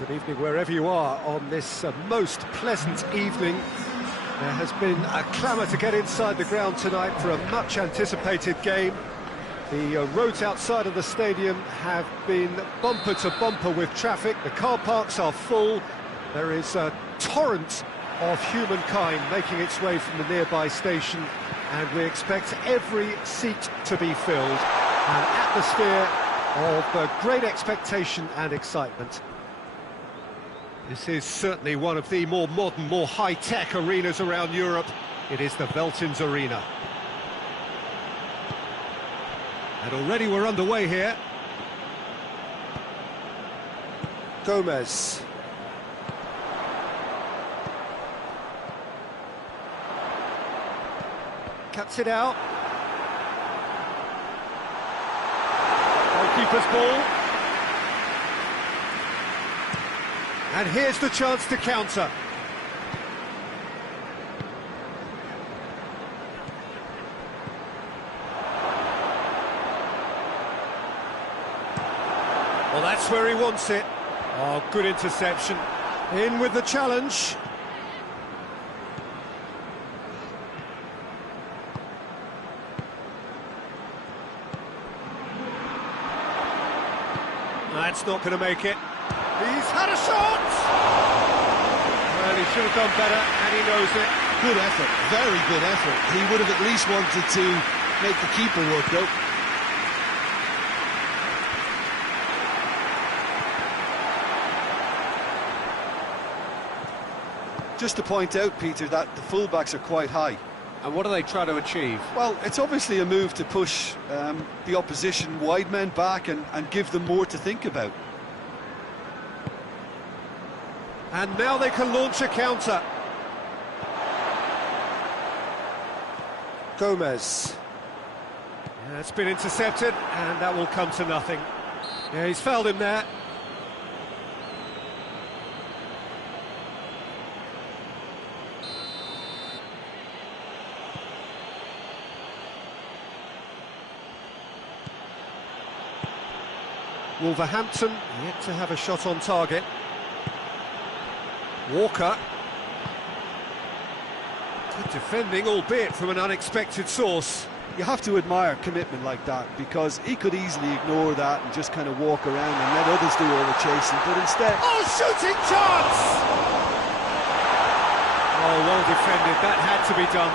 Good evening wherever you are on this most pleasant evening. There has been a clamour to get inside the ground tonight for a much-anticipated game. The roads outside of the stadium have been bumper to bumper with traffic. The car parks are full. There is a torrent of humankind making its way from the nearby station, and we expect every seat to be filled. An atmosphere of great expectation and excitement. This is certainly one of the more modern, more high-tech arenas around Europe. It is the Veltins Arena. And already we're underway here. Gomez. Cuts it out. Goalkeeper's ball. And here's the chance to counter. Well, that's where he wants it. Oh, good interception. In with the challenge. That's not going to make it. He's had a shot! Well, he should have done better, and he knows it. Good effort, very good effort. He would have at least wanted to make the keeper work, though. Just to point out, Peter, that the fullbacks are quite high. And what are they trying to achieve? Well, it's obviously a move to push the opposition wide men back and give them more to think about. And now they can launch a counter. Gomez. Yeah, it's been intercepted, and that will come to nothing. Yeah, he's fouled him there. Wolverhampton yet to have a shot on target. Walker. Good defending, albeit from an unexpected source. You have to admire commitment like that, because he could easily ignore that and just kind of walk around and let others do all the chasing, but instead... Oh, shooting chance! Oh, well defended, that had to be done.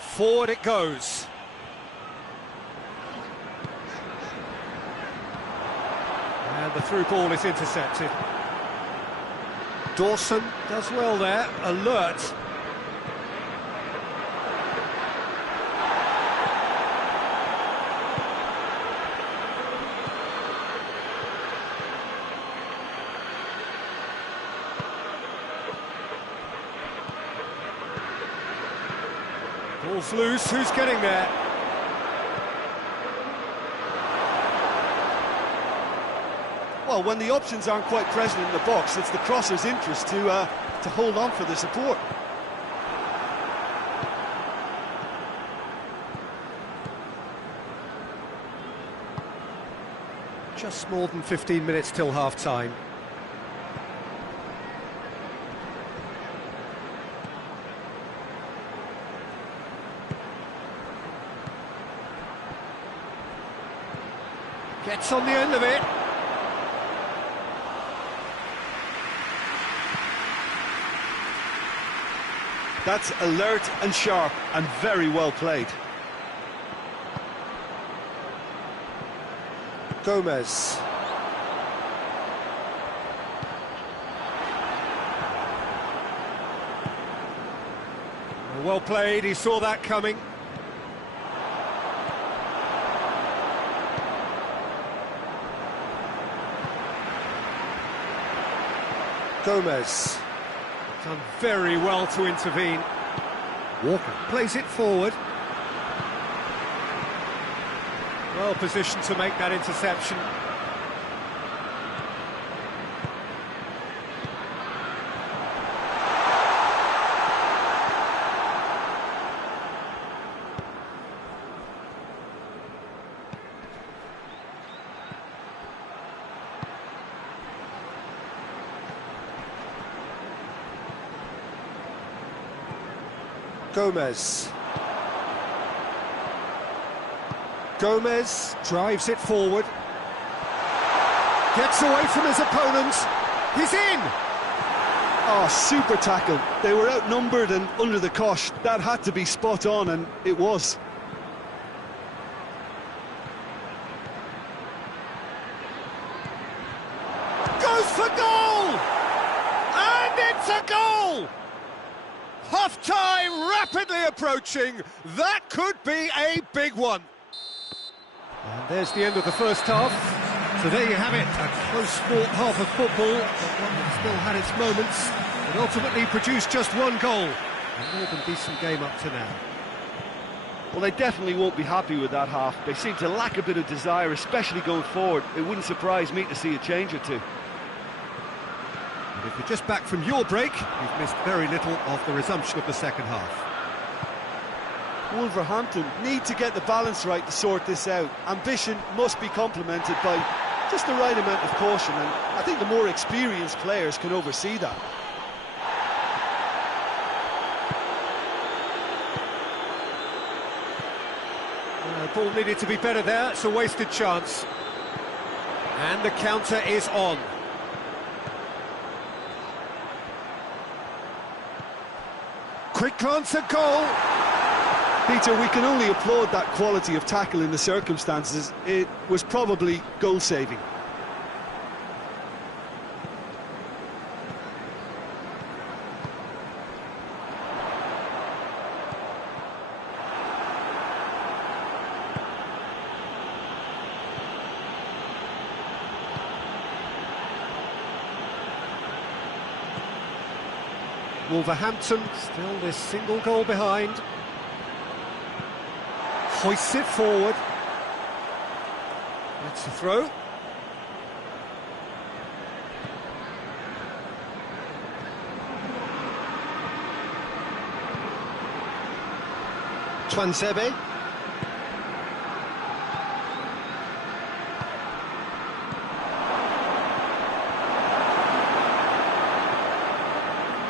Forward it goes. And the through ball is intercepted. Dawson does well there, alert. Ball's loose, who's getting there? Well, when the options aren't quite present in the box, it's the crosser's interest to hold on for the support. Just more than 15 minutes till half-time. Gets on the end of it. That's alert and sharp and very well played. Gomez. Well played, he saw that coming. Gomez. Done very well to intervene. Walker plays it forward. Well positioned to make that interception. Gomez. Gomez drives it forward. Gets away from his opponent. He's in! Oh, super tackle. They were outnumbered and under the cosh. That had to be spot on, and it was. Goes for goal! And it's a goal! Half-time rapidly approaching. That could be a big one. And there's the end of the first half. So there you have it, a close-fought half of football, but one that still had its moments, and ultimately produced just one goal. A more than decent game up to now. Well, they definitely won't be happy with that half. They seem to lack a bit of desire, especially going forward. It wouldn't surprise me to see a change or two. And if you're just back from your break, you've missed very little of the resumption of the second half. Wolverhampton need to get the balance right to sort this out. Ambition must be complemented by just the right amount of caution, and I think the more experienced players can oversee that. Ball needed to be better there, it's a wasted chance. And the counter is on. Quick glance at goal. Peter, we can only applaud that quality of tackle in the circumstances. It was probably goal-saving. Wolverhampton still this single goal behind. Hoists it forward. That's the throw. Twansebe.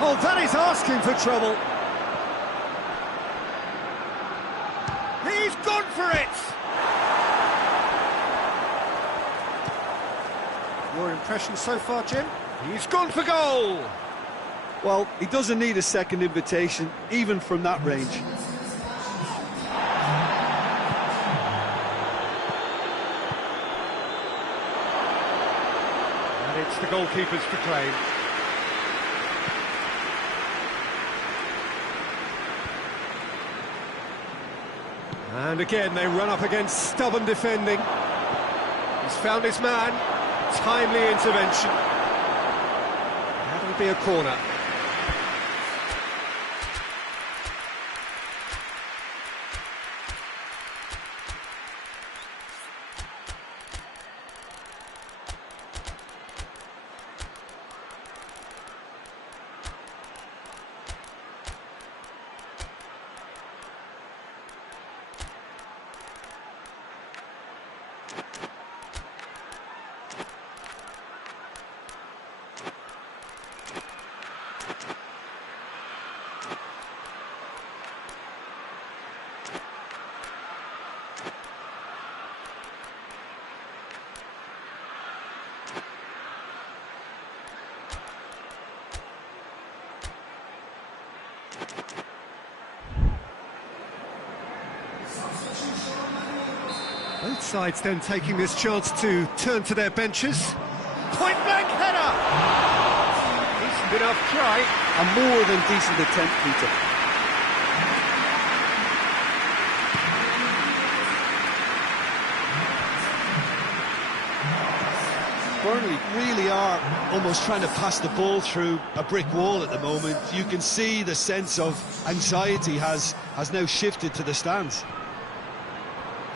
Oh, that is asking for trouble. He's gone for it! Your impression so far, Jim? He's gone for goal! Well, he doesn't need a second invitation, even from that range. And it's the goalkeeper's to claim. And again, they run up against stubborn defending. He's found his man. Timely intervention. That'll be a corner. Both sides then taking this chance to turn to their benches. Point blank header! Decent enough try. A more than decent attempt, Peter. Burnley really are almost trying to pass the ball through a brick wall at the moment. You can see the sense of anxiety has now shifted to the stands.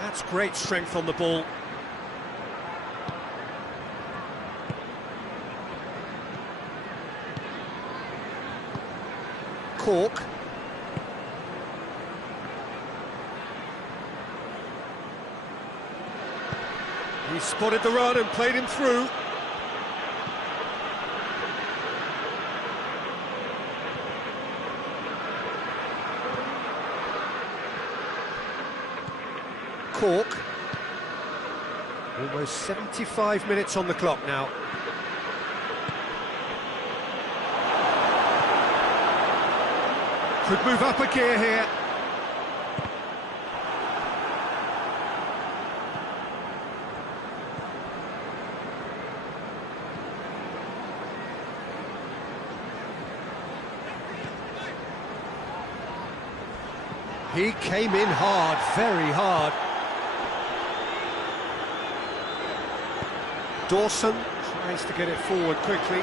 That's great strength on the ball. Cork. He spotted the run and played him through. Cork. Almost 75 minutes on the clock now. Could move up a gear here. He came in hard, very hard. Dawson tries to get it forward quickly.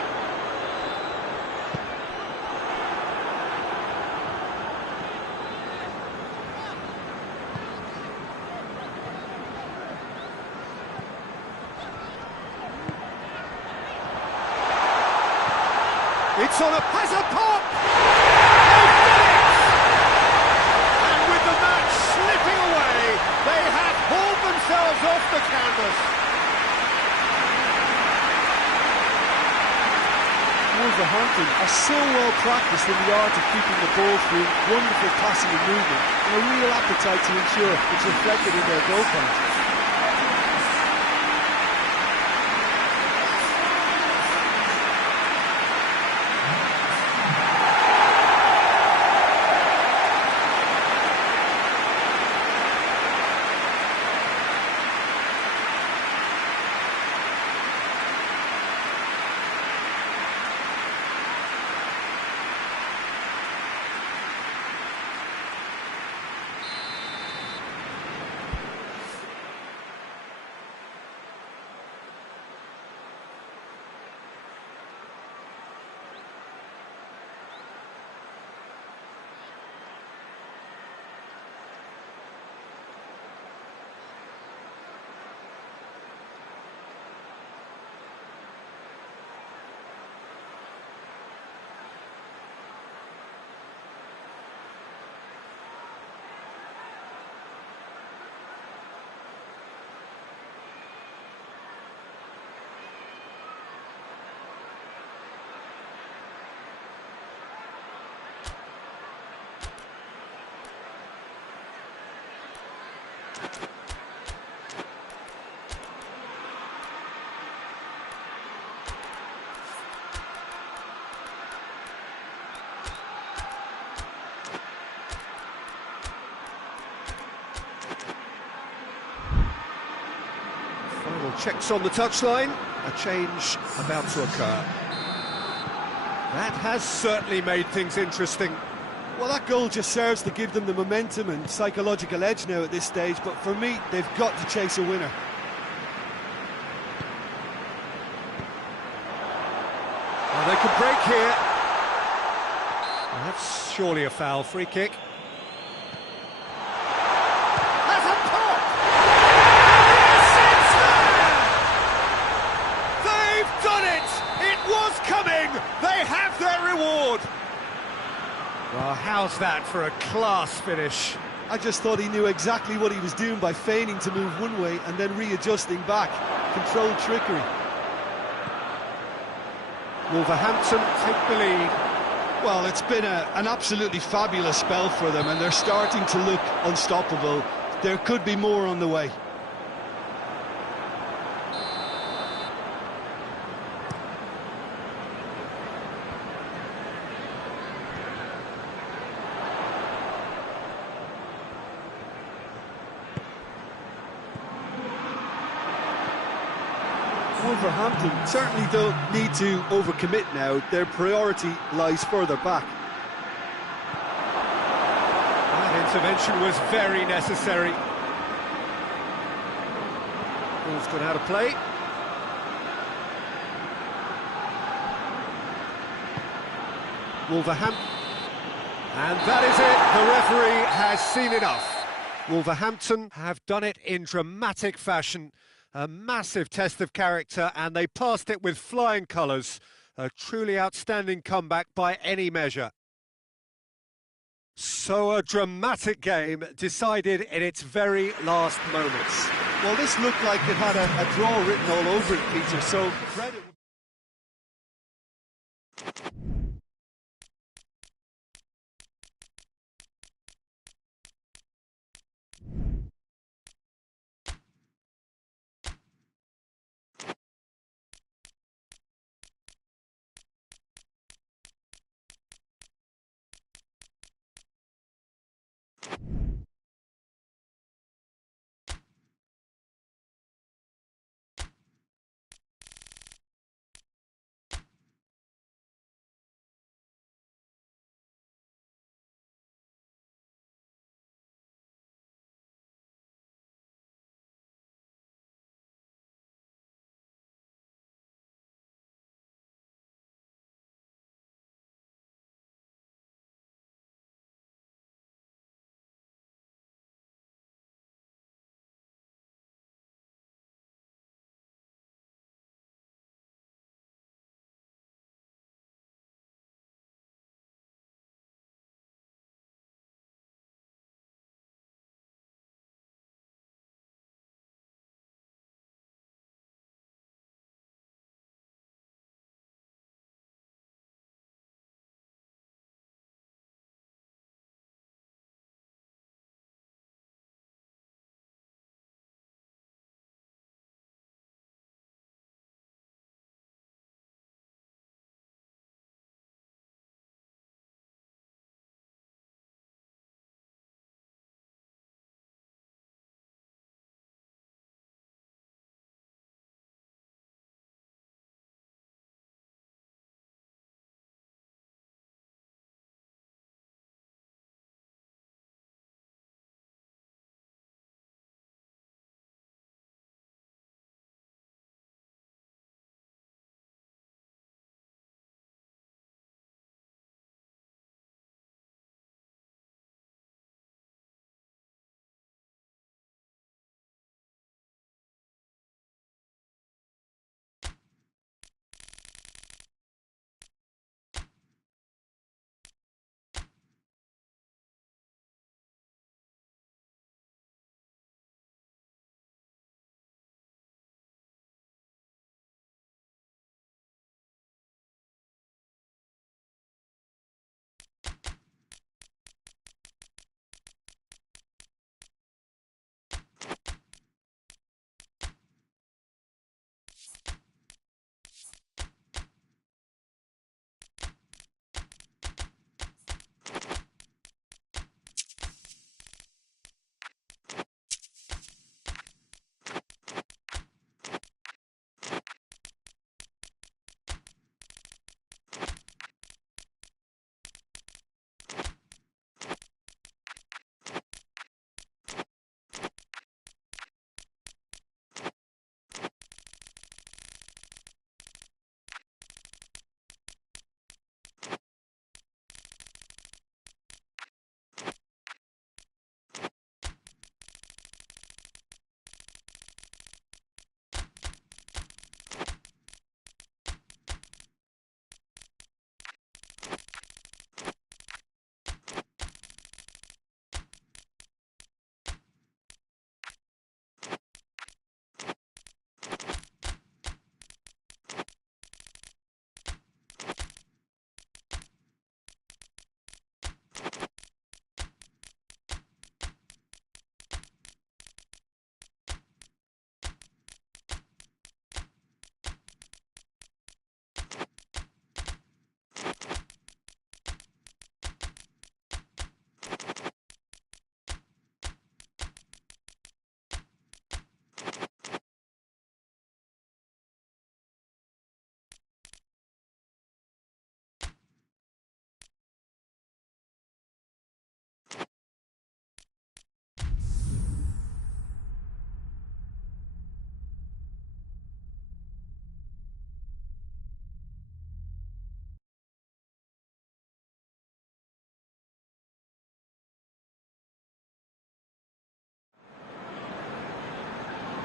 It's on has a pop! And with the match slipping away, they have hauled themselves off the canvas. Wolverhampton are so well practiced in the art of keeping the ball through wonderful passing and movement, and a real appetite to ensure it's reflected in their goal count. Final checks on the touchline, a change about to occur. That has certainly made things interesting. Well, that goal just serves to give them the momentum and psychological edge now at this stage, but for me, they've got to chase a winner. Well, they could break here. Well, that's surely a foul. Free kick. That's a pop! They've done it! It was coming! They have their reward! Well, how's that for a class finish? I just thought he knew exactly what he was doing by feigning to move one way and then readjusting back. Controlled trickery. Wolverhampton take the lead. Well, it's been an absolutely fabulous spell for them, and they're starting to look unstoppable. There could be more on the way. Wolverhampton certainly don't need to overcommit now. Their priority lies further back. That intervention was very necessary. Ball's gone out of play. Wolverhampton. And that is it. The referee has seen enough. Wolverhampton have done it in dramatic fashion. A massive test of character, and they passed it with flying colours. A truly outstanding comeback by any measure. So a dramatic game decided in its very last moments. Well, this looked like it had a draw written all over it, Peter, so credit.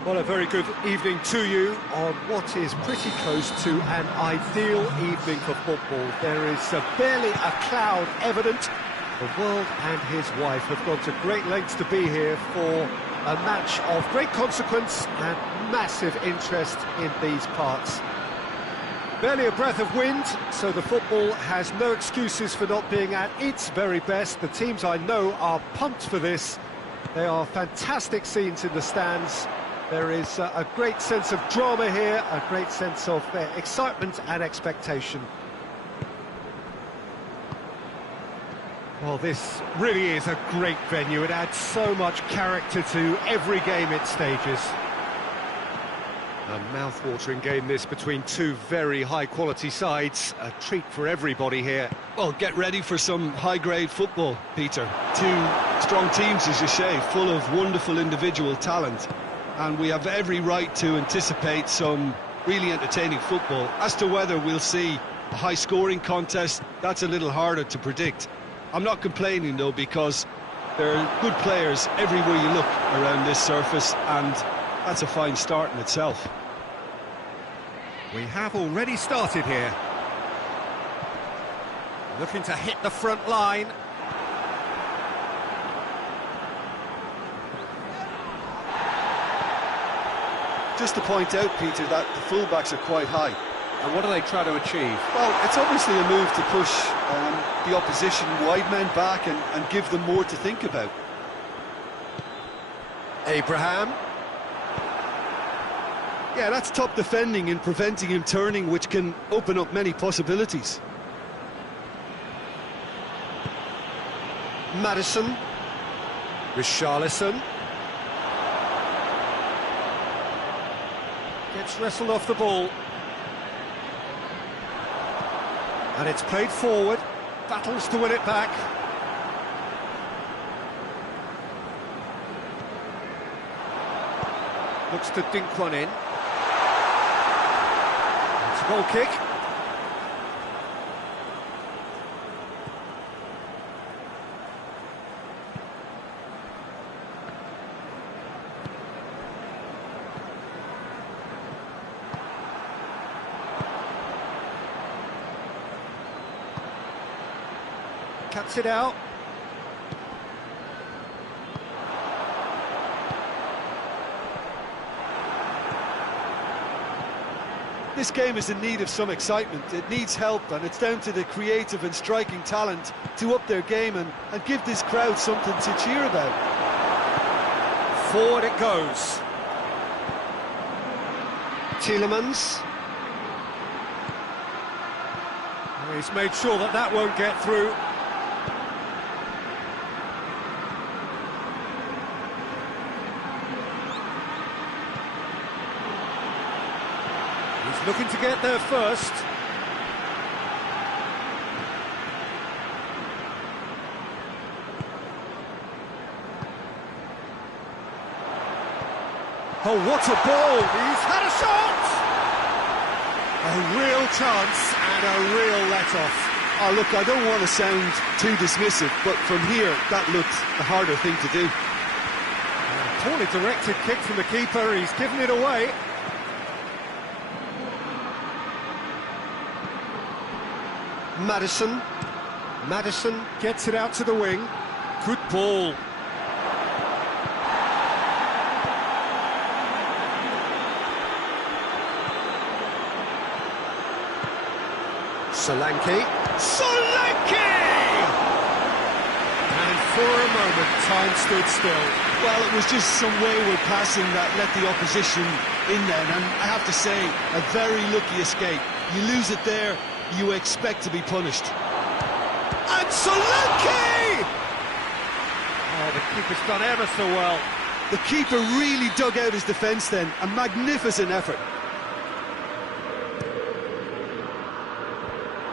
Well, a very good evening to you on what is pretty close to an ideal evening for football. There is barely a cloud evident. The world and his wife have gone to great lengths to be here for a match of great consequence and massive interest in these parts. Barely a breath of wind, so the football has no excuses for not being at its very best. The teams I know are pumped for this. They are fantastic scenes in the stands. There is a great sense of drama here, a great sense of excitement and expectation. Well, this really is a great venue. It adds so much character to every game it stages. A mouth-watering game this between two very high-quality sides. A treat for everybody here. Well, get ready for some high-grade football, Peter. Two strong teams, as you say, full of wonderful individual talent. And we have every right to anticipate some really entertaining football. As to whether we'll see a high-scoring contest, that's a little harder to predict. I'm not complaining, though, because there are good players everywhere you look around this surface, and that's a fine start in itself. We have already started here. Looking to hit the front line. Just to point out, Peter, that the fullbacks are quite high. And what are they trying to achieve? Well, it's obviously a move to push the opposition wide men back and give them more to think about. Abraham. Yeah, that's top defending and preventing him turning, which can open up many possibilities. Maddison. Richarlison. Gets wrestled off the ball. And it's played forward. Battles to win it back. Looks to dink one in. It's a goal kick. Cuts it out. This game is in need of some excitement. It needs help, and it's down to the creative and striking talent to up their game and give this crowd something to cheer about. Forward it goes. Tielemans. He's made sure that that won't get through. He's looking to get there first. Oh, what a ball! He's had a shot! A real chance and a real let-off. Oh, look, I don't want to sound too dismissive, but from here, that looked the harder thing to do. Poorly directed kick from the keeper, he's given it away. Maddison. Maddison gets it out to the wing. Good ball. Solanke. Solanke! And for a moment, time stood still. Well, it was just some wayward passing that let the opposition in then, and I have to say, a very lucky escape. You lose it there, you expect to be punished. And Solanke! Oh, the keeper's done ever so well. The keeper really dug out his defence then. A magnificent effort.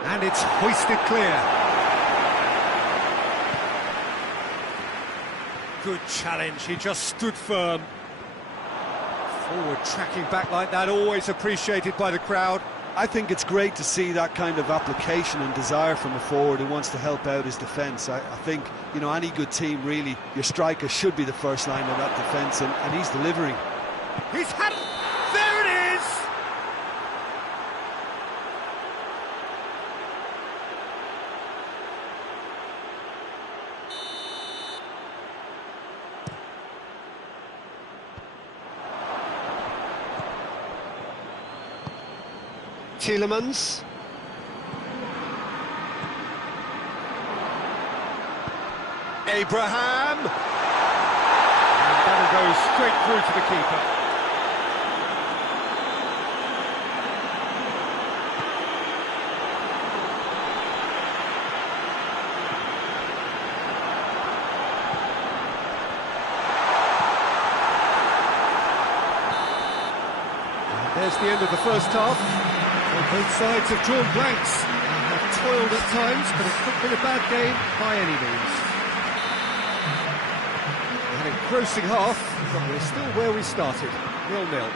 And it's hoisted clear. Good challenge, he just stood firm. Forward tracking back like that, always appreciated by the crowd. I think it's great to see that kind of application and desire from a forward who wants to help out his defence. I think, you know, any good team, really, your striker should be the first line of that defence, and he's delivering. He's had it! There it is! Tielemans. Abraham. And that'll go straight through to the keeper. And there's the end of the first half. Both sides have drawn blanks and have toiled at times, but it's not been a bad game by any means. An engrossing half, but we're still where we started, 0-0.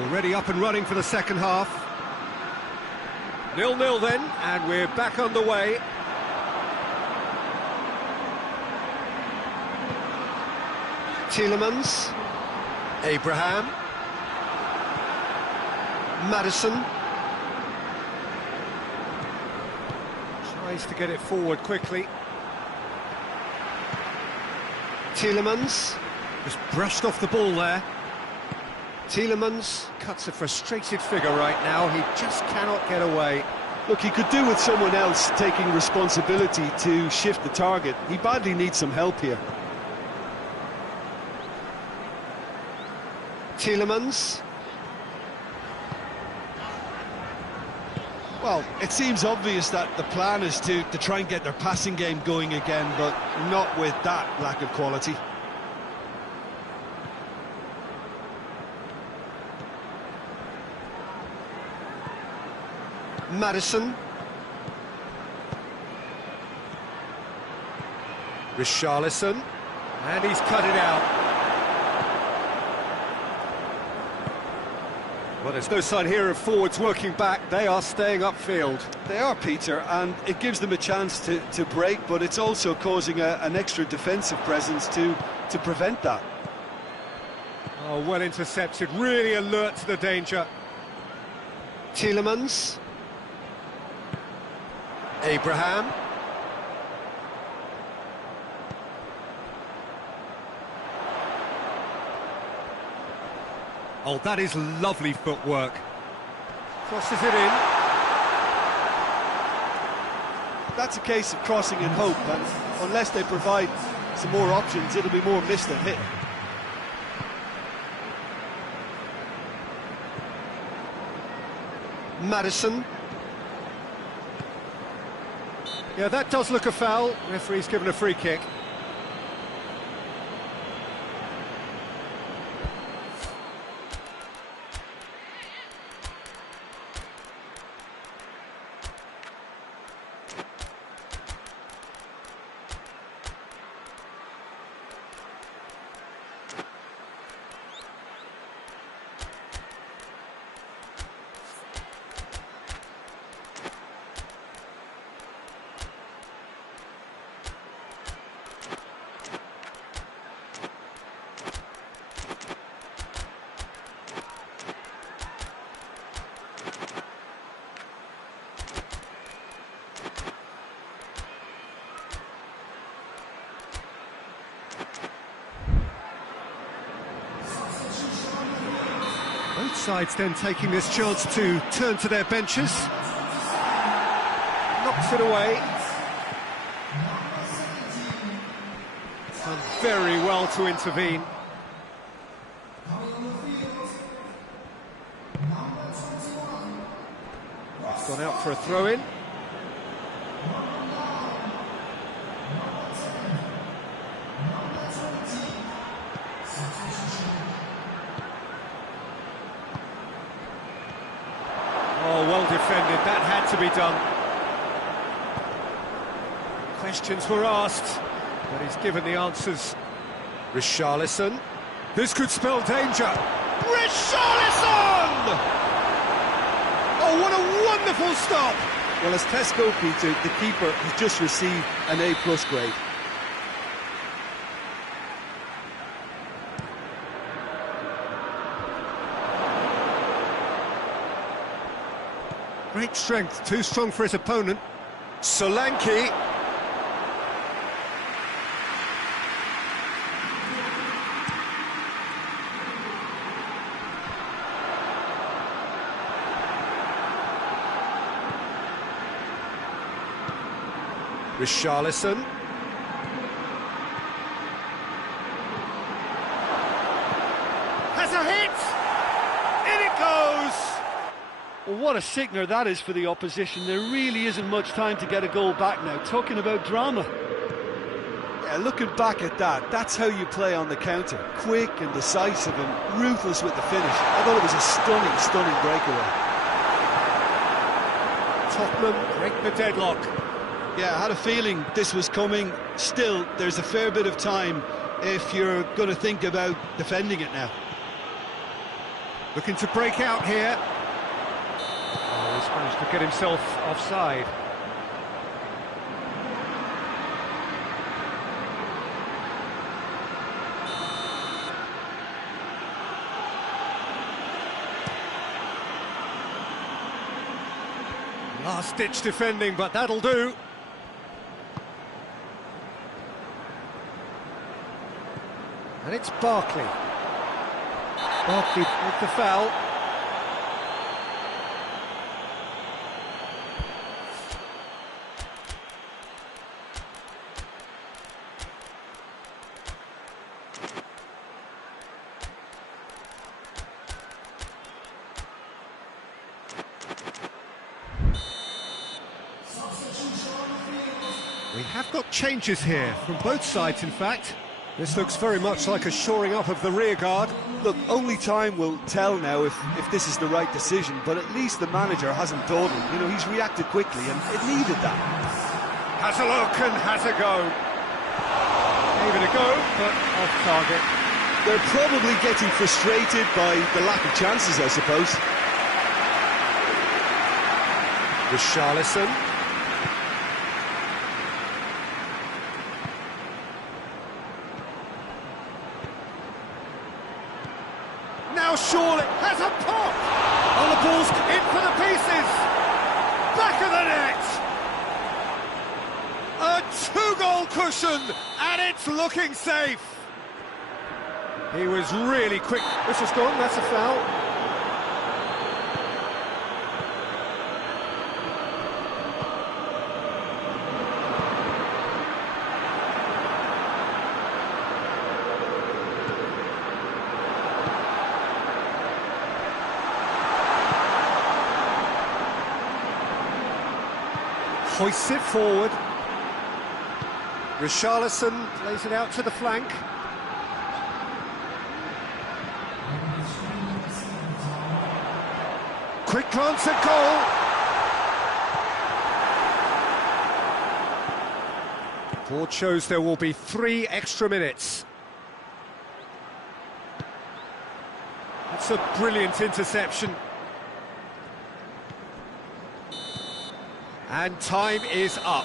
Already up and running for the second half. 0-0 then, and we're back underway. Tielemans, Abraham. Madison tries to get it forward quickly. Tielemans just brushed off the ball there. Tielemans cuts a frustrated figure right now. He just cannot get away. Look, he could do with someone else taking responsibility to shift the target. He badly needs some help here. Tielemans. Well, it seems obvious that the plan is to try and get their passing game going again, but not with that lack of quality. Madison. Richarlison. And he's cut it out. Well, there's no sign here of forwards working back. They are staying upfield. They are, Peter, and it gives them a chance to break, but it's also causing an extra defensive presence to prevent that. Oh, well intercepted, really alert to the danger. Tielemans. Abraham. Oh, that is lovely footwork. Crosses it in. That's a case of crossing in hope, and unless they provide some more options, it'll be more miss than hit. Madison. Yeah, that does look a foul. Referee's given a free kick. Both sides then taking this chance to turn to their benches. Knocks it away. Done very well to intervene. It's gone out for a throw-in. to be done. Questions were asked, but he's given the answers. Richarlison. This could spell danger. Richarlison! Oh, what a wonderful stop! Well, as tests go, Peter, the keeper has just received an A+ grade. Great strength, too strong for his opponent. Solanke. Richarlison. Has a hit! In it goes! Well, what a sickener that is for the opposition. There really isn't much time to get a goal back now. Talking about drama. Yeah, looking back at that, that's how you play on the counter. Quick and decisive and ruthless with the finish. I thought it was a stunning breakaway. Tottenham break the deadlock. Yeah, I had a feeling this was coming. Still, there's a fair bit of time if you're going to think about defending it now. Looking to break out here. Oh, he's managed to get himself offside. Last-ditch defending, but that'll do. And it's Barkley. Barkley with the foul. We have got changes here, from both sides in fact. This looks very much like a shoring up of the rear guard. Look, only time will tell now if this is the right decision, but at least the manager hasn't dawdled. You know, he's reacted quickly, and it needed that. Has a look and has a go. Gave it a go, but off target. They're probably getting frustrated by the lack of chances, I suppose. Richarlison. Now surely has a pop! On the ball's in for the pieces! Back of the net! A two-goal cushion, and it's looking safe! He was really quick. This has gone, that's a foul. Hoists it forward. Richarlison plays it out to the flank. Quick glance at goal. Board shows there will be 3 extra minutes. That's a brilliant interception. And time is up.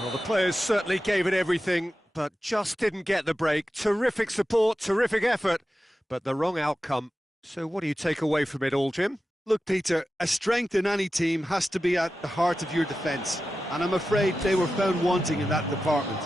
Well, the players certainly gave it everything, but just didn't get the break. Terrific support, terrific effort, but the wrong outcome. So what do you take away from it all, Jim? Look, Peter, a strength in any team has to be at the heart of your defence, and I'm afraid they were found wanting in that department.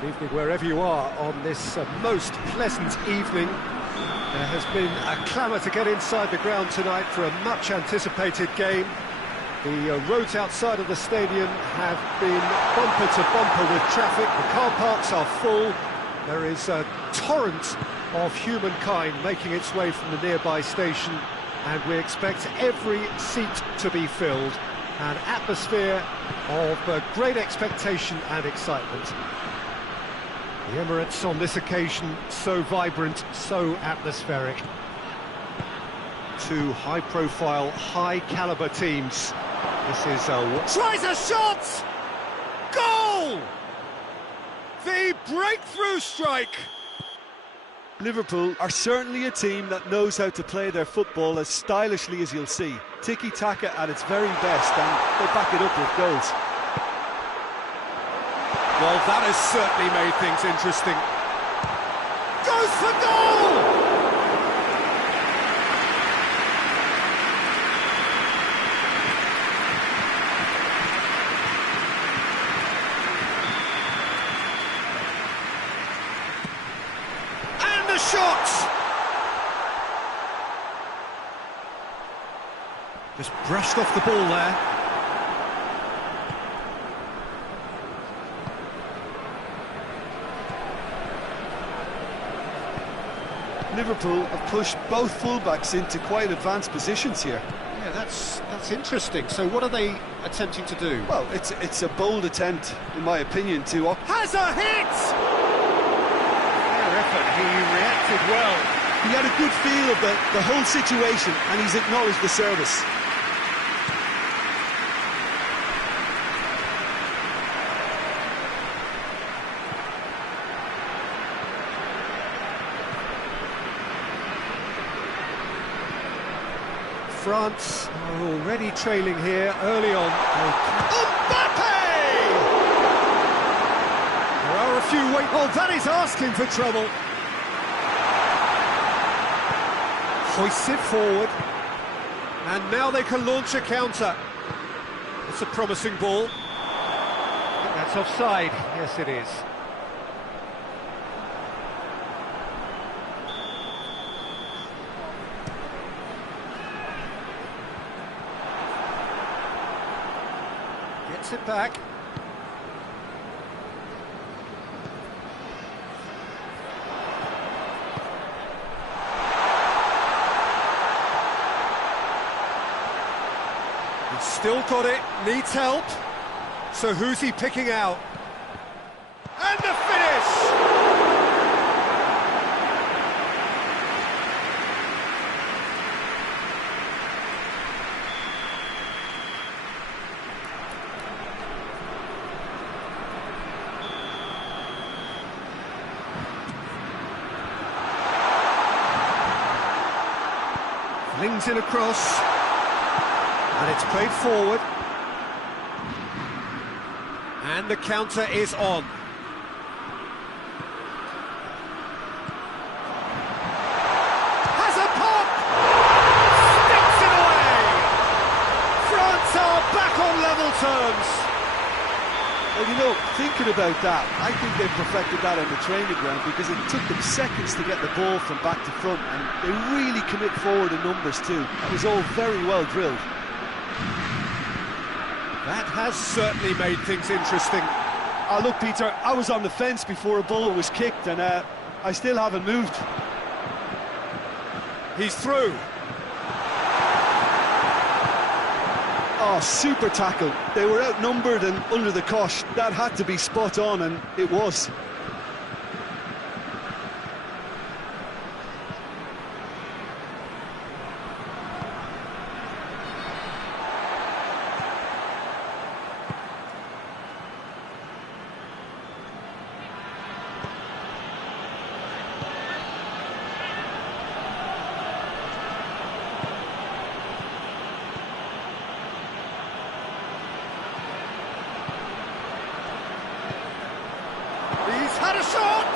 Good evening wherever you are on this most pleasant evening. There has been a clamour to get inside the ground tonight for a much anticipated game. The roads outside of the stadium have been bumper to bumper with traffic. The car parks are full. There is a torrent of humankind making its way from the nearby station, and we expect every seat to be filled. An atmosphere of great expectation and excitement. The Emirates on this occasion so vibrant, so atmospheric. Two high-profile, high-caliber teams. This is tries a shot! Goal! The breakthrough strike! Liverpool are certainly a team that knows how to play their football as stylishly as you'll see. Tiki-taka at its very best, and they back it up with goals. Well, that has certainly made things interesting. Goes for goal! And the shot! Just brushed off the ball there. Liverpool have pushed both fullbacks into quite advanced positions here. Yeah, that's interesting. So what are they attempting to do? Well, it's a bold attempt, in my opinion, to... Has a hit! Fair effort, he reacted well. He had a good feel of the whole situation, and he's acknowledged the service. France are already trailing here early on. Mbappe! There are a few Oh, that is asking for trouble. Hoists it forward. And now they can launch a counter. It's a promising ball. I think that's offside. Yes, it is. Gets it back. He's still got it, needs help. So who's he picking out? And the finish! Flings it across, and it's played forward, and the counter is on. Has a pop! Sticks it away! France are back on level terms. Well, you know, thinking about that, I think they've perfected that on the training ground because it took them seconds to get the ball from back to front, and they really commit forward in numbers too. That was all very well drilled. That has certainly made things interesting. Oh, look, Peter, I was on the fence before a ball was kicked, and I still haven't moved. He's through. Oh, super tackle. They were outnumbered and under the cosh. That had to be spot on, and it was. Had a shot!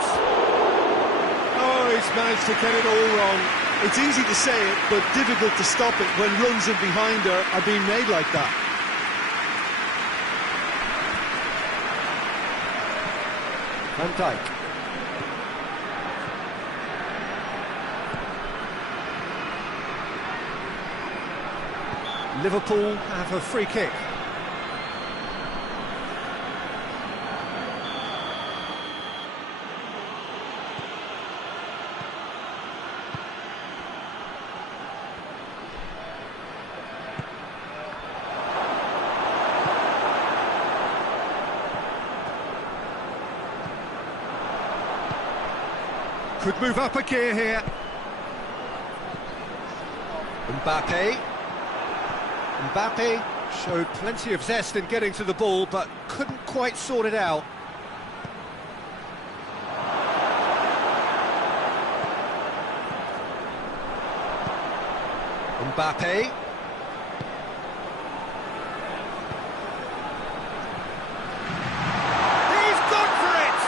Oh, he's managed to get it all wrong. It's easy to say it, but difficult to stop it when runs in behind are being made like that. Van Dijk. Liverpool have a free kick. Could move up a gear here. Mbappe showed plenty of zest in getting to the ball, but couldn't quite sort it out. Mbappe. He's gone for it!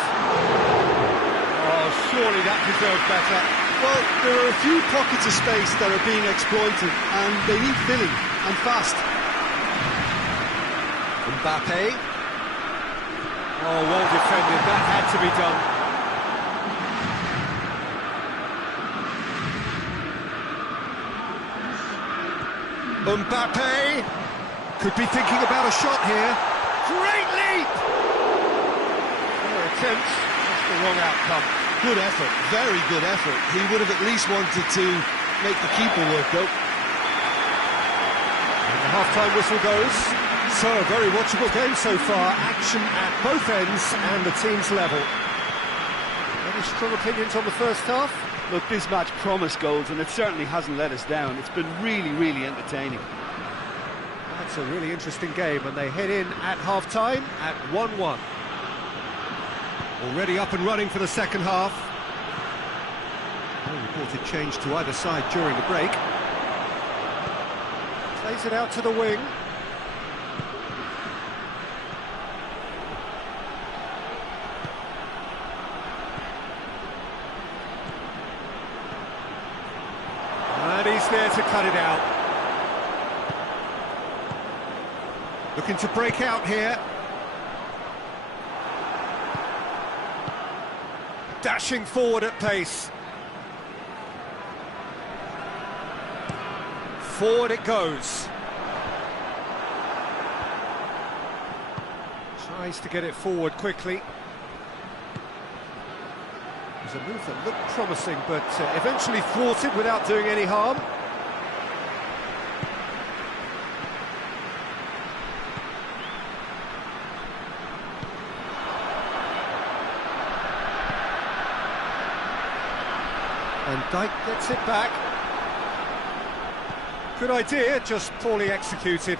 Oh, surely that deserved better. Well, there are a few pockets of space that are being exploited, and they need filling, and fast. Mbappe. Oh, well defended, that had to be done. Mbappe could be thinking about a shot here. Great leap! Fair attempt, that's the wrong outcome. Good effort, very good effort. He would have at least wanted to make the keeper work, though. And the half-time whistle goes. So, a very watchable game so far. Action at both ends and the team's level. Any strong opinions on the first half? Look, this match promised goals, and it certainly hasn't let us down. It's been really, really entertaining. That's a really interesting game, and they head in at half-time at 1-1. Already up and running for the second half. No reported change to either side during the break. Plays it out to the wing. And he's there to cut it out. Looking to break out here. Dashing forward at pace. Forward it goes. Tries to get it forward quickly. It was a move that looked promising, but eventually thwarted without doing any harm. And Dijk gets it back. Good idea, just poorly executed.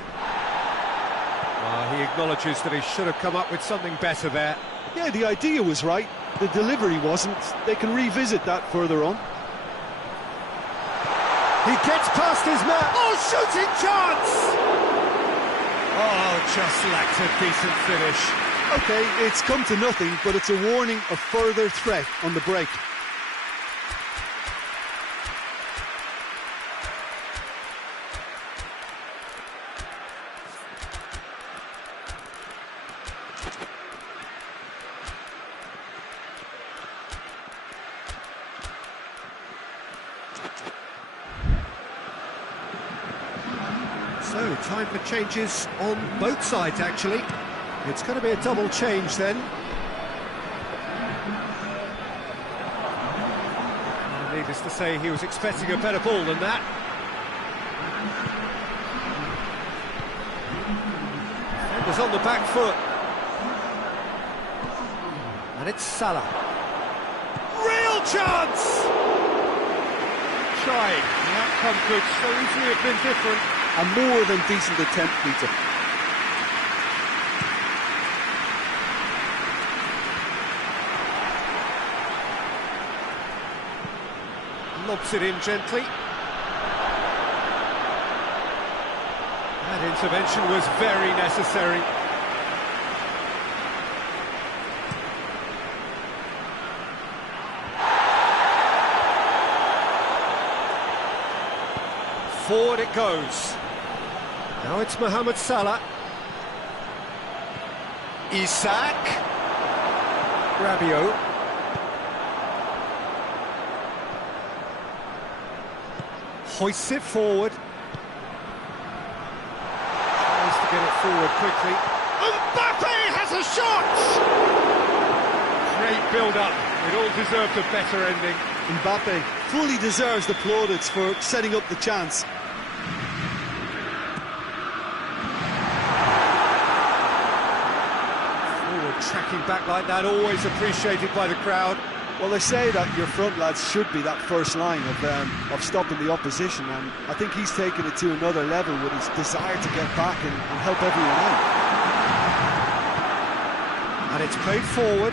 He acknowledges that he should have come up with something better there. Yeah, the idea was right, the delivery wasn't. They can revisit that further on. He gets past his man. Oh, shooting chance! Oh, just lacked a decent finish. OK, it's come to nothing, but it's a warning of further threat on the break. So, time for changes on both sides, actually. It's going to be a double change, then. Needless to say, he was expecting a better ball than that. Defenders on the back foot. And it's Salah. Real chance! Trying. The outcome could so easily have been different. A more than decent attempt, Peter. Lobs it in gently. That intervention was very necessary. Forward it goes. Now it's Mohamed Salah. Isak. Rabiot. Hoists it forward. Tries to get it forward quickly. Mbappe has a shot! Great build-up. It all deserved a better ending. Mbappe fully deserves the plaudits for setting up the chance. Forward tracking back like that, always appreciated by the crowd. Well, they say that your front lads should be that first line of stopping the opposition, and I think he's taken it to another level with his desire to get back and help everyone out. And it's played forward.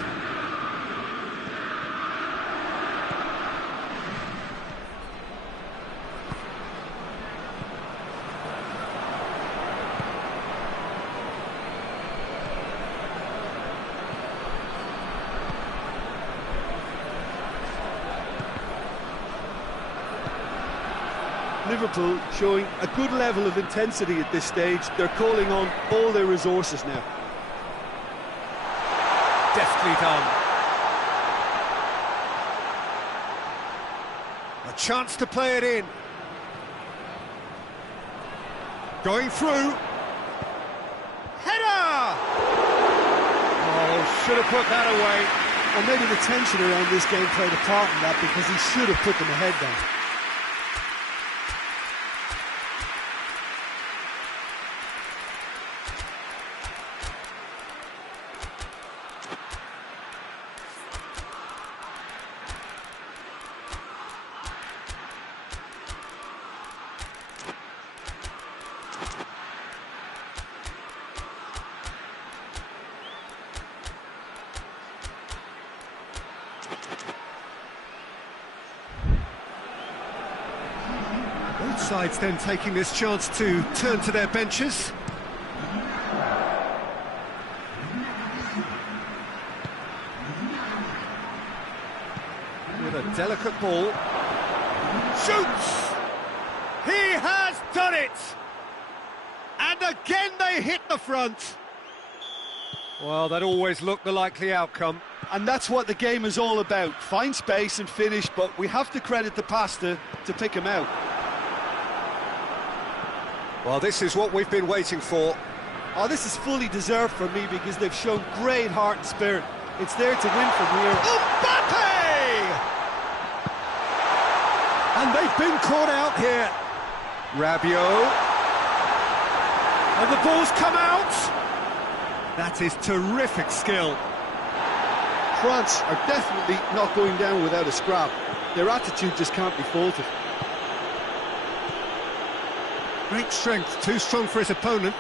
Liverpool showing a good level of intensity at this stage. They're calling on all their resources now. Deftly done. A chance to play it in. Going through. Header! Oh, should have put that away. Well, maybe the tension around this game played a part in that, because he should have put them ahead then. Both sides then taking this chance to turn to their benches. With a delicate ball. Shoots! He has done it! And again they hit the front. Well, that always looked the likely outcome. And that's what the game is all about. Find space and finish, but we have to credit the pasta to pick him out. Well, this is what we've been waiting for. Oh, this is fully deserved for me, because they've shown great heart and spirit. It's there to win from here. Mbappe! And they've been caught out here. Rabiot. And the ball's come out. That is terrific skill. France are definitely not going down without a scrap. Their attitude just can't be faulted. Great strength, too strong for his opponent.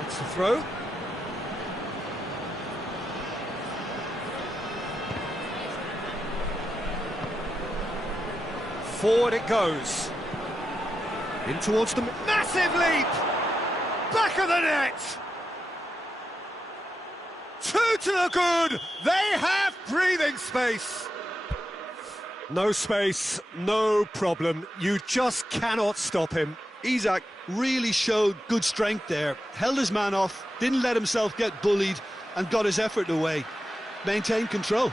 That's the throw. Forward it goes. In towards the... Massive leap! Back of the net! Two to the good! They have breathing space! No space, no problem. You just cannot stop him. Isak really showed good strength there. Held his man off, didn't let himself get bullied, and got his effort away. Maintained control.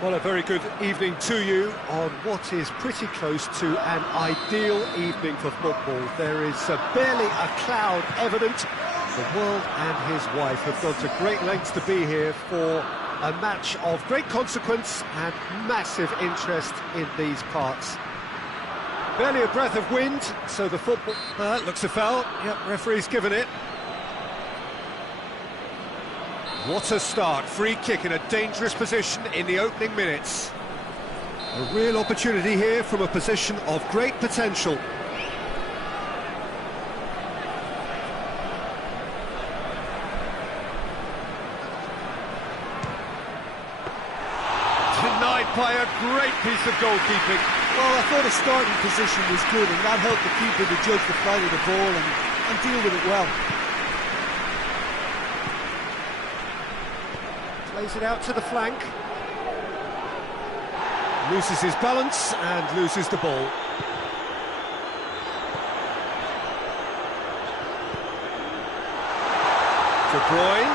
Well, a very good evening to you on what is pretty close to an ideal evening for football. There is barely a cloud evident. The world and his wife have gone to great lengths to be here for a match of great consequence and massive interest in these parts. Barely a breath of wind, so the football... looks a foul. Yep, referee's given it. What a start. Free kick in a dangerous position in the opening minutes. A real opportunity here from a position of great potential. Denied by a great piece of goalkeeping. Well, I thought his starting position was good, and that helped the keeper to judge the flight of the ball and deal with it well. Plays it out to the flank. Loses his balance and loses the ball. De Bruyne.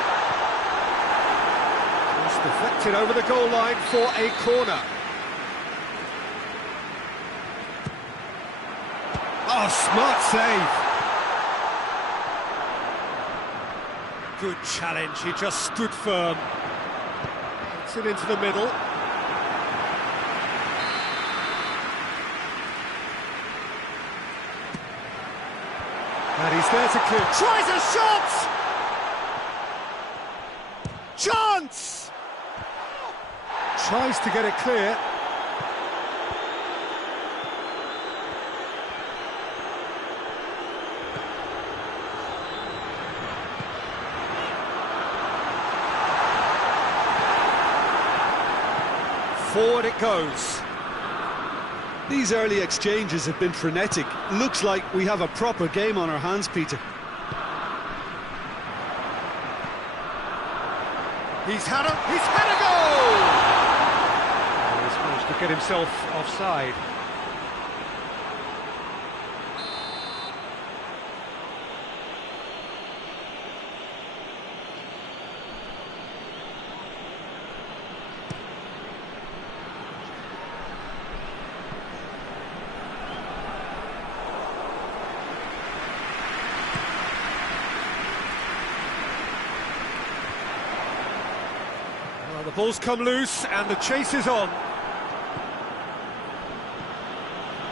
Just deflected over the goal line for a corner. Oh, smart save. Good challenge, he just stood firm. Gets it into the middle. And he's there to clear. Tries a shot! Chance! Tries to get it clear. Forward it goes. These early exchanges have been frenetic. Looks like we have a proper game on our hands, Peter. He's had a goal! He's managed to get himself offside. The ball's come loose and the chase is on.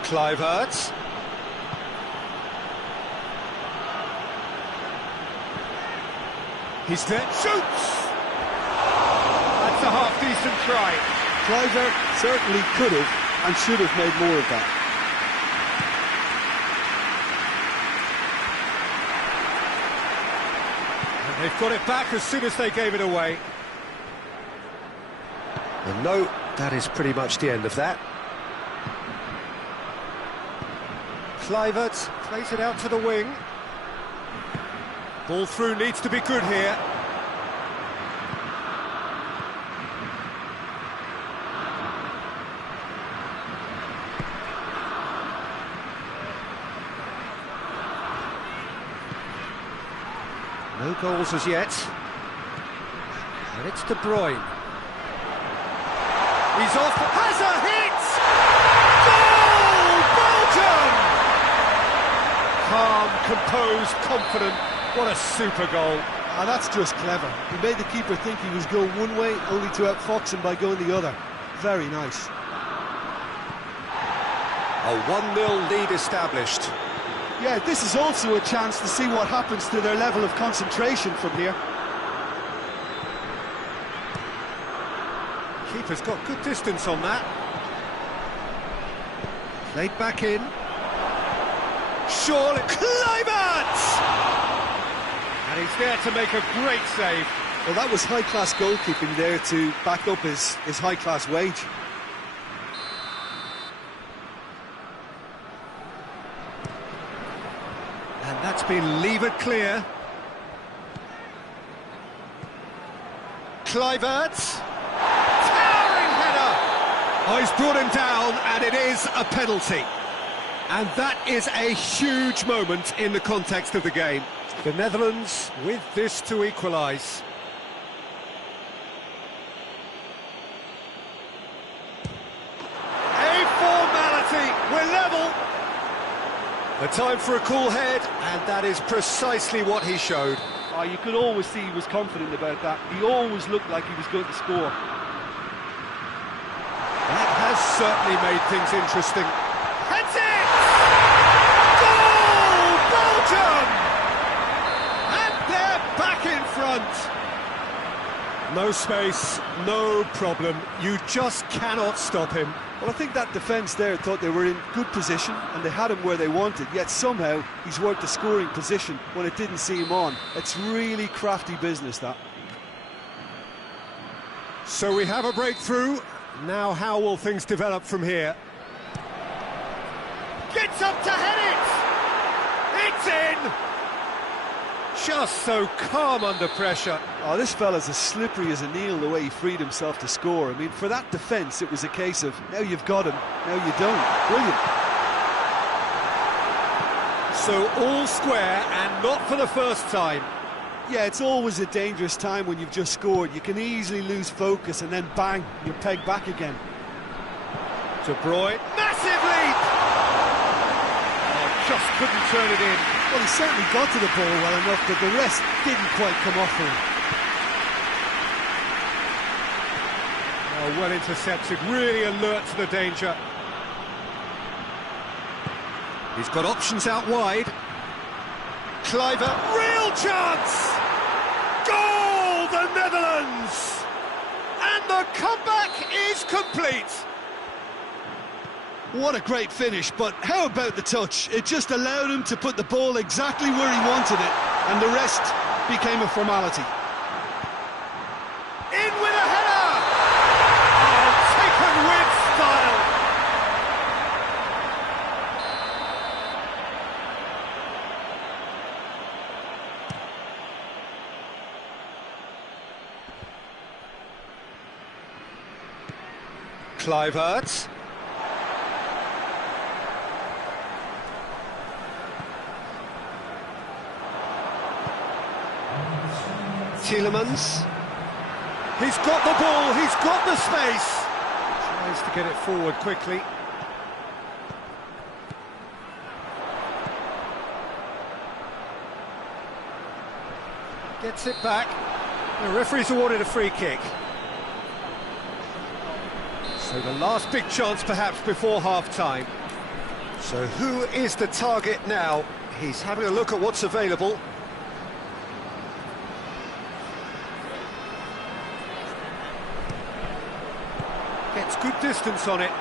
Kluivert. He's there. Shoots! That's a half-decent try. Kluivert certainly could have and should have made more of that. And they've got it back as soon as they gave it away. And no, that is pretty much the end of that. Kluivert plays it out to the wing. Ball through needs to be good here. No goals as yet. And it's De Bruyne. He's off, has a hit! Goal! Belgium! Calm, composed, confident. What a super goal. Ah, that's just clever. He made the keeper think he was going one way, only to outfox him by going the other. Very nice. A 1-0 lead established. Yeah, this is also a chance to see what happens to their level of concentration from here. Keeper's got good distance on that. Played back in. Surely, Kluivert! And he's there to make a great save. Well, that was high-class goalkeeping there to back up his high-class wage. And that's been levered clear. Kluivert. Oh, he's brought him down, and it is a penalty. And that is a huge moment in the context of the game. The Netherlands with this to equalise. A formality, we're level. The time for a cool head, and that is precisely what he showed. Oh, you could always see he was confident about that. He always looked like he was going to score. That has certainly made things interesting. Heads it! Goal! Belgium! And they're back in front. No space, no problem. You just cannot stop him. Well, I think that defence there thought they were in good position and they had him where they wanted, yet somehow he's worked the scoring position when it didn't see him on. It's really crafty business, that. So we have a breakthrough. Now how will things develop from here? Gets up to head it! It's in! Just so calm under pressure. Oh, this fella's as slippery as a needle the way he freed himself to score. I mean, for that defence, it was a case of, now you've got him, now you don't. Brilliant. So all square, and not for the first time. Yeah, it's always a dangerous time when you've just scored. You can easily lose focus and then bang, you're pegged back again. De Bruyne, massive leap! Oh, just couldn't turn it in. Well, he certainly got to the ball well enough, but the rest didn't quite come off for him. Oh, well intercepted, really alert to the danger. He's got options out wide. Kluivert, real chance! Goal, the Netherlands! And the comeback is complete. What a great finish, but how about the touch? It just allowed him to put the ball exactly where he wanted it, and the rest became a formality. In with a header! Oh, taken with style! Kluivert. Tielemans. He's got the ball, he's got the space. Tries to get it forward quickly. Gets it back. The referee's awarded a free kick. So the last big chance perhaps before half-time. So who is the target now? He's having a look at what's available. Gets good distance on it.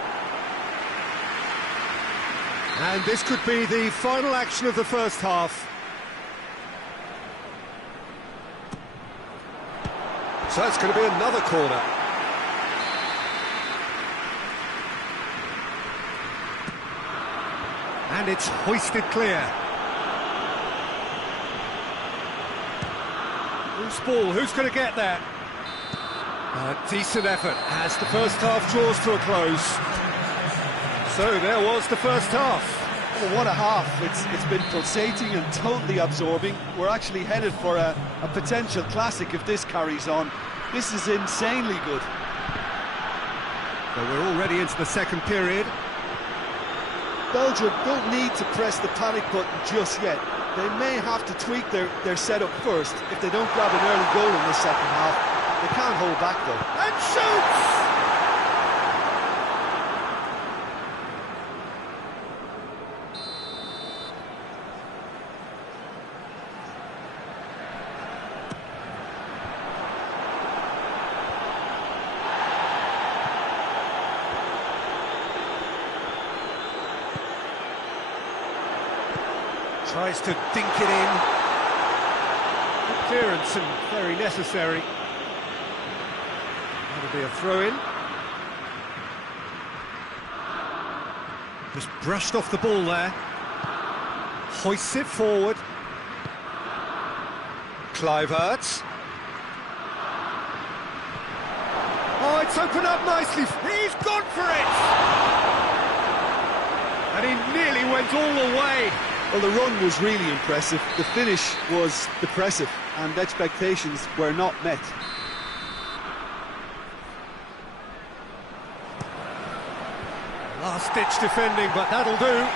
And this could be the final action of the first half. So it's going to be another corner. And it's hoisted clear. Loose ball, who's going to get that? A decent effort as the first half draws to a close. So there was the first half. Well, what a half. It's been pulsating and totally absorbing. We're actually headed for a potential classic if this carries on. This is insanely good. So we're already into the second period. Belgium don't need to press the panic button just yet. They may have to tweak their setup first if they don't grab an early goal in the second half. They can't hold back though. And shoots! Tries to dink it in. Good clearance and very necessary. That'll be a throw-in. Just brushed off the ball there. Hoists it forward. Kluivert. Oh, it's opened up nicely. He's gone for it! And he nearly went all the way. Well, the run was really impressive. The finish was depressive, and expectations were not met. Last-ditch defending, but that'll do.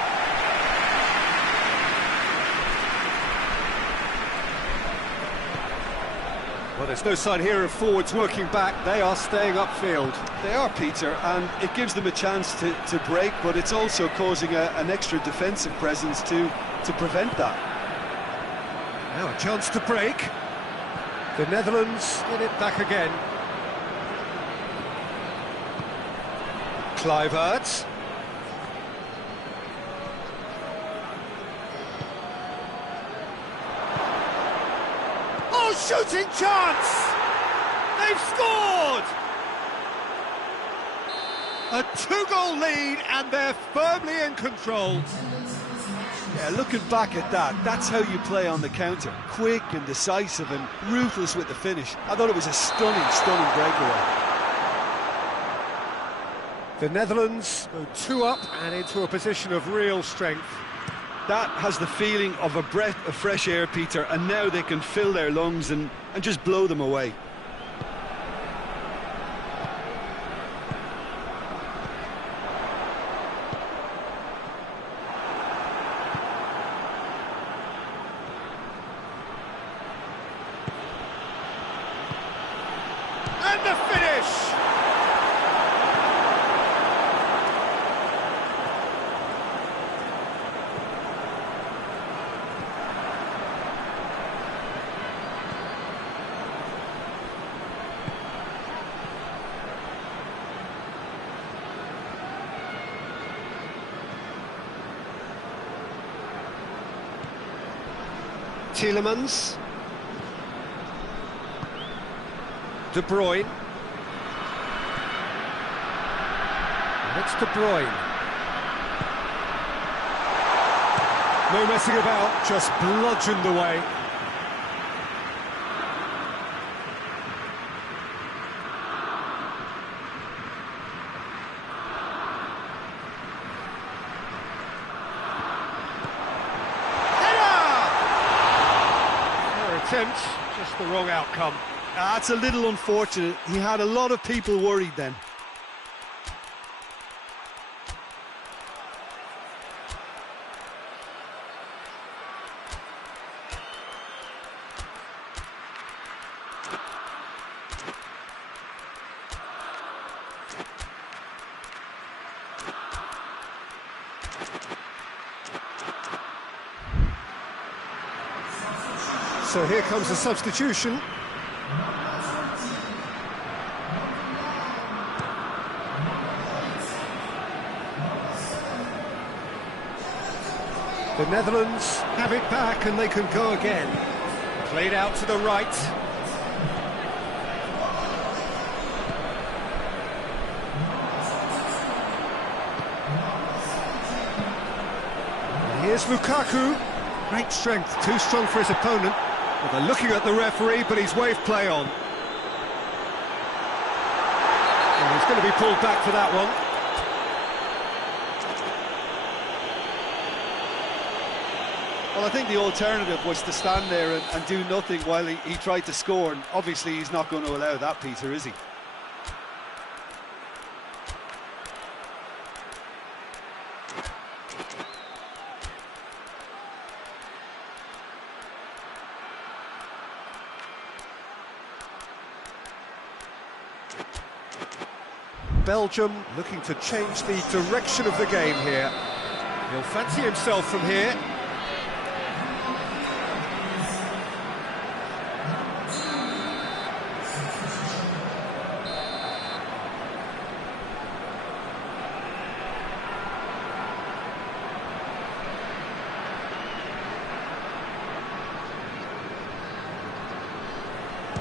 Well, there's no sign here of forwards working back. They are staying upfield. They are, Peter, and it gives them a chance to break, but it's also causing an extra defensive presence to prevent that. Now a chance to break. The Netherlands get it back again. Kluivert. Oh, shooting chance! They've scored! A 2-goal lead and they're firmly in control. Yeah, looking back at that, that's how you play on the counter. Quick and decisive and ruthless with the finish. I thought it was a stunning breakaway. The Netherlands go 2 up and into a position of real strength. That has the feeling of a breath of fresh air, Peter, and now they can fill their lungs and just blow them away. And the finish! Tielemans. De Bruyne. And it's De Bruyne. No messing about, just bludgeoned away. Attempt, just the wrong outcome. That's a little unfortunate. He had a lot of people worried then. So here comes the substitution. The Netherlands have it back and they can go again. Played out to the right. And here's Lukaku. Great strength, too strong for his opponent. Well, they're looking at the referee, but he's waved play on. And he's going to be pulled back for that one. Well, I think the alternative was to stand there and do nothing while he tried to score, and obviously he's not going to allow that, Peter, is he? Belgium looking to change the direction of the game here. He'll fancy himself from here.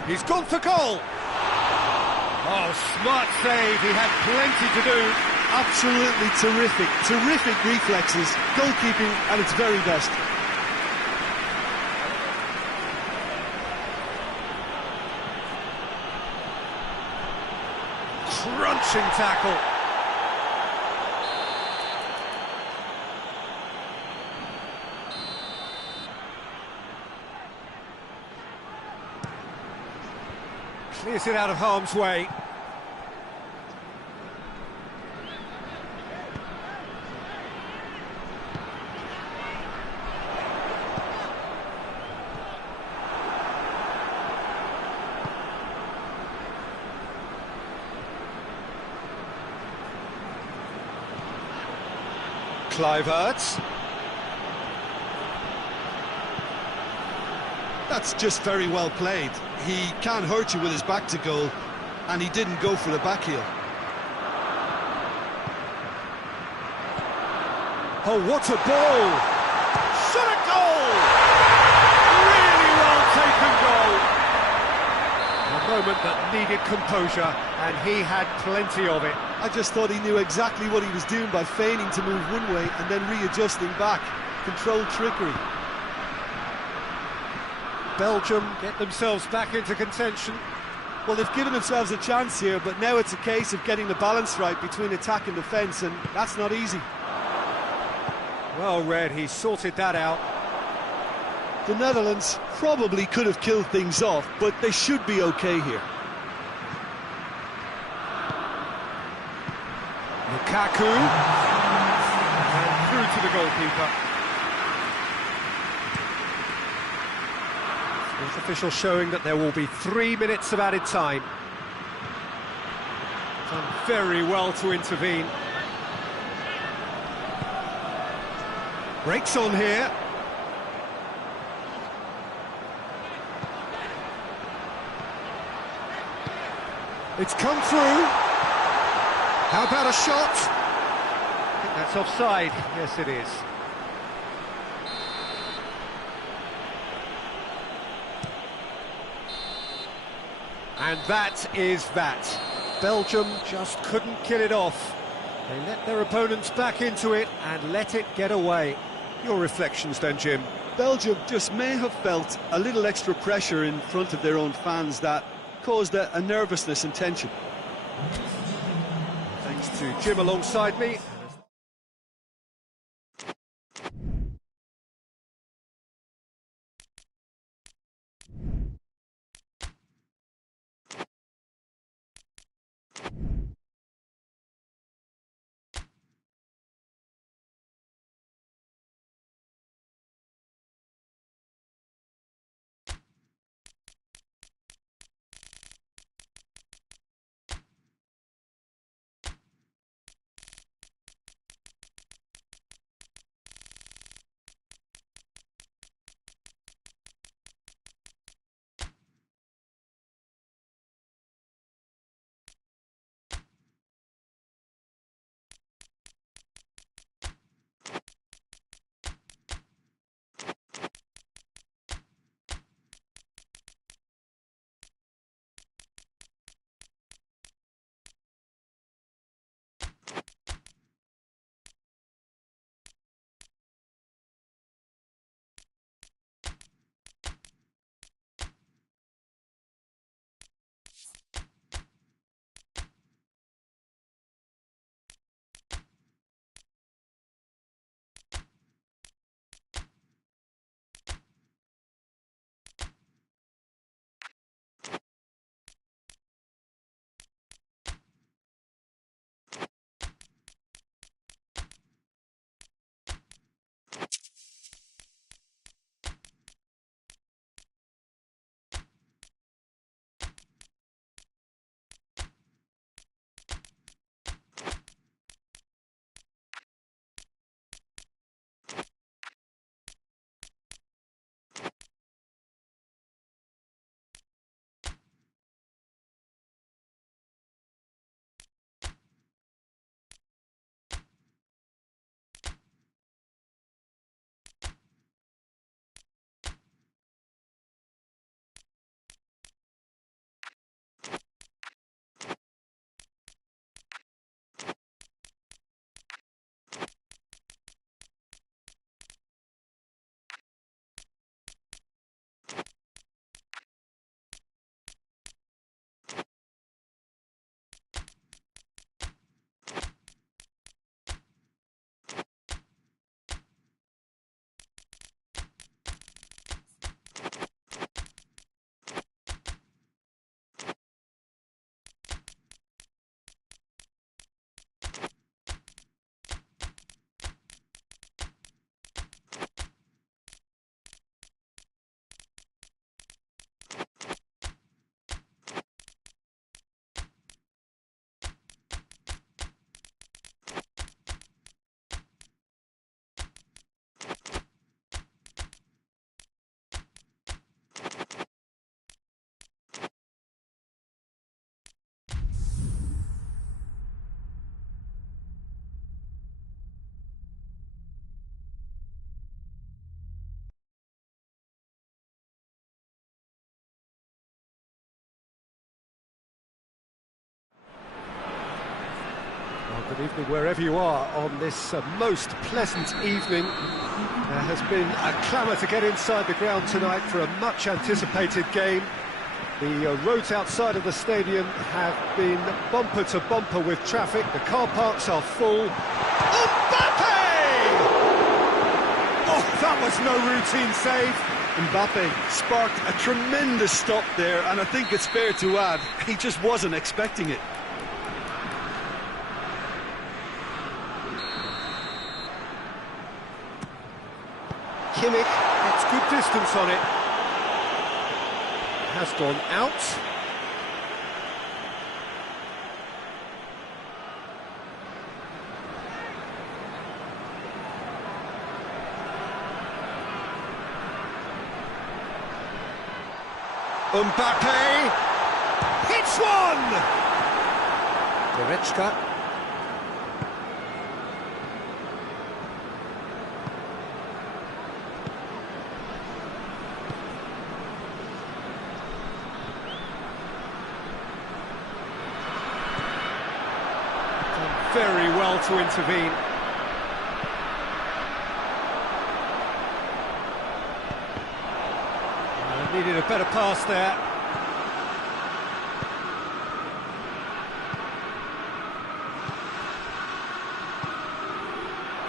He's gone for goal. Oh, smart save, he had plenty to do. Absolutely terrific reflexes, goalkeeping at its very best. Crunching tackle. Clears it out of harm's way. Kluivert. That's just very well played. He can't hurt you with his back to goal, and he didn't go for the back heel. Oh, what a ball! Shot a goal! Really well taken goal. A moment that needed composure, and he had plenty of it. I just thought he knew exactly what he was doing by feigning to move one way and then readjusting back. Controlled trickery. Belgium get themselves back into contention. Well, they've given themselves a chance here, but now it's a case of getting the balance right between attack and defence, and that's not easy. Well read, he sorted that out. The Netherlands probably could have killed things off, but they should be okay here. Lukaku, and through to the goalkeeper. Fourth official showing that there will be 3 minutes of added time. Done very well to intervene. Breaks on here. It's come through. How about a shot? I think that's offside. Yes, it is. And that is that. Belgium just couldn't kill it off. They let their opponents back into it and let it get away. Your reflections then, Jim? Belgium just may have felt a little extra pressure in front of their own fans that caused a nervousness and tension. Thanks to Jim alongside me. Good evening wherever you are on this most pleasant evening. There has been a clamour to get inside the ground tonight for a much anticipated game. The roads outside of the stadium have been bumper to bumper with traffic. The car parks are full. Mbappe! Oh, that was no routine save. Mbappe sparked a tremendous stop there, and I think it's fair to add, he just wasn't expecting it. Kimmich gets good distance on it. Has gone out. Mbappe hits one! Goretzka. Very well to intervene. Needed a better pass there.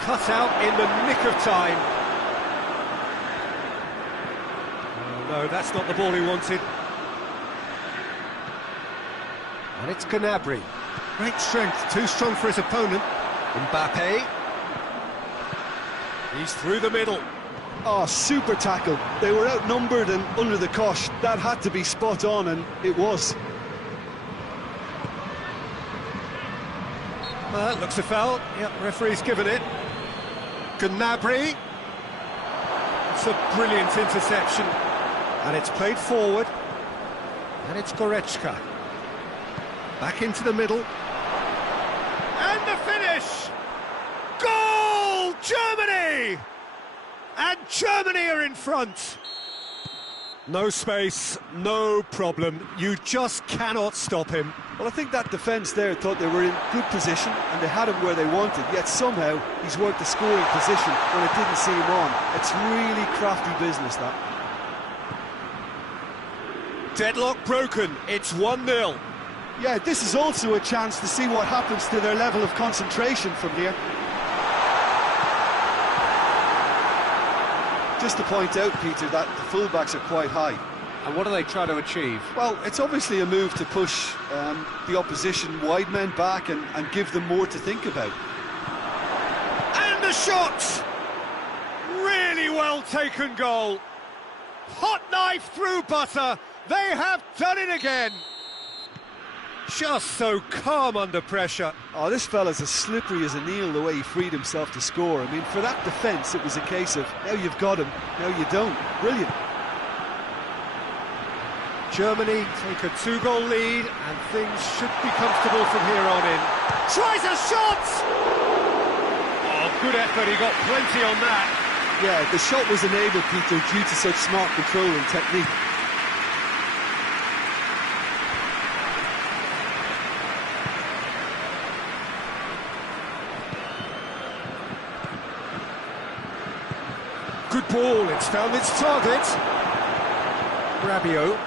Cut out in the nick of time. Oh, no, that's not the ball he wanted. And it's Gnabry. Great strength, too strong for his opponent. Mbappe. He's through the middle. Oh, super tackle. They were outnumbered and under the cosh. That had to be spot on, and it was. Well, that looks a foul. Yep, referee's given it. Gnabry. It's a brilliant interception. And it's played forward. And it's Goretzka. Back into the middle. And the finish! Goal! Germany! And Germany are in front. No space, no problem. You just cannot stop him. Well, I think that defence there thought they were in good position and they had him where they wanted, yet somehow he's worked the scoring position when it didn't see him on. It's really crafty business, that. Deadlock broken. It's 1-0. Yeah, this is also a chance to see what happens to their level of concentration from here. Just to point out, Peter, that the fullbacks are quite high. And what are they trying to achieve? Well, it's obviously a move to push the opposition wide men back and give them more to think about. And the shot! Really well taken goal. Hot knife through butter. They have done it again. Just so calm under pressure. Oh, this fella's as slippery as a needle the way he freed himself to score. I mean, for that defence, it was a case of, now you've got him, now you don't. Brilliant. Germany take a 2-goal lead, and things should be comfortable from here on in. Tries a shot! Oh, good effort, he got plenty on that. Yeah, the shot was enabled, Peter, due to such smart control and technique. Good ball, it's found its target. Rabiot.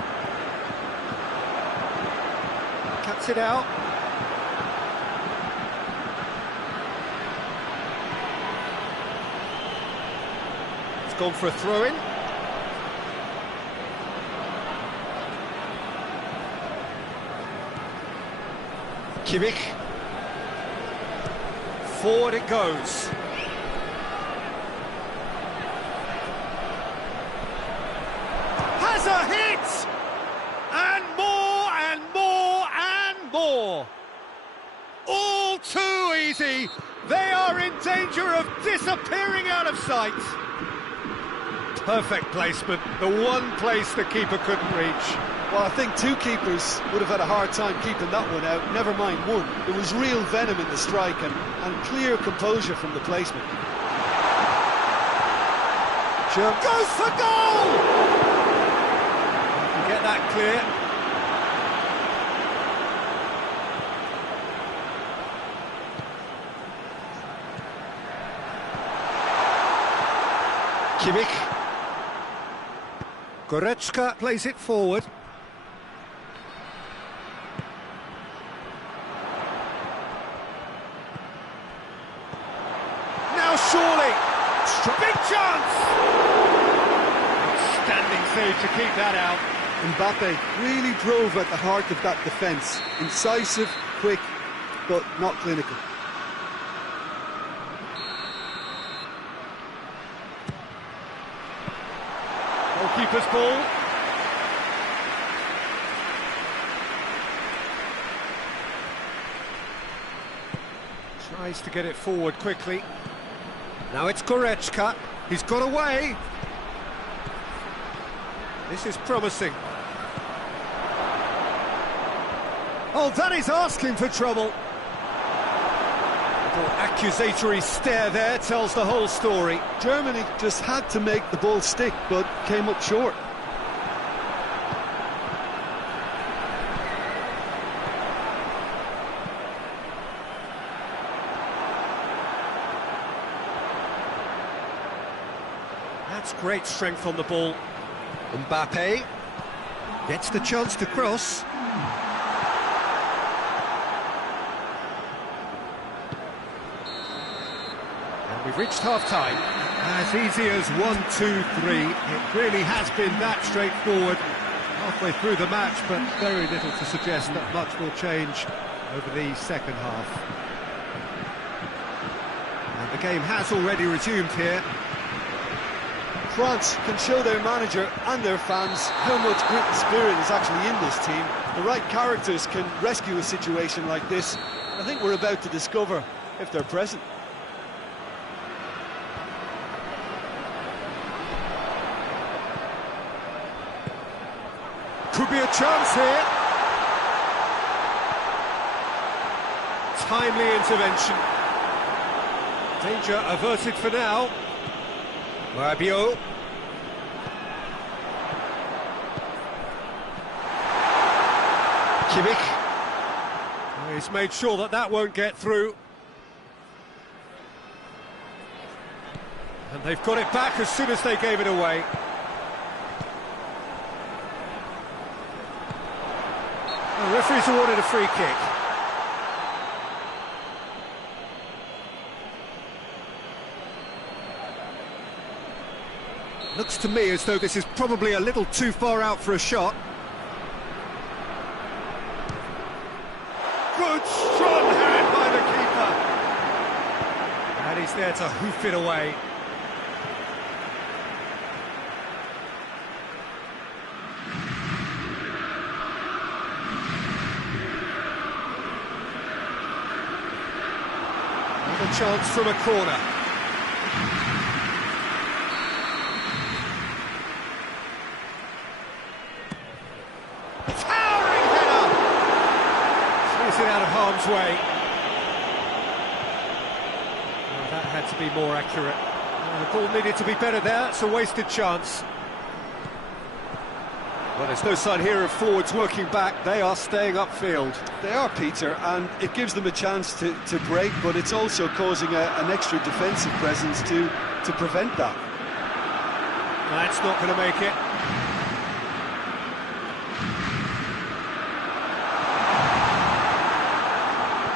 Cuts it out. It's gone for a throw-in. Kimmich. Forward it goes. A hit! And more, and more, and more! All too easy! They are in danger of disappearing out of sight! Perfect placement, the one place the keeper couldn't reach. Well, I think two keepers would have had a hard time keeping that one out, never mind one. There was real venom in the strike and clear composure from the placement. Goes for goal! Get that clear. Kimmich. Goretzka plays it forward. Now surely! Big chance! Outstanding save to keep that out. Mbappe really drove at the heart of that defence. Incisive, quick, but not clinical. Goalkeeper's ball. Tries to get it forward quickly. Now it's Goretzka. He's got away. This is promising. Oh, that is asking for trouble. Little accusatory stare there tells the whole story. Germany just had to make the ball stick, but came up short. That's great strength on the ball. Mbappe gets the chance to cross. And we've reached half-time. As easy as 1-2-3. It really has been that straightforward halfway through the match, but very little to suggest that much will change over the second half. And the game has already resumed here. France can show their manager and their fans how much grit and spirit is actually in this team. The right characters can rescue a situation like this. I think we're about to discover if they're present. Could be a chance here. Timely intervention. Danger averted for now. Rabiot. Kimmich. He's made sure that that won't get through. And they've got it back as soon as they gave it away. The referee's awarded a free kick. Looks to me as though this is probably a little too far out for a shot. Good, strong hand by the keeper. And he's there to hoof it away. Another chance from a corner. It out of harm's way. Well, that had to be more accurate. The ball needed to be better there. It's a wasted chance. Well, there's no sign here of forwards working back. They are staying upfield. They are, Peter, and it gives them a chance to break, but it's also causing an extra defensive presence to prevent that. That's not going to make it.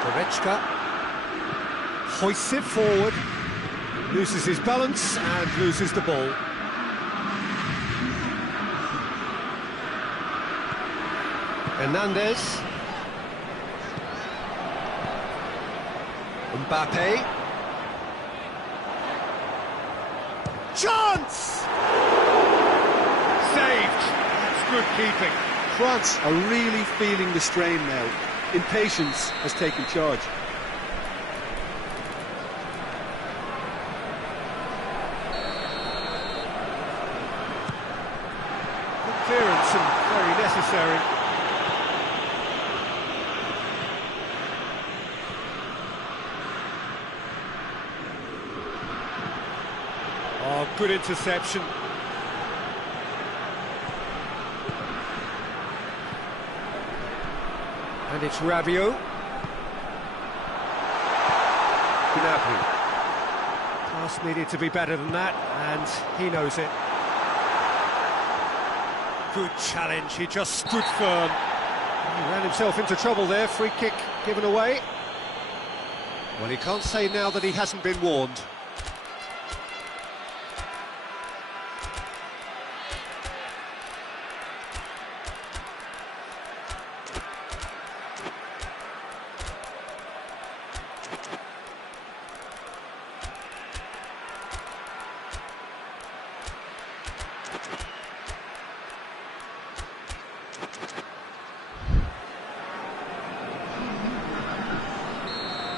Goretzka hoists it forward, loses his balance and loses the ball. Hernandez. Mbappe. Chance! Saved! That's good keeping. France are really feeling the strain now. Impatience has taken charge. Good clearance and very necessary. Oh, good interception. And it's Rabiot. Gnabry Pass needed to be better than that, and he knows it. Good challenge, he just stood firm. He ran himself into trouble there, free kick given away. Well, he can't say now that he hasn't been warned.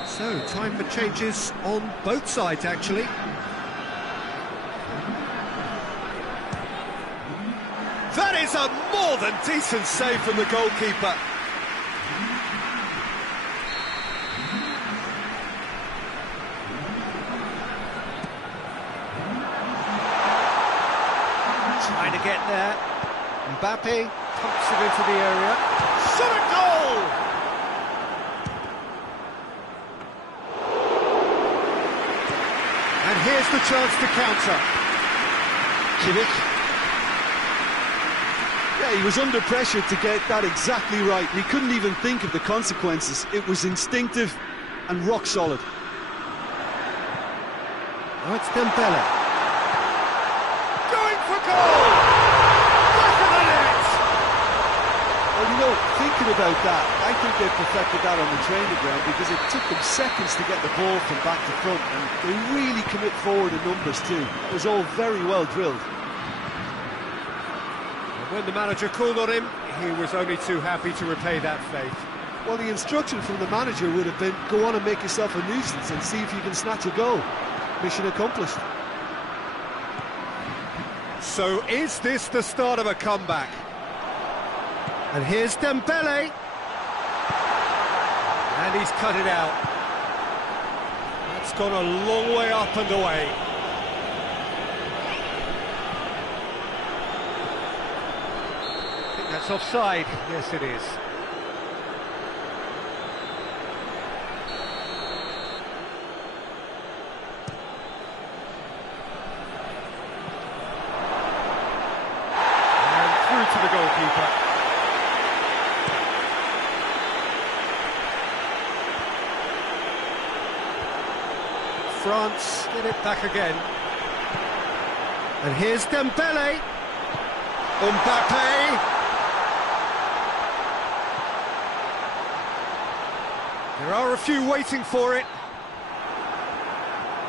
So, time for changes on both sides, actually. That is a more than decent save from the goalkeeper. Trying to get there. Mbappe pumps it into the area. Shot a goal! And here's the chance to counter. Kimmich. Yeah, he was under pressure to get that exactly right. He couldn't even think of the consequences. It was instinctive and rock solid. Now it's Dembele. Going for goal! Back of the net! Well, you know, thinking about that, I think they perfected that on the training ground because it took them seconds to get the ball from back to front, and they really commit forward in numbers too. It was all very well drilled. And when the manager called on him, he was only too happy to repay that faith. Well, the instruction from the manager would have been, go on and make yourself a nuisance and see if you can snatch a goal. Mission accomplished. So is this the start of a comeback? And here's Dembele. And he's cut it out. That's gone a long way up and away. I think that's offside. Yes, it is. And through to the goalkeeper. France get it back again. And here's Dembele. Mbappe. There are a few waiting for it.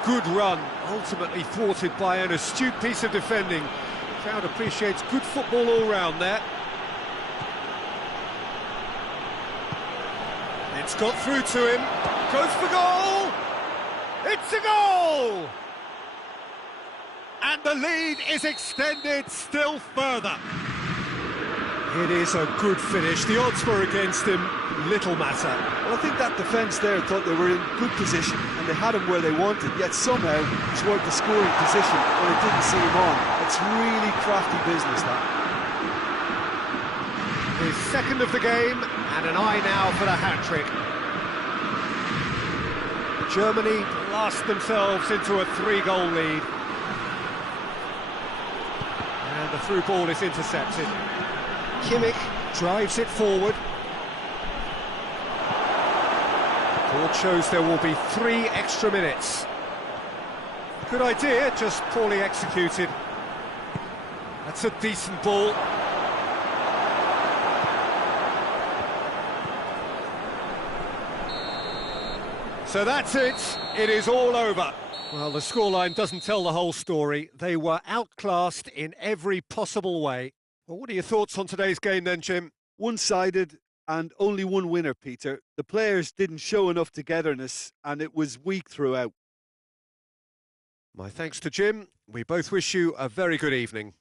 Good run, ultimately thwarted by an astute piece of defending. The crowd appreciates good football all round there. It's got through to him. Goes for goal. It's a goal! And the lead is extended still further. It is a good finish. The odds were against him. Little matter. Well, I think that defence there thought they were in good position and they had him where they wanted, yet somehow toward the scoring position when it didn't see him on. It's really crafty business, that. His second of the game, and an eye now for the hat-trick. Germany blast themselves into a 3-goal lead. And the through ball is intercepted. Kimmich drives it forward. Court shows there will be 3 extra minutes. Good idea, just poorly executed. That's a decent ball. So that's it. It is all over. Well, the scoreline doesn't tell the whole story. They were outclassed in every possible way. Well, what are your thoughts on today's game then, Jim? One-sided and only one winner, Peter. The players didn't show enough togetherness and it was weak throughout. My thanks to Jim. We both wish you a very good evening.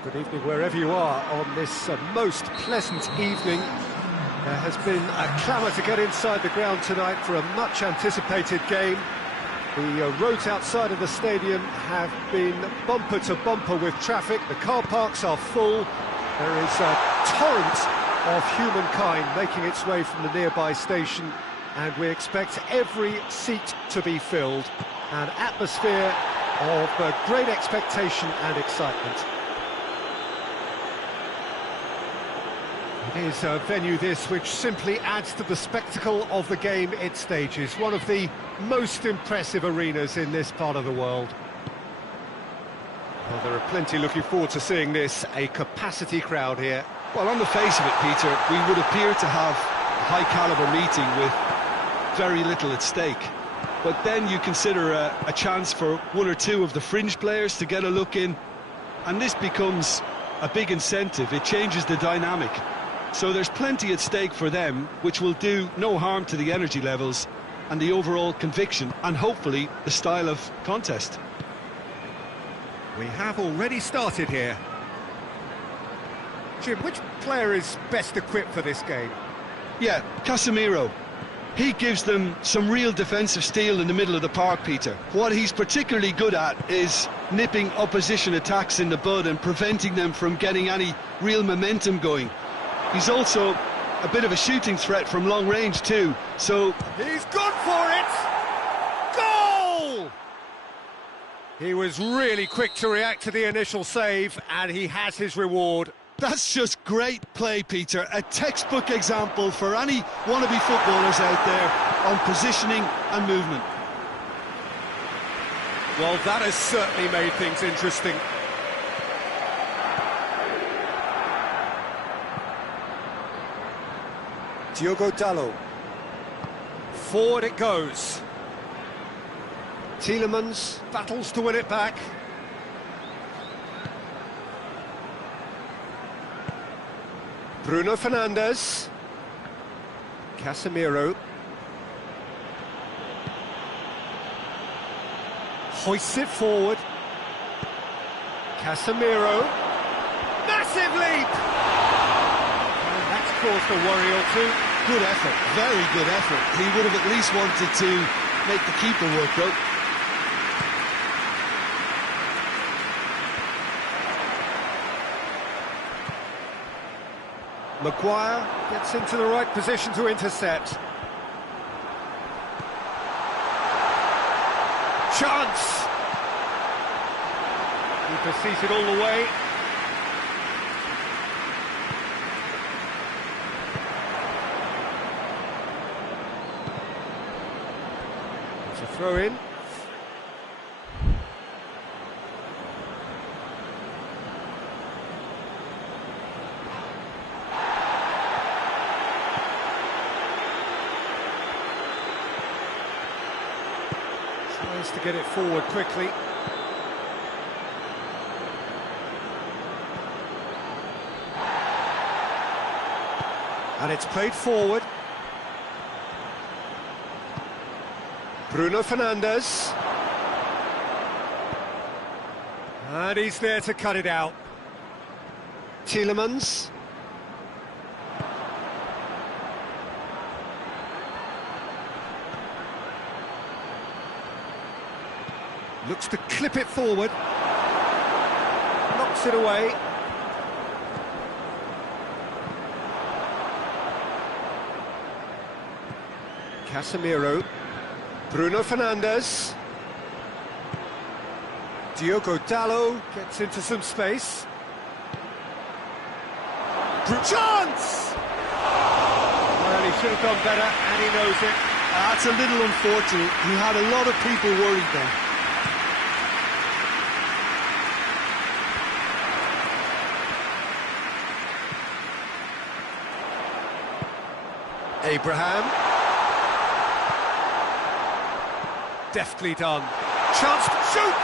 Well, good evening wherever you are on this most pleasant evening. There has been a clamour to get inside the ground tonight for a much anticipated game. The roads outside of the stadium have been bumper to bumper with traffic. The car parks are full. There is a torrent of humankind making its way from the nearby station, and we expect every seat to be filled. An atmosphere of great expectation and excitement. It is a venue this which simply adds to the spectacle of the game it stages. One of the most impressive arenas in this part of the world. Well, there are plenty looking forward to seeing this, a capacity crowd here. Well, on the face of it, Peter, we would appear to have a high-caliber meeting with very little at stake. But then you consider a chance for one or two of the fringe players to get a look in, and this becomes a big incentive. It changes the dynamic. So there's plenty at stake for them, which will do no harm to the energy levels and the overall conviction, and hopefully the style of contest. We have already started here. Jim, which player is best equipped for this game? Yeah, Casemiro. He gives them some real defensive steel in the middle of the park, Peter. What he's particularly good at is nipping opposition attacks in the bud and preventing them from getting any real momentum going. He's also a bit of a shooting threat from long range too, so... He's gone for it! Goal! He was really quick to react to the initial save, and he has his reward. That's just great play, Peter. A textbook example for any wannabe footballers out there on positioning and movement. Well, that has certainly made things interesting. Diogo Dalot. Forward it goes. Tielemans battles to win it back. Bruno Fernandes. Casemiro. Hoists it forward. Casemiro. Massive leap! And that's caused a worry or two. Good effort, very good effort. He would have at least wanted to make the keeper work though. Maguire gets into the right position to intercept. Chance! Keeper sees it all the way. It's a throw-in. Tries to get it forward quickly. And it's played forward. Bruno Fernandes. And he's there to cut it out. Tielemans. Looks to clip it forward. Knocks it away. Casemiro. Bruno Fernandes. Diogo Dalot gets into some space. Chance! Well, he should have done better, and he knows it. That's a little unfortunate. He had a lot of people worried then. Abraham. Deftly done. Chance to shoot!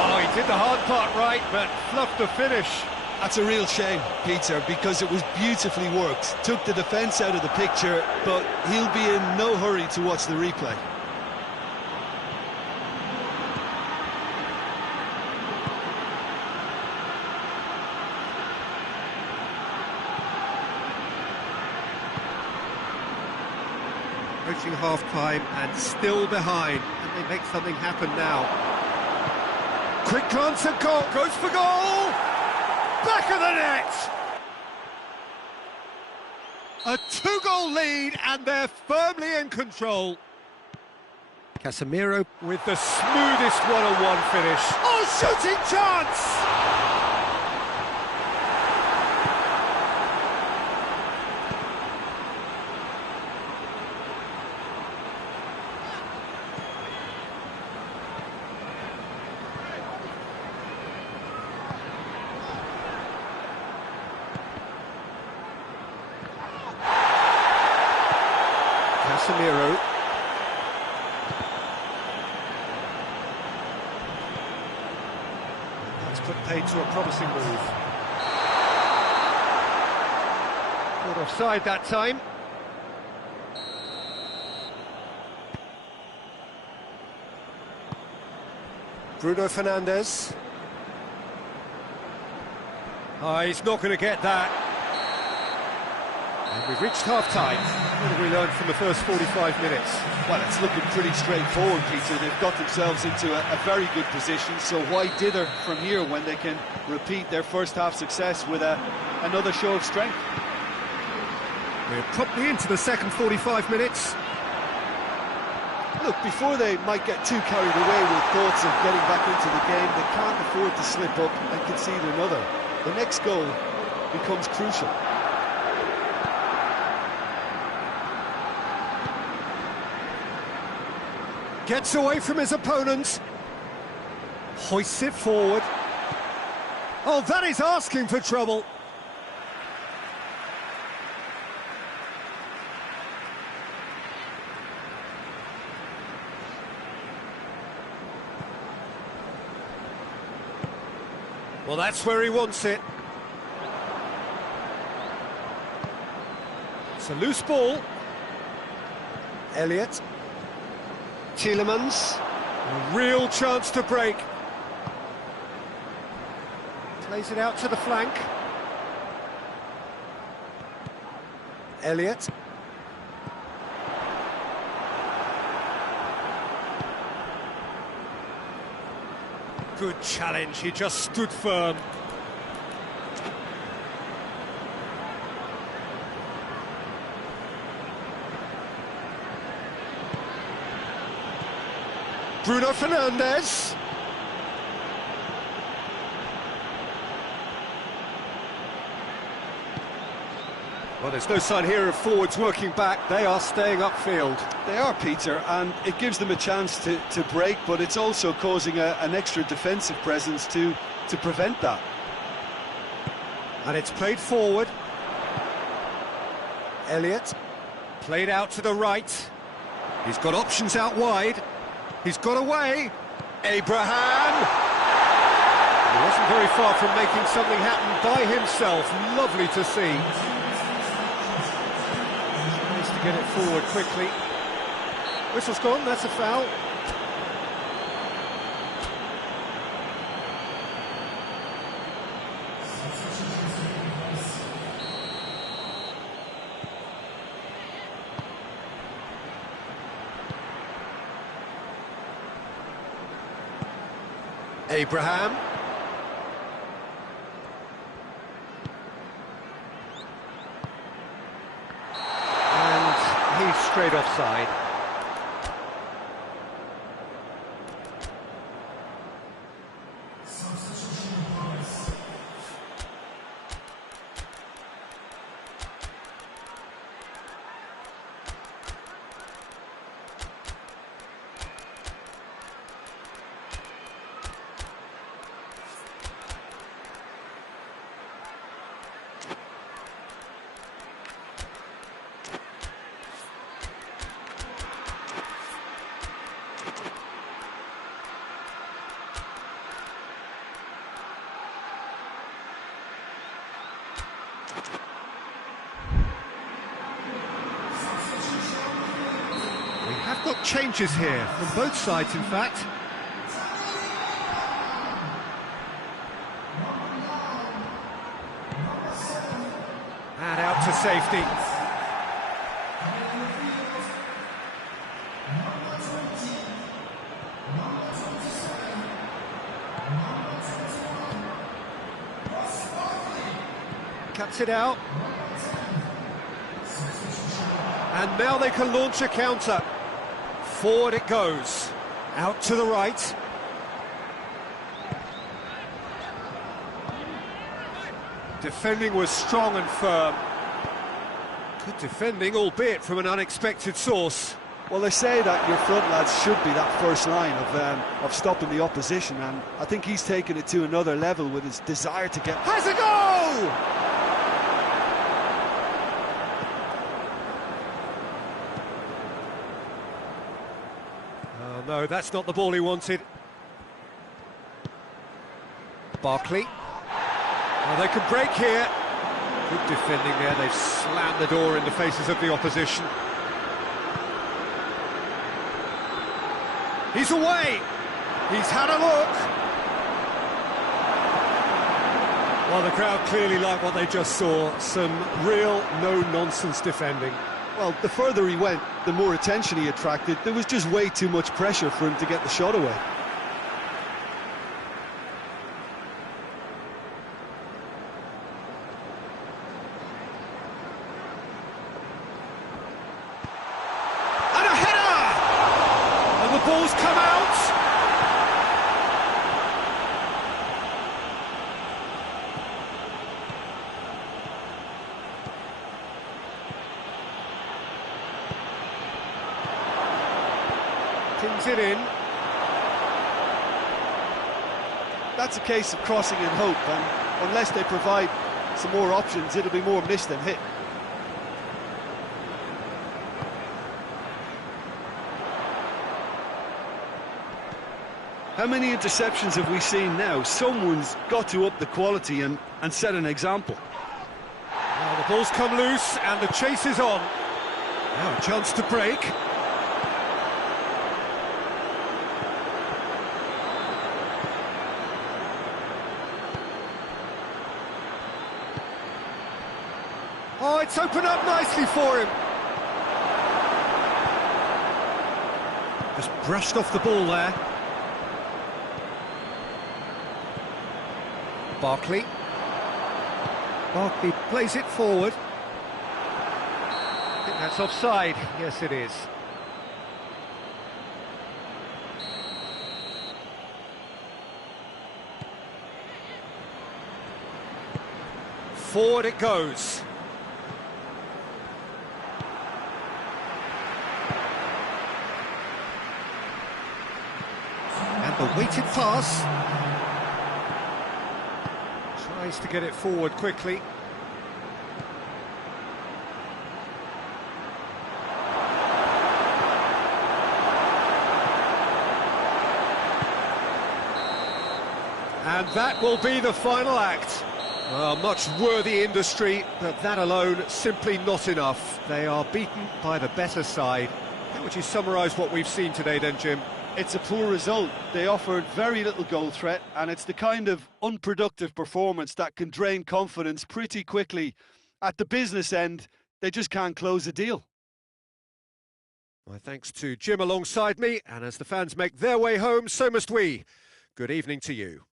Oh, he did the hard part right, but fluffed the finish. That's a real shame, Peter, because it was beautifully worked. Took the defence out of the picture, but he'll be in no hurry to watch the replay. Approaching half-time and still behind. And they make something happen now. Quick glance at goal, goes for goal! Back of the net! A 2-goal lead and they're firmly in control. Casemiro with the smoothest one-on-one finish. Oh, shooting chance! Casemiro. That's put paid to a promising move. Caught offside that time. Bruno Fernandes. Oh, he's not going to get that. And we've reached half-time. What have we learned from the first 45 minutes? Well, it's looking pretty straightforward, Peter. They've got themselves into a very good position, so why dither from here when they can repeat their first-half success with another show of strength? We're promptly into the second 45 minutes. Look, before they might get too carried away with thoughts of getting back into the game, they can't afford to slip up and concede another. The next goal becomes crucial. Gets away from his opponent. Hoists it forward. Oh, that is asking for trouble. Well, that's where he wants it. It's a loose ball. Elliott. Tielemans, a real chance to break. Plays it out to the flank. Elliott. Good challenge, he just stood firm. Bruno Fernandes. Well, there's no sign here of forwards working back. They are staying upfield. They are, Peter, and it gives them a chance to break, but it's also causing an extra defensive presence to prevent that. And it's played forward. Elliott. Played out to the right. He's got options out wide. He's got away. Abraham! He wasn't very far from making something happen by himself. Lovely to see. Needs to get it forward quickly. Whistle's gone, that's a foul. Abraham. And he's straight offside. We have got changes here, from both sides in fact. And out to safety. cuts it out. And now they can launch a counter. Forward it goes. Out to the right. Defending was strong and firm. Good defending, albeit from an unexpected source. Well, they say that your front lads should be that first line of stopping the opposition, and I think he's taken it to another level with his desire to get... Has a goal! Oh no, that's not the ball he wanted. Barkley. Oh, they can break here. Good defending there, they've slammed the door in the faces of the opposition. He's away! He's had a look! Well, the crowd clearly like what they just saw. Some real no-nonsense defending. Well, the further he went, the more attention he attracted. There was just way too much pressure for him to get the shot away. Ball's come out. Pins it in. That's a case of crossing in hope, and unless they provide some more options, it'll be more miss than hit. How many interceptions have we seen now? Someone's got to up the quality and set an example. Well, the ball's come loose and the chase is on. Now a chance to break. Oh, it's opened up nicely for him. Just brushed off the ball there. Barkley. Barkley plays it forward. I think that's offside. Yes, it is. Forward it goes. And the weighted pass. Tries to get it forward quickly. And that will be the final act. Well, much worthy industry, but that alone simply not enough. They are beaten by the better side. How would you summarise what we've seen today then, Jim? It's a poor result. They offered very little goal threat, and it's the kind of unproductive performance that can drain confidence pretty quickly. At the business end, they just can't close a deal. My thanks to Jim alongside me, and as the fans make their way home, so must we. Good evening to you.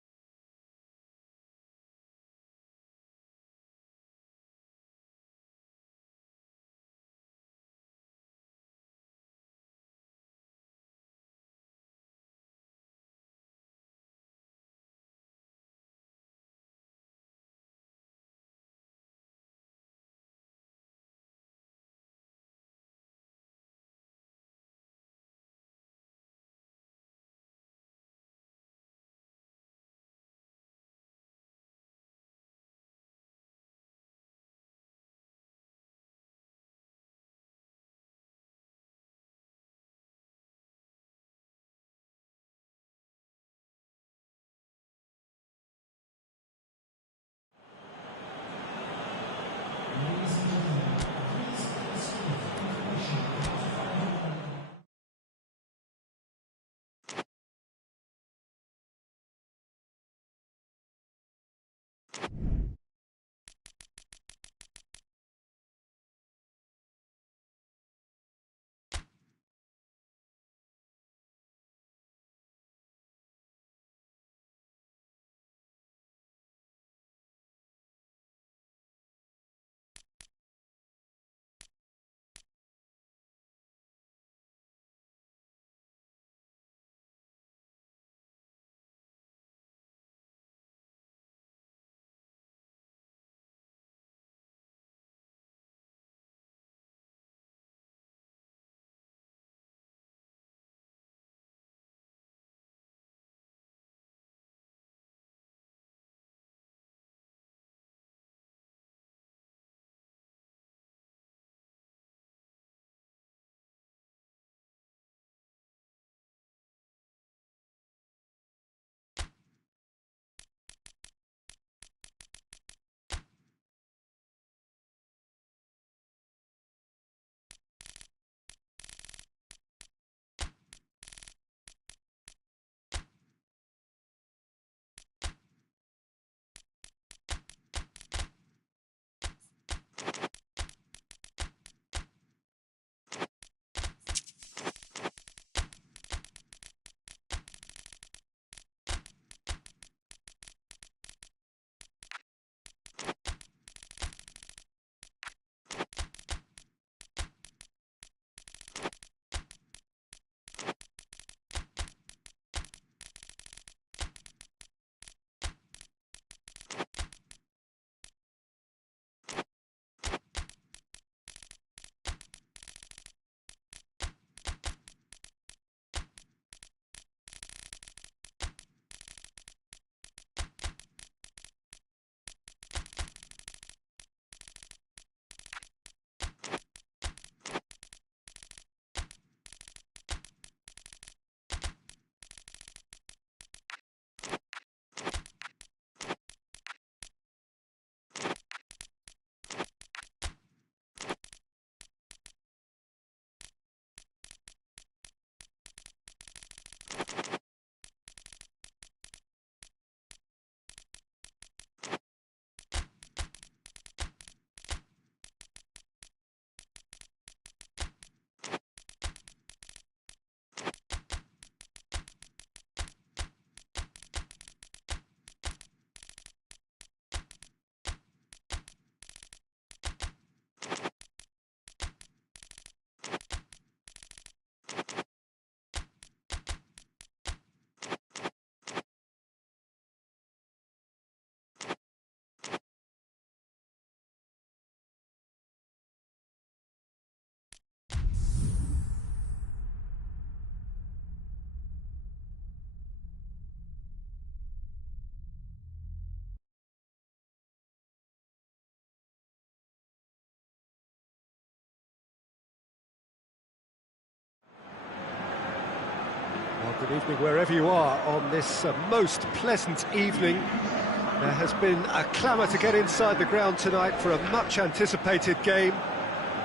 Good evening wherever you are on this most pleasant evening. There has been a clamour to get inside the ground tonight for a much anticipated game.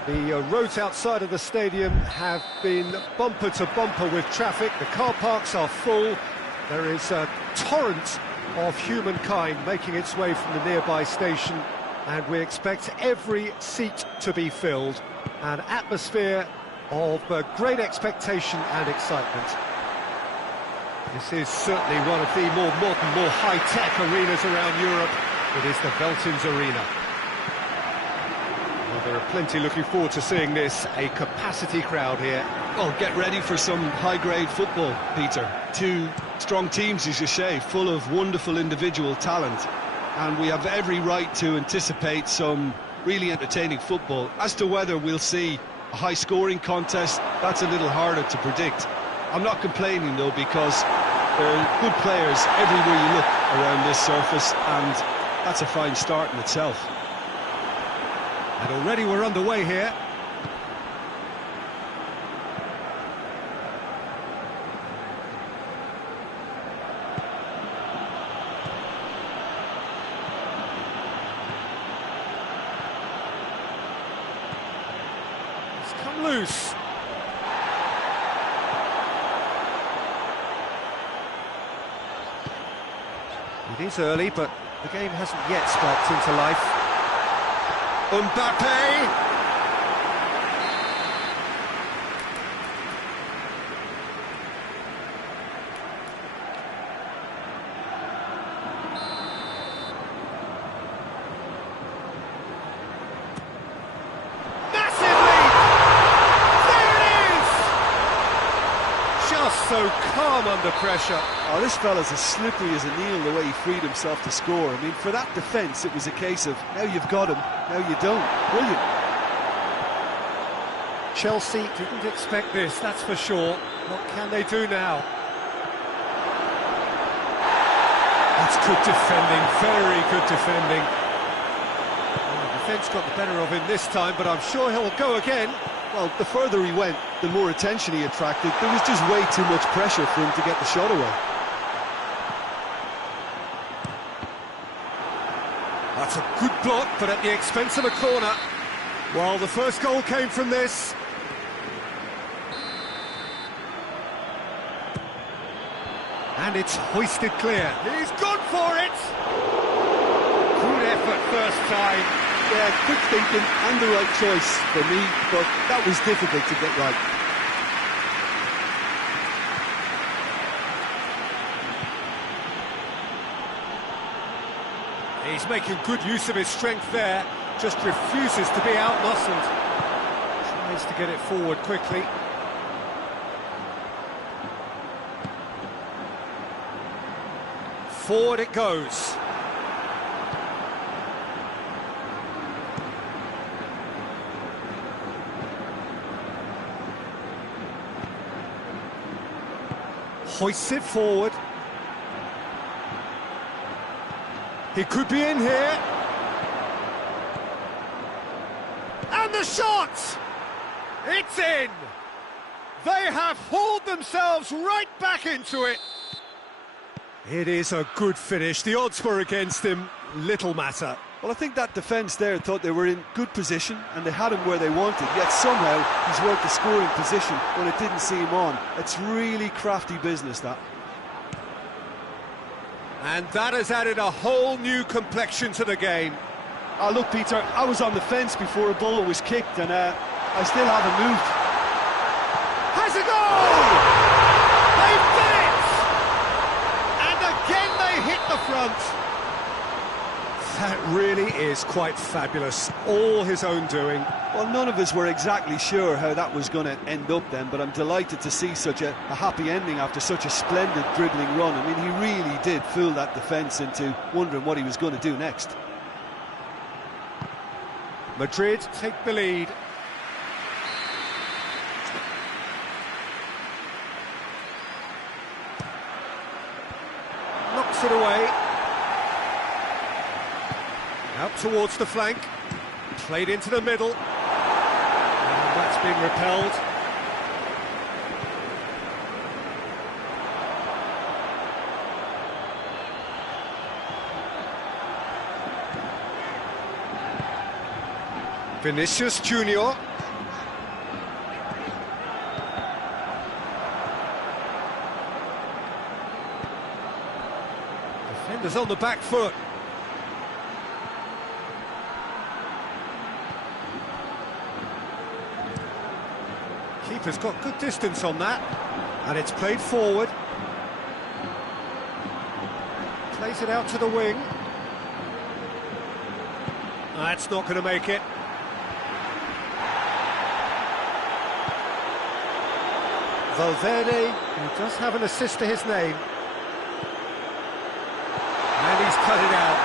The roads outside of the stadium have been bumper to bumper with traffic. The car parks are full. There is a torrent of humankind making its way from the nearby station, and we expect every seat to be filled. An atmosphere of great expectation and excitement. This is certainly one of the more modern, more high-tech arenas around Europe. It is the Veltins Arena. Well, there are plenty looking forward to seeing this, a capacity crowd here. Well, get ready for some high-grade football, Peter. Two strong teams, as you say, full of wonderful individual talent. And we have every right to anticipate some really entertaining football. As to whether we'll see a high-scoring contest, that's a little harder to predict. I'm not complaining, though, because there are good players everywhere you look around this surface, and that's a fine start in itself. And already we're underway here. It's come loose. It is early, but the game hasn't yet sparked into life. Mbappe! So calm under pressure. Oh, this fella's as slippery as a needle the way he freed himself to score. I mean, for that defence, it was a case of, now you've got him, now you don't. Brilliant. Chelsea didn't expect this, that's for sure. What can they do now? That's good defending, very good defending. Well, the defence got the better of him this time, but I'm sure he'll go again. Well, the further he went, the more attention he attracted. There was just way too much pressure for him to get the shot away. That's a good block, but at the expense of a corner. Well, the first goal came from this. And it's hoisted clear. He's gone for it! Good effort first time. Yeah, quick thinking and the right choice for me, but that was difficult to get right. He's making good use of his strength there, just refuses to be outmuscled. Tries to get it forward quickly. Forward it goes. Hoists it forward. He could be in here. And the shot! It's in! They have hauled themselves right back into it. It is a good finish. The odds were against him. Little matter. Well, I think that defence there thought they were in good position and they had him where they wanted, yet somehow he's worked the scoring position when it didn't see him on. It's really crafty business, that. And that has added a whole new complexion to the game. Oh, look, Peter, I was on the fence before a ball was kicked and I still haven't moved. Has a goal! They've done it! And again they hit the front. That really is quite fabulous, all his own doing. Well, none of us were exactly sure how that was going to end up then, but I'm delighted to see such a happy ending after such a splendid dribbling run. I mean, he really did fool that defence into wondering what he was going to do next. Madrid take the lead. Knocks it away. Out towards the flank, played into the middle, and that's been repelled. Vinicius Junior. Defenders on the back foot. Keeper's got good distance on that, and it's played forward. Plays it out to the wing. That's not going to make it. Valverde, who does have an assist to his name. And he's cut it out.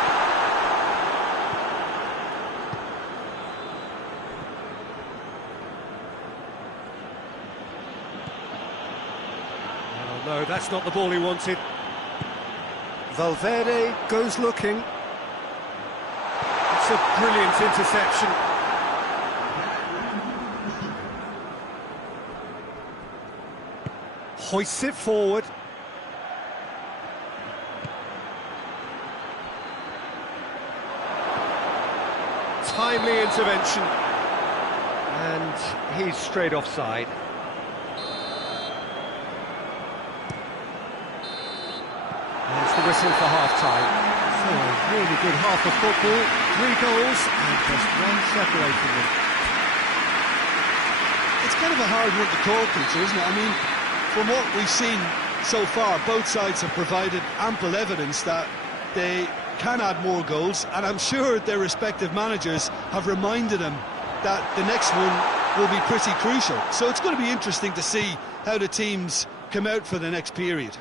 Oh, no, that's not the ball he wanted. Valverde goes looking. It's a brilliant interception. Hoists it forward. Timely intervention. And he's straight offside. There's the whistle for half-time. So a really good half of football. 3 goals and just one separating them. It's kind of a hard one to call, Peter, isn't it? I mean, from what we've seen so far, both sides have provided ample evidence that they can add more goals, and I'm sure their respective managers have reminded them that the next one will be pretty crucial. So it's going to be interesting to see how the teams come out for the next period.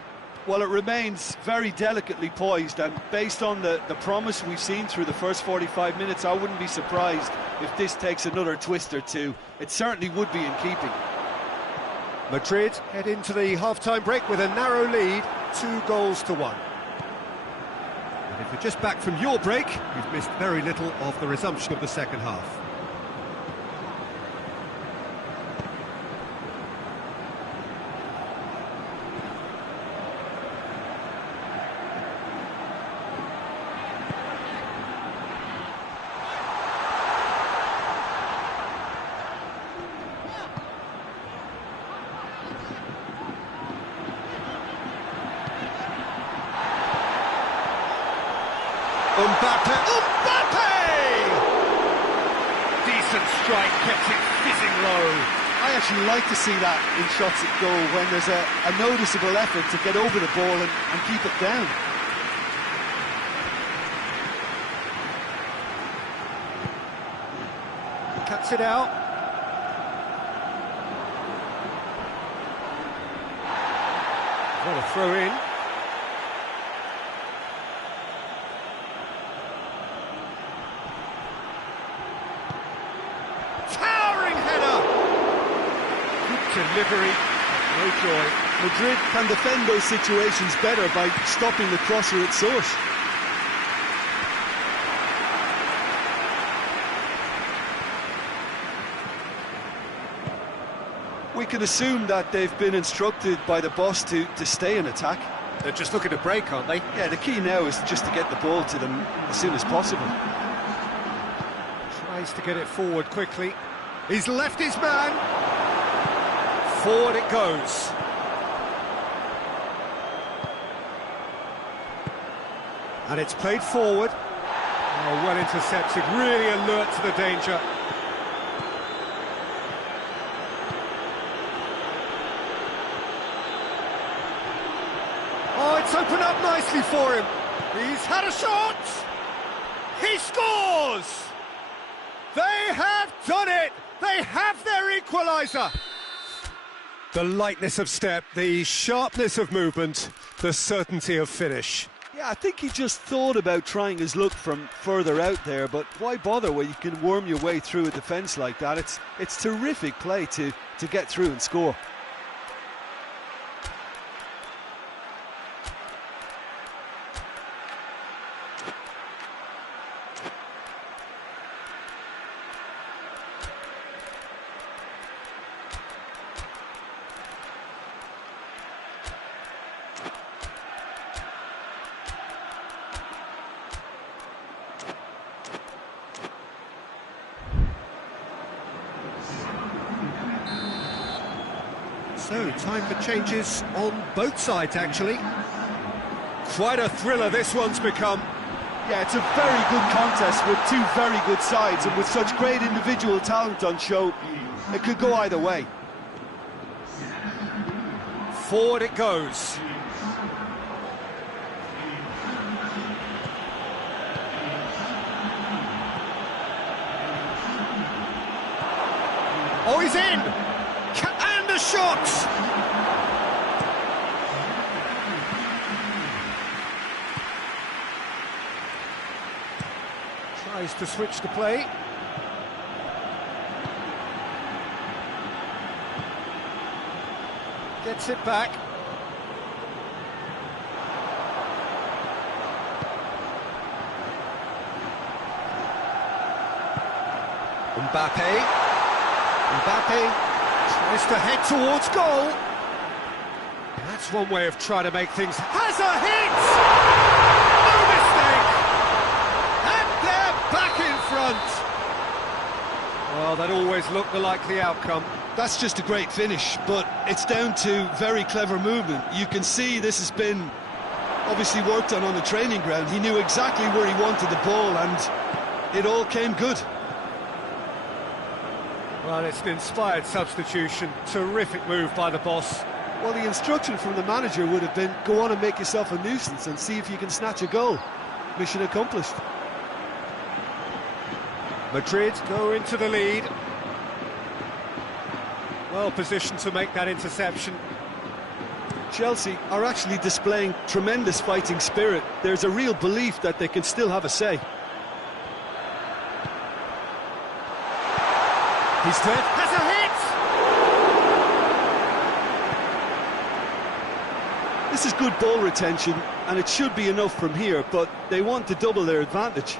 Well, it remains very delicately poised, and based on the promise we've seen through the first 45 minutes, I wouldn't be surprised if this takes another twist or two. It certainly would be in keeping. Madrid head into the half-time break with a narrow lead, 2-1. And if you're just back from your break, you've missed very little of the resumption of the second half. Mbappe! Decent strike, kept it fizzing low. I actually like to see that in shots at goal, when there's a noticeable effort to get over the ball and keep it down. Cuts it out. What a throw in. Delivery, no joy. Madrid can defend those situations better by stopping the crosser at source. We can assume that they've been instructed by the boss to stay in attack. They're just looking to break, aren't they? Yeah, the key now is just to get the ball to them as soon as possible. Tries to get it forward quickly. He's left his man. Forward it goes. And it's played forward. Oh, well intercepted, really alert to the danger. Oh, it's opened up nicely for him. He's had a shot. He scores! They have done it! They have their equaliser! The lightness of step, the sharpness of movement, the certainty of finish. Yeah, I think he just thought about trying his luck from further out there, but why bother when you can worm your way through a defence like that? It's terrific play to get through and score. So, time for changes on both sides, actually. Quite a thriller this one's become. Yeah, it's a very good contest with two very good sides, and with such great individual talent on show, it could go either way. Forward it goes. Oh, he's in! And a shot! Tries to switch the play. Gets it back. Mbappe tries to head towards goal. That's one way of trying to make things. Has a hit! No mistake! And they're back in front. Well, that always looked the likely outcome. That's just a great finish, but it's down to very clever movement. You can see this has been obviously worked on the training ground. He knew exactly where he wanted the ball, and it all came good. Well, it's an inspired substitution. Terrific move by the boss. Well, the instruction from the manager would have been, go on and make yourself a nuisance and see if you can snatch a goal. Mission accomplished. Madrid go into the lead. Well positioned to make that interception. Chelsea are actually displaying tremendous fighting spirit. There's a real belief that they can still have a say. He's dead. Has a hit! This is good ball retention, and it should be enough from here, but they want to double their advantage.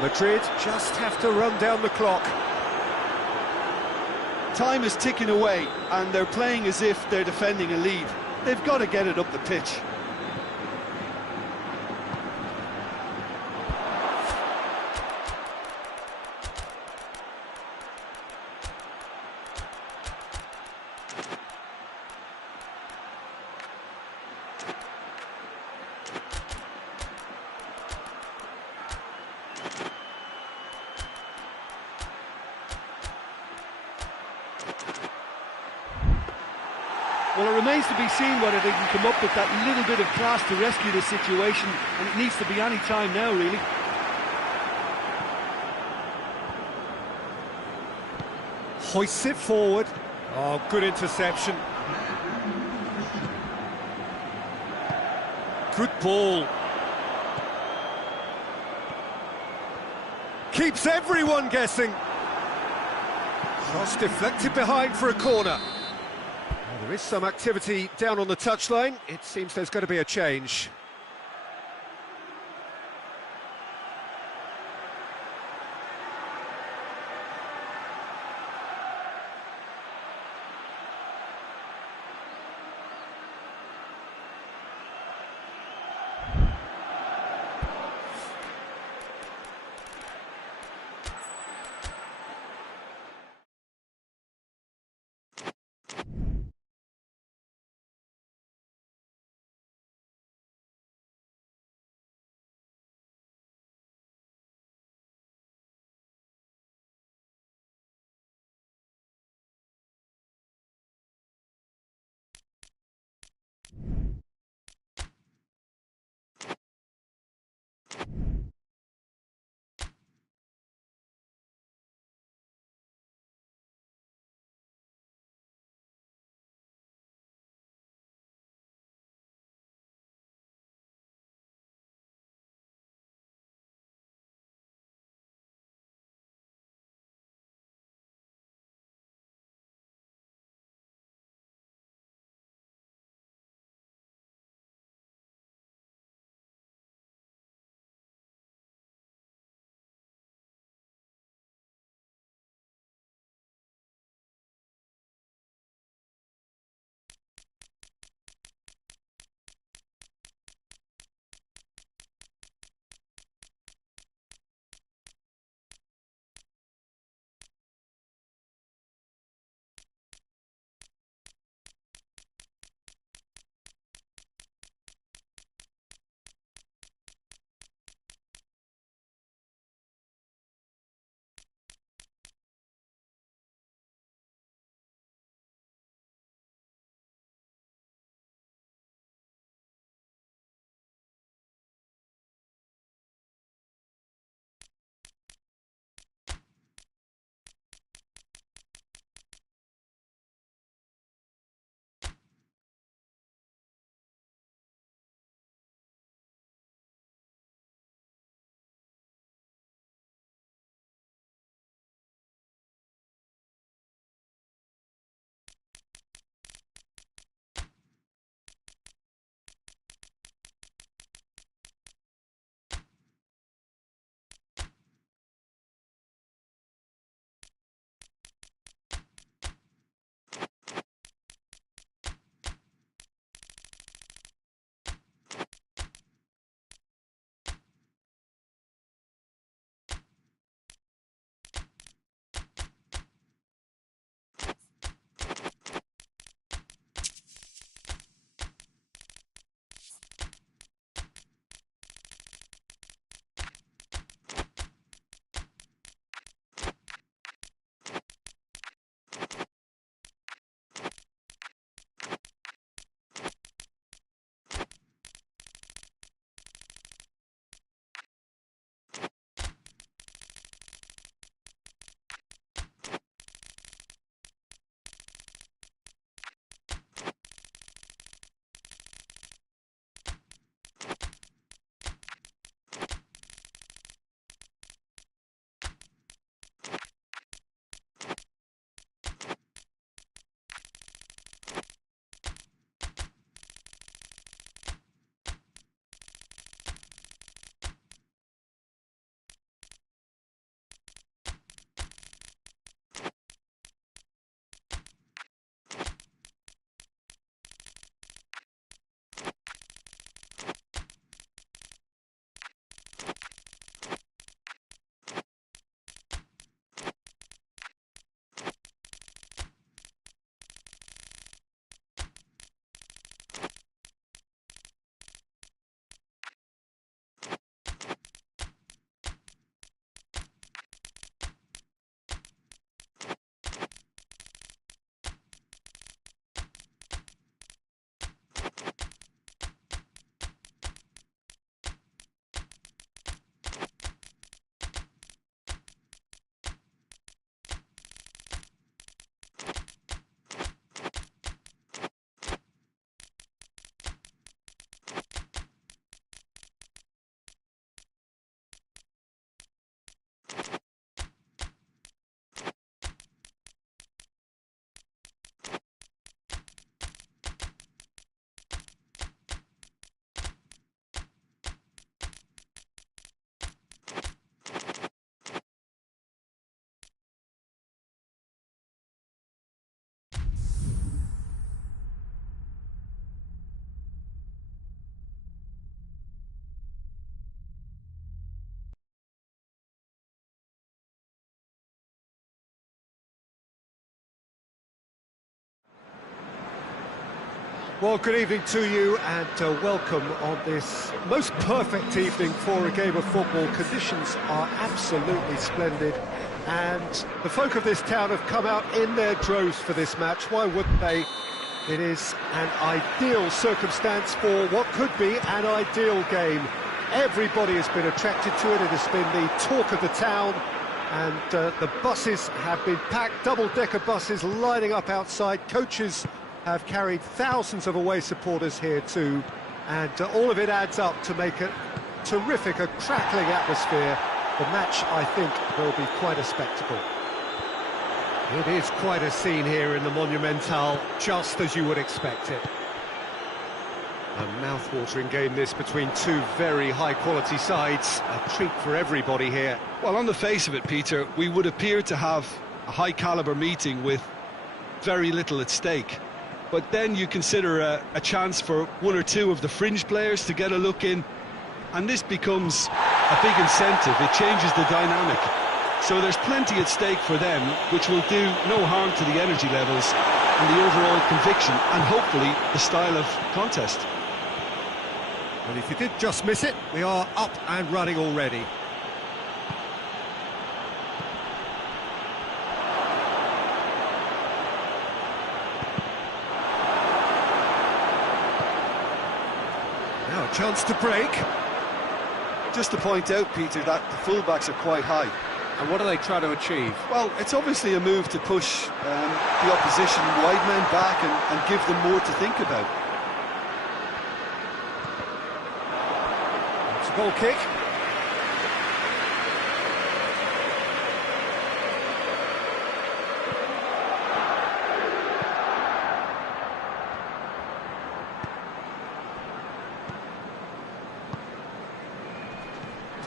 Madrid just have to run down the clock. Time is ticking away, and they're playing as if they're defending a lead. They've got to get it up the pitch. Well, it remains to be seen whether they can come up with that little bit of class to rescue the situation, and it needs to be any time now, really. Hoists it forward. Oh, good interception. Good ball. Keeps everyone guessing. Cross deflected behind for a corner. There is some activity down on the touchline. It seems there's going to be a change. Well, good evening to you and welcome on this most perfect evening for a game of football. Conditions are absolutely splendid and the folk of this town have come out in their droves for this match. Why wouldn't they? It is an ideal circumstance for what could be an ideal game. Everybody has been attracted to it. It has been the talk of the town, and the buses have been packed, double-decker buses lining up outside. Coaches have carried thousands of away supporters here too, and all of it adds up to make a terrific, a crackling atmosphere. The match, I think, will be quite a spectacle. It is quite a scene here in the Monumental, just as you would expect it. A mouth-watering game this between two very high-quality sides. A treat for everybody here. Well, on the face of it, Peter, we would appear to have a high-caliber meeting with very little at stake. But then you consider a chance for one or two of the fringe players to get a look in, and this becomes a big incentive. It changes the dynamic. So there's plenty at stake for them, which will do no harm to the energy levels and the overall conviction and hopefully the style of contest. And if you did just miss it, we are up and running already. Now a chance to break. Just to point out, Peter, that the fullbacks are quite high. And what do they try to achieve? Well, it's obviously a move to push the opposition wide men back and give them more to think about. It's a goal kick.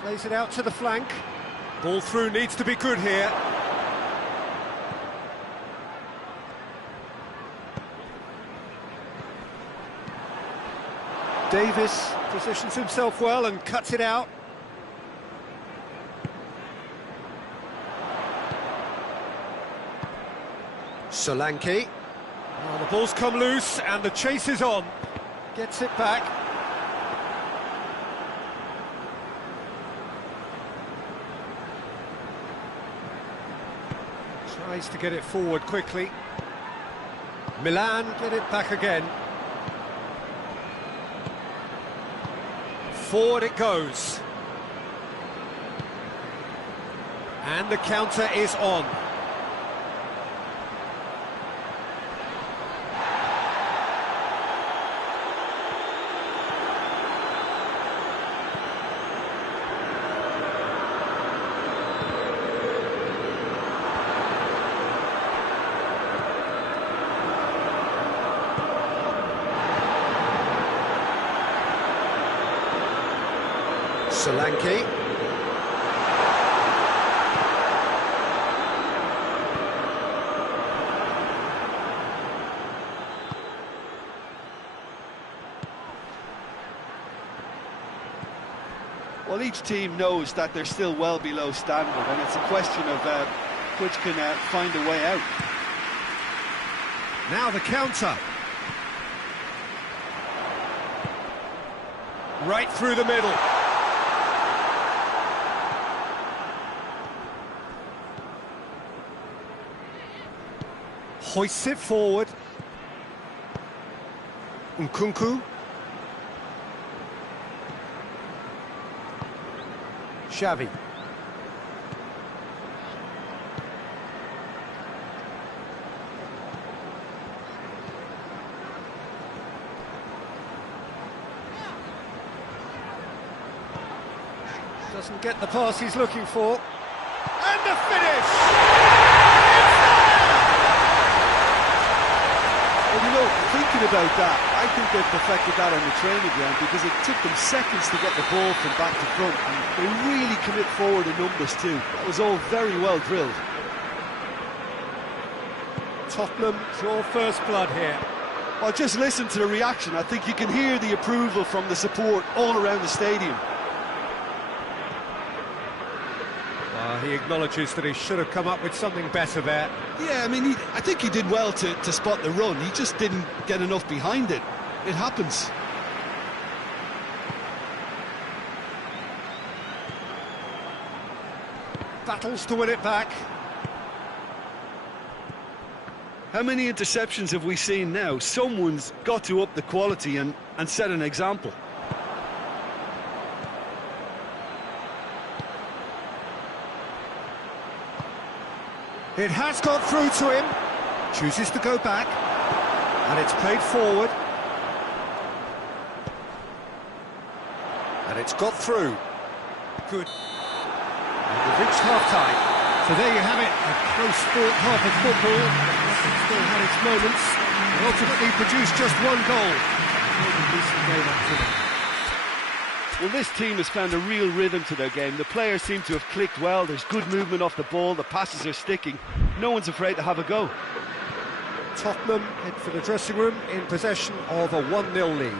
Plays it out to the flank. Ball through needs to be good here. Davis positions himself well and cuts it out. Solanke. Oh, the ball's come loose and the chase is on. Gets it back. Tries to get it forward quickly. Milan get it back again. Forward it goes. And the counter is on. Solanke. Well, each team knows that they're still well below standard, and it's a question of which can find a way out. Now the counter. Right through the middle. Hoists it forward. Nkunku. Xavi. Doesn't get the pass he's looking for. And the finish! Well, you know, thinking about that, I think they've perfected that on the training ground because it took them seconds to get the ball from back to front, and they really commit forward in numbers too. That was all very well drilled. Tottenham draw first blood here. Well, just listen to the reaction. I think you can hear the approval from the support all around the stadium. He acknowledges that he should have come up with something better there. Yeah, I mean, I think he did well to spot the run. He just didn't get enough behind it. it happens. Battles to win it back. How many interceptions have we seen now? Someone's got to up the quality and set an example. It has got through to him. Chooses to go back. And it's played forward. And it's got through. Good. And we've reached half-time. So there you have it, a close-fought half of football. It still had its moments, and ultimately produced just one goal. Well, this team has found a real rhythm to their game. The players seem to have clicked well. There's good movement off the ball. The passes are sticking. No one's afraid to have a go. Tottenham head for the dressing room in possession of a 1-0 lead.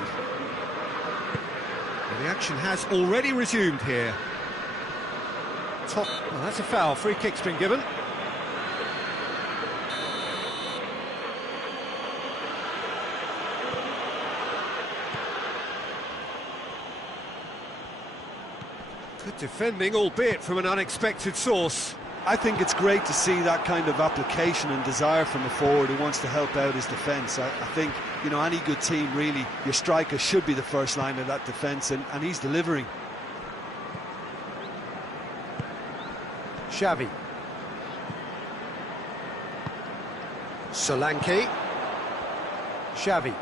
And the action has already resumed here. Well, that's a foul. Free kick's been given. Good defending, albeit from an unexpected source. I think it's great to see that kind of application and desire from a forward who wants to help out his defence. I think, you know, any good team, really, your striker should be the first line of that defence, and he's delivering. Xavi. Solanke. Xavi.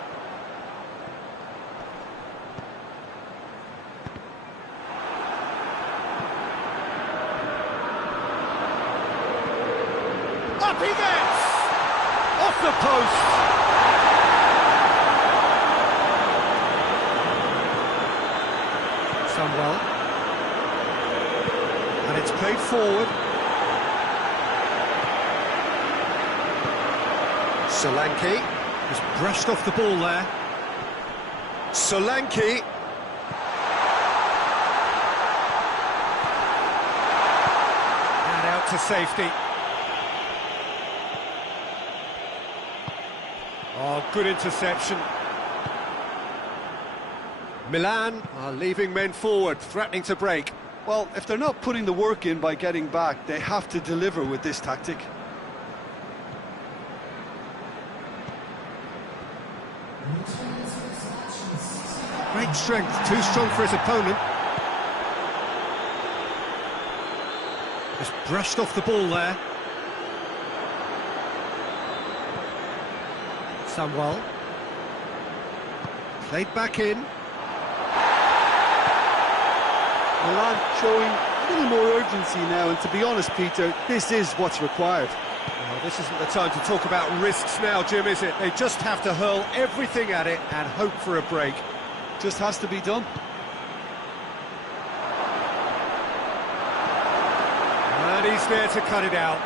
Up he gets! Off the post! Sunwell. And it's played forward. Solanke has brushed off the ball there. Solanke. And out to safety. Oh, good interception. Milan are leaving men forward, threatening to break. Well, if they're not putting the work in by getting back, they have to deliver with this tactic. Great strength, too strong for his opponent. Just brushed off the ball there. Sunwell. Played back in. Milan showing a little more urgency now, and to be honest, Peter, this is what's required. Well, this isn't the time to talk about risks now, Jim, is it? They just have to hurl everything at it and hope for a break. Just has to be done. And he's there to cut it out.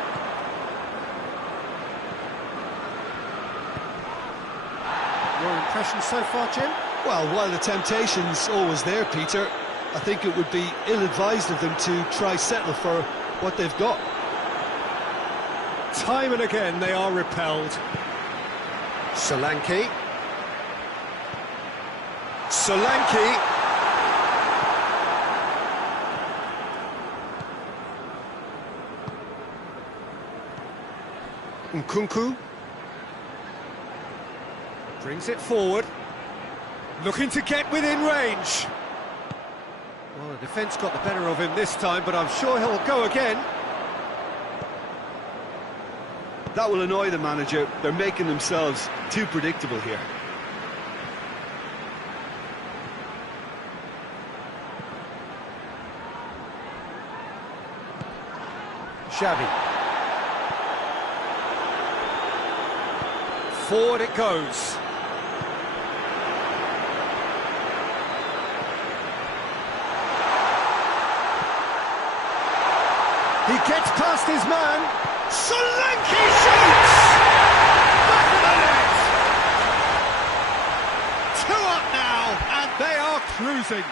Your impressions so far, Jim? Well, while the temptation's always there, Peter, I think it would be ill-advised of them to try settle for what they've got. Time and again they are repelled. Solanke. Solanke. Nkunku. Brings it forward. Looking to get within range. Well, the defence got the better of him this time, but I'm sure he'll go again. That will annoy the manager. They're making themselves too predictable here. Xavi. Forward it goes. He gets past his man. Solanke shoots! Back of the net! 2 up now, and they are cruising.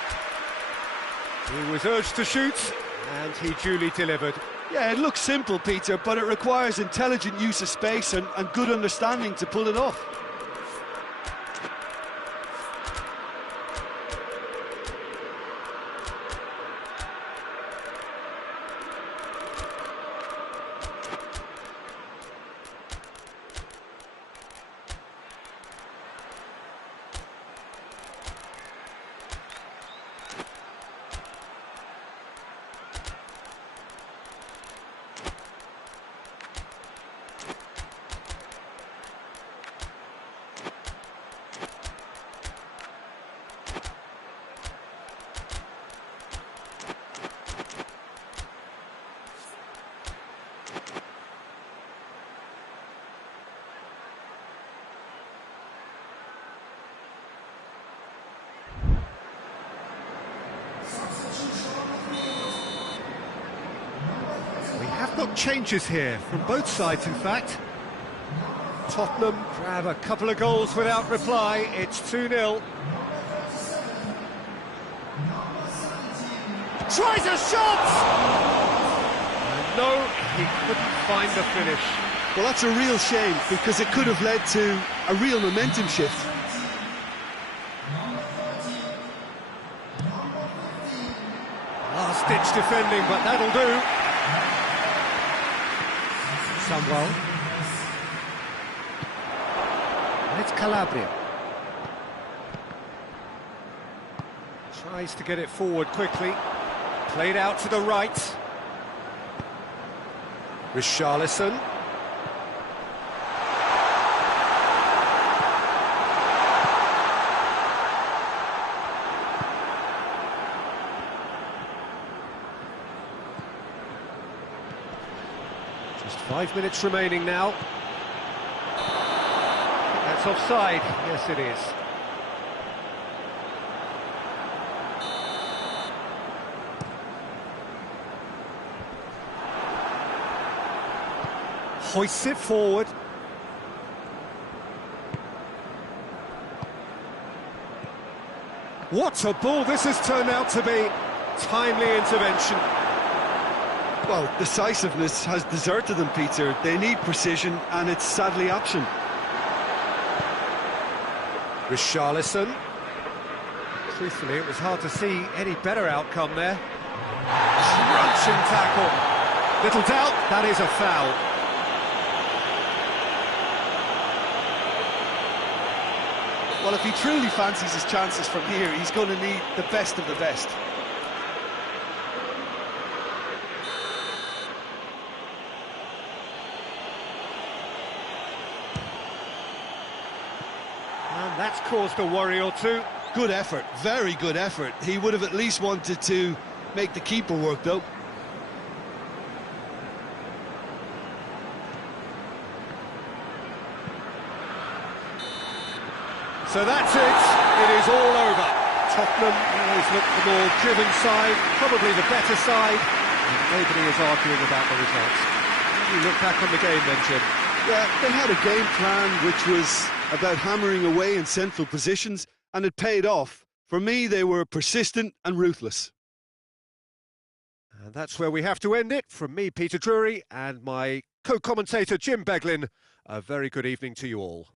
He was urged to shoot, and he duly delivered. Yeah, it looks simple, Peter, but it requires intelligent use of space and good understanding to pull it off. changes here from both sides, in fact. Tottenham grab a couple of goals without reply. It's 2-0. Tries a shot! And no, he couldn't find the finish. Well, that's a real shame, because it could have led to a real momentum shift. Last-ditch defending, but that'll do. Samwell. And it's Calabria. Tries to get it forward quickly. Played out to the right. Richarlison. Just 5 minutes remaining now. That's offside. Yes, it is. Hoists it forward. What a ball this has turned out to be. Timely intervention. Well, decisiveness has deserted them, Peter. They need precision, and it's sadly absent. Richarlison. Truthfully, it was hard to see any better outcome there. Crunching tackle. Little doubt, that is a foul. Well, if he truly fancies his chances from here, he's going to need the best of the best. And that's caused a worry or two. Good effort, very good effort. He would have at least wanted to make the keeper work, though. So that's it. It is all over. Tottenham always look the more driven side, probably the better side, and nobody is arguing about the results. When you look back on the game then, Jim. Yeah, they had a game plan which was about hammering away in central positions, and it paid off. For me, they were persistent and ruthless. And that's where we have to end it. From me, Peter Drury, and my co-commentator, Jim Beglin, a very good evening to you all.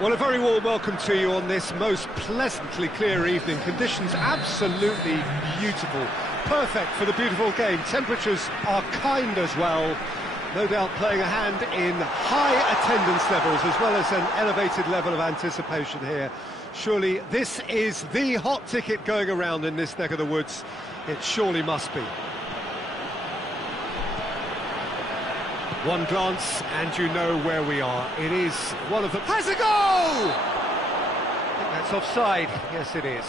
Well, a very warm welcome to you on this most pleasantly clear evening. Conditions absolutely beautiful. Perfect for the beautiful game. Temperatures are kind as well. No doubt playing a hand in high attendance levels as well as an elevated level of anticipation here. Surely this is the hot ticket going around in this neck of the woods. It surely must be. One glance and you know where we are. It is one of the... Has a goal! I think that's offside. Yes, it is.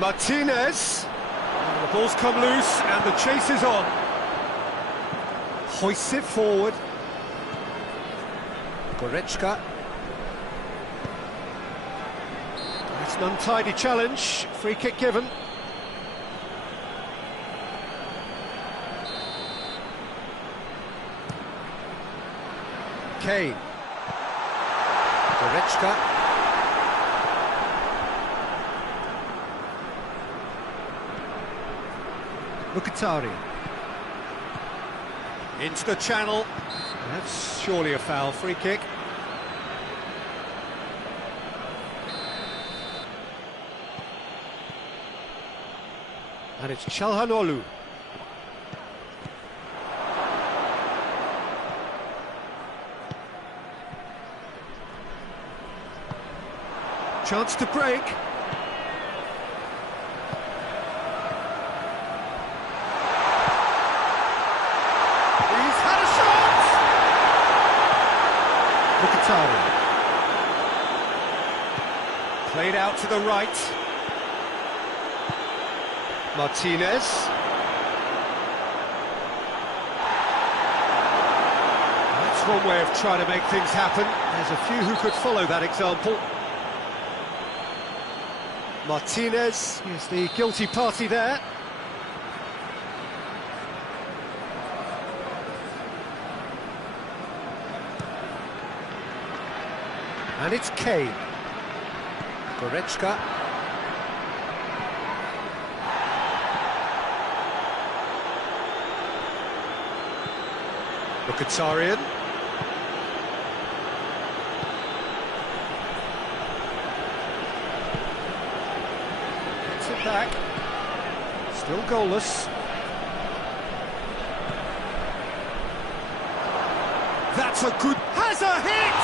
Martinez. And the ball's come loose and the chase is on. Hoists it forward. Goretzka. It's an untidy challenge. Free kick given. Kane. Goretzka. Mkhitaryan. Into the channel. That's surely a foul. Free kick. And it's Çalhanoğlu. Chance to break. He's had a shot! Mkhitaryan. Played out to the right. Martinez. That's one way of trying to make things happen. There's a few who could follow that example. Martinez is the guilty party there. And it's Kane. Goretzka. Mkhitaryan. Gets it back. Still goalless. That's a good... Has a hit!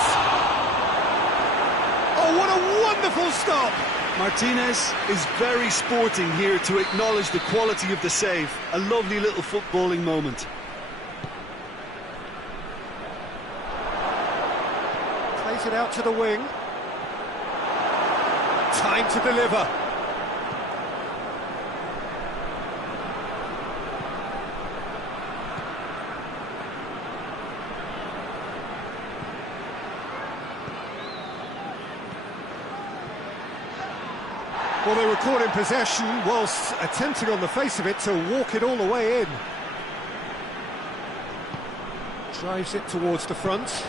Oh, what a wonderful stop! Martinez is very sporting here to acknowledge the quality of the save. A lovely little footballing moment. It out to the wing. Time to deliver. Well, they were caught in possession whilst attempting on the face of it to walk it all the way in. Drives it towards the front.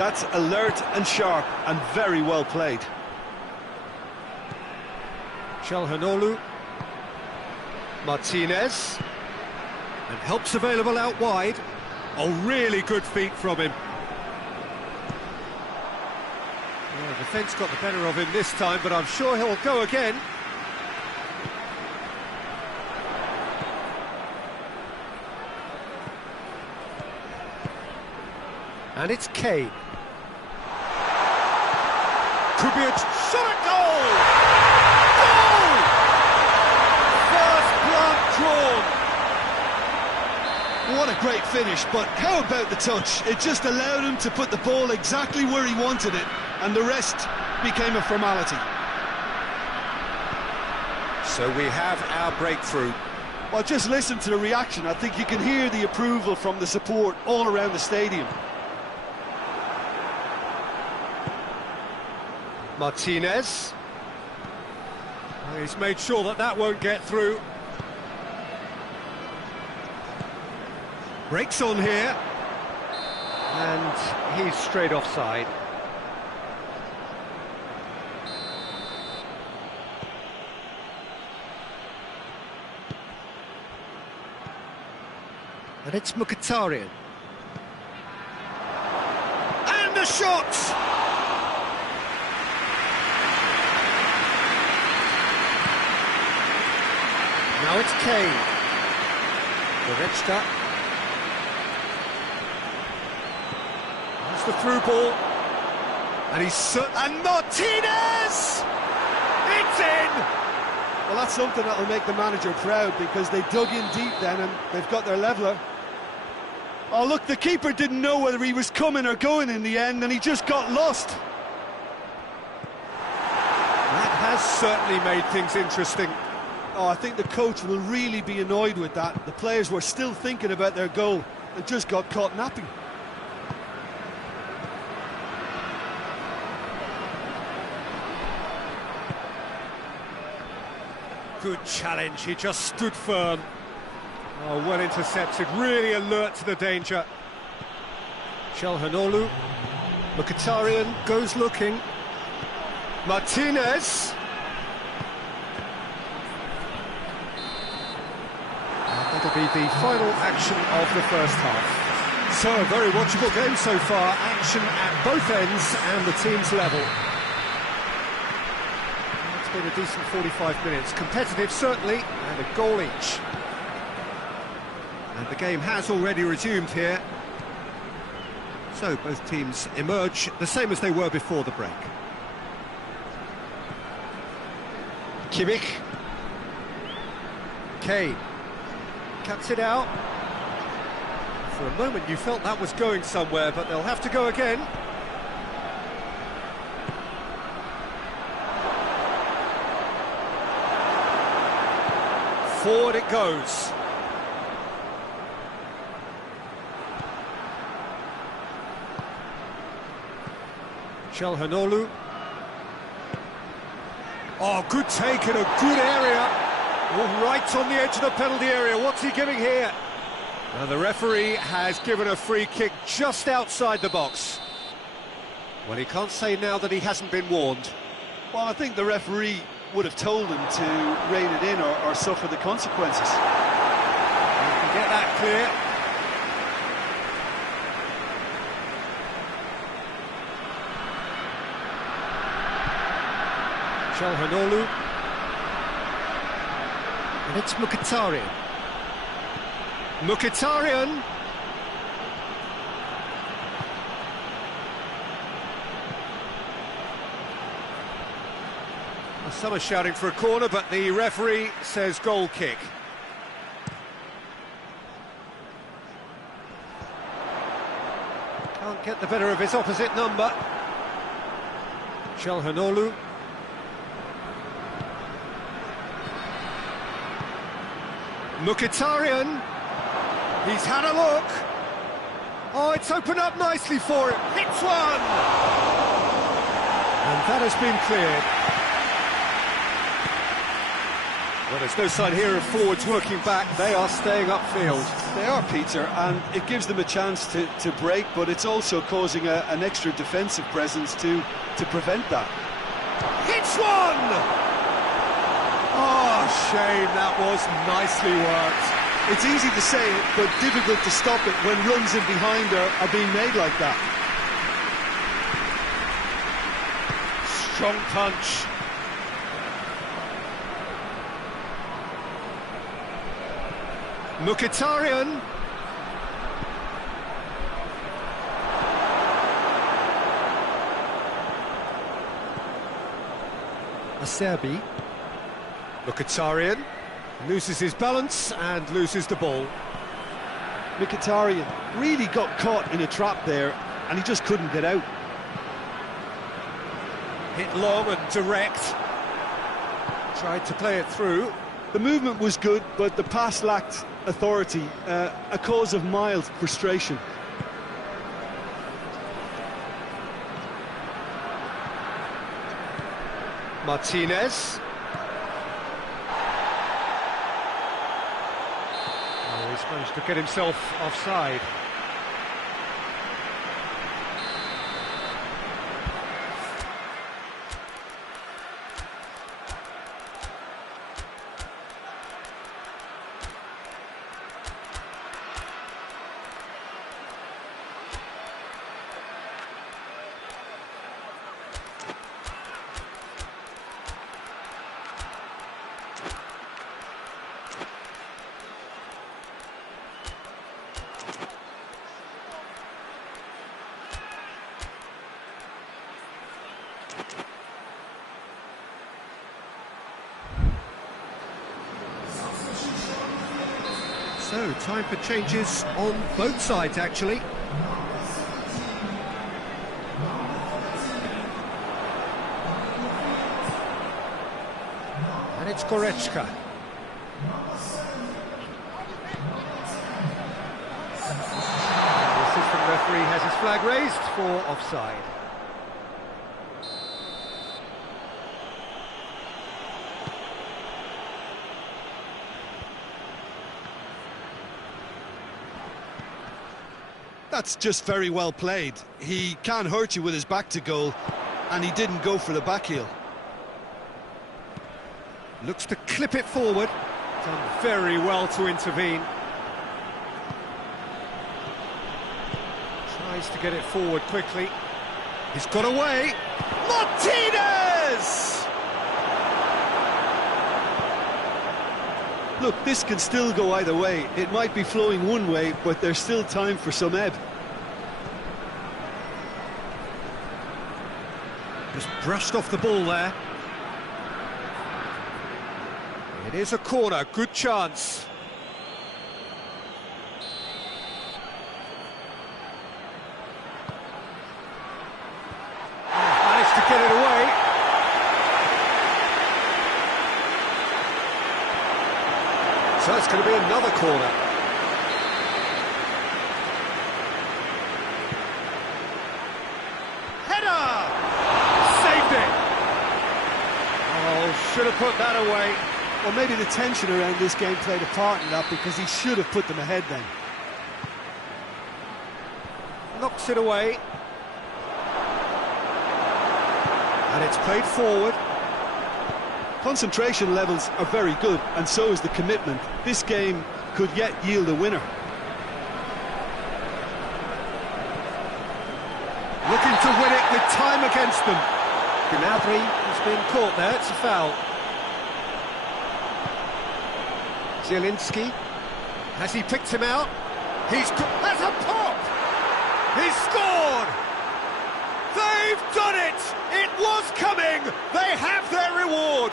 That's alert and sharp and very well played. Çalhanoğlu. Martinez. And help's available out wide. Oh, really good feet from him. Well, defence got the better of him this time, but I'm sure he'll go again. And it's Kane. Could be a shot at goal! Goal! First blood drawn. What a great finish, but how about the touch? It just allowed him to put the ball exactly where he wanted it, and the rest became a formality. So we have our breakthrough. Well, just listen to the reaction. I think you can hear the approval from the support all around the stadium. Martinez. He's made sure that that won't get through. Breaks on here. And he's straight offside. And it's Mkhitaryan. And a shot! Now it's Kane. Goretzka. That's the through ball. And and Martinez! It's in! Well, that's something that will make the manager proud, because they dug in deep then and they've got their leveller. Oh, look, the keeper didn't know whether he was coming or going in the end, and he just got lost. That has certainly made things interesting. Oh, I think the coach will really be annoyed with that. The players were still thinking about their goal and just got caught napping. Good challenge, he just stood firm. Oh, well intercepted, really alert to the danger. Çalhanoğlu. Mkhitaryan goes looking. Martinez. And that'll be the final action of the first half. So, a very watchable game so far. Action at both ends and the teams level. It's been a decent 45 minutes. Competitive, certainly, and a goal each. And the game has already resumed here. So both teams emerge the same as they were before the break. Kimmich. Kane. Cuts it out. For a moment you felt that was going somewhere, but they'll have to go again. Forward it goes. Çalhanoğlu. Oh, good take in a good area. Oh, right on the edge of the penalty area. What's he giving here? Now the referee has given a free kick just outside the box. Well, he can't say now that he hasn't been warned. Well, I think the referee would have told him to rein it in or suffer the consequences. You can get that clear. Çalhanoğlu. And it's Mkhitaryan. Mkhitaryan. Some are shouting for a corner, but the referee says goal kick. Can't get the better of his opposite number. Çalhanoğlu. Mkhitaryan. He's had a look. Oh, it's opened up nicely for him. Hits one! And that has been cleared. Well, there's no sign here of forwards working back. They are staying upfield. They are, Peter, and it gives them a chance to break, but it's also causing an extra defensive presence to prevent that. Hits one! Oh, shame, that was nicely worked. It's easy to say, but difficult to stop it when runs in behind are being made like that. Strong punch. Mkhitaryan. Acerbi. Mkhitaryan loses his balance and loses the ball. Mkhitaryan really got caught in a trap there, and he just couldn't get out. Hit long and direct. Tried to play it through. The movement was good, but the pass lacked authority, a cause of mild frustration. Martinez. Oh, he's managed to get himself offside. So, time for changes on both sides, actually. And it's Goretzka. The assistant referee has his flag raised for offside. That's just very well played. He can't hurt you with his back to goal, and he didn't go for the back heel. Looks to clip it forward. Done very well to intervene. Tries to get it forward quickly. He's got away. Martinez! Look, this can still go either way. It might be flowing one way, but there's still time for some ebb. Just brushed off the ball there. It is a corner, good chance. Managed to get it away. So it's going to be another corner. Header! Saved it! Oh, should have put that away. Well, maybe the tension around this game played a part in that, because he should have put them ahead then. Knocks it away. And it's played forward. Concentration levels are very good, and so is the commitment. This game could yet yield a winner. Looking to win it with time against them. Gnabry has been caught there, it's a foul. Zielinski, has he picked him out? There's a pop! He's scored! They've done it! It was coming! They have their reward!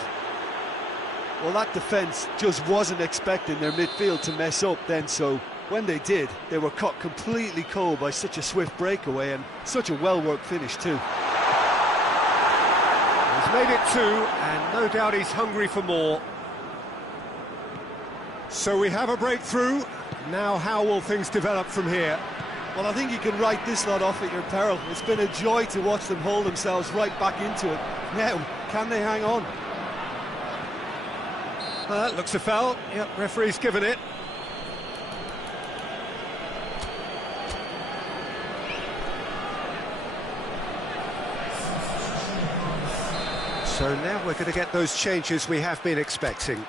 Well, that defence just wasn't expecting their midfield to mess up then, so when they did, they were caught completely cold by such a swift breakaway and such a well-worked finish too. He's made it 2, and no doubt he's hungry for more. So we have a breakthrough. Now how will things develop from here? Well, I think you can write this lot off at your peril. It's been a joy to watch them hold themselves right back into it. Now, can they hang on? Looks a foul. Yep, referee's given it. So now we're going to get those changes we have been expecting.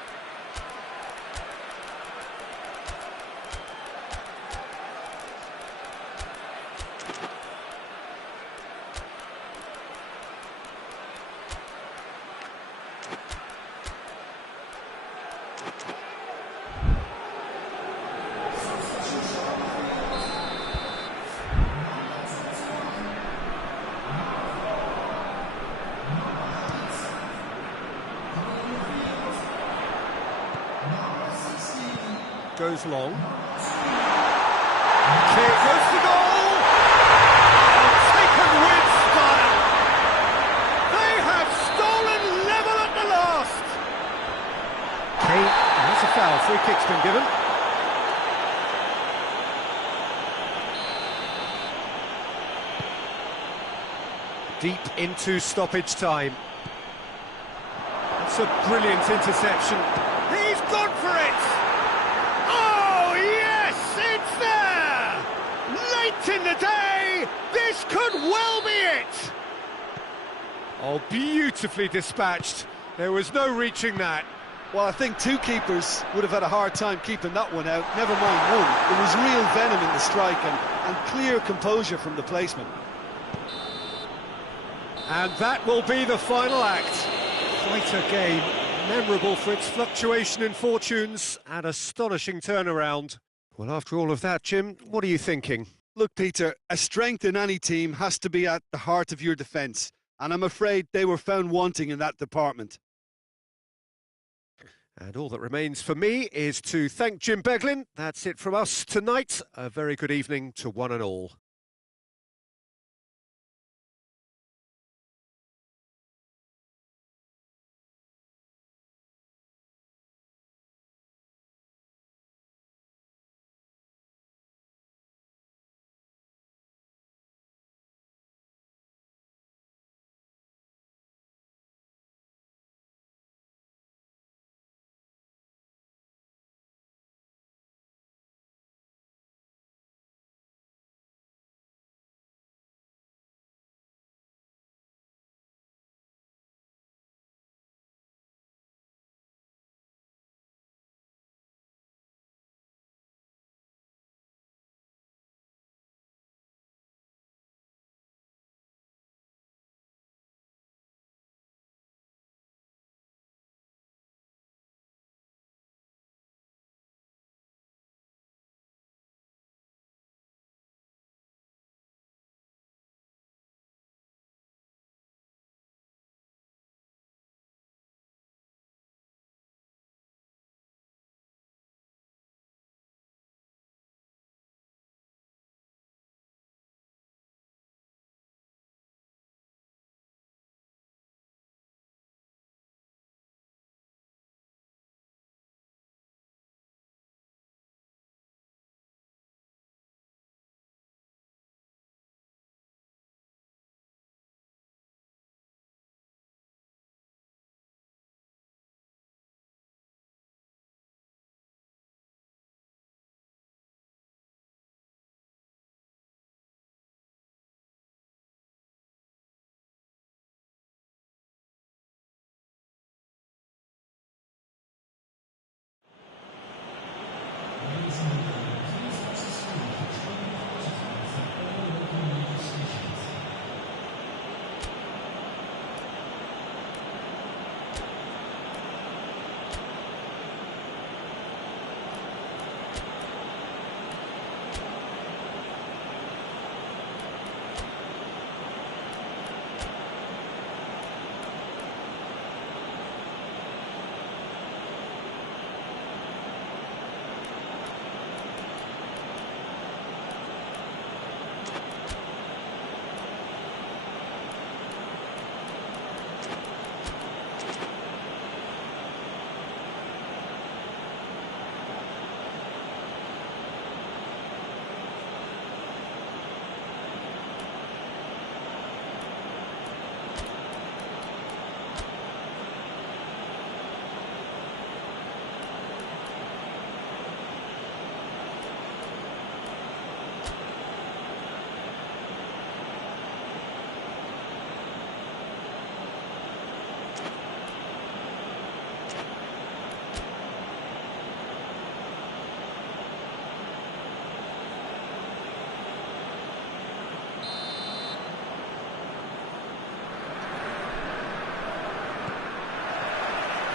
Goes long. Kick goes to goal! Taken with style! They have stolen level at the last! Kane, that's a foul. Free kick's been given. Deep into stoppage time. That's a brilliant interception. He's gone for it! In the day, this could well be it. Oh, beautifully dispatched. There was no reaching that. Well, I think two keepers would have had a hard time keeping that one out, never mind one. There was real venom in the strike and clear composure from the placement. And that will be the final act. Quite a game, memorable for its fluctuation in fortunes and astonishing turnaround. Well, after all of that, Jim, what are you thinking? Look, Peter, a strength in any team has to be at the heart of your defence, and I'm afraid they were found wanting in that department. And all that remains for me is to thank Jim Beglin. That's it from us tonight. A very good evening to one and all.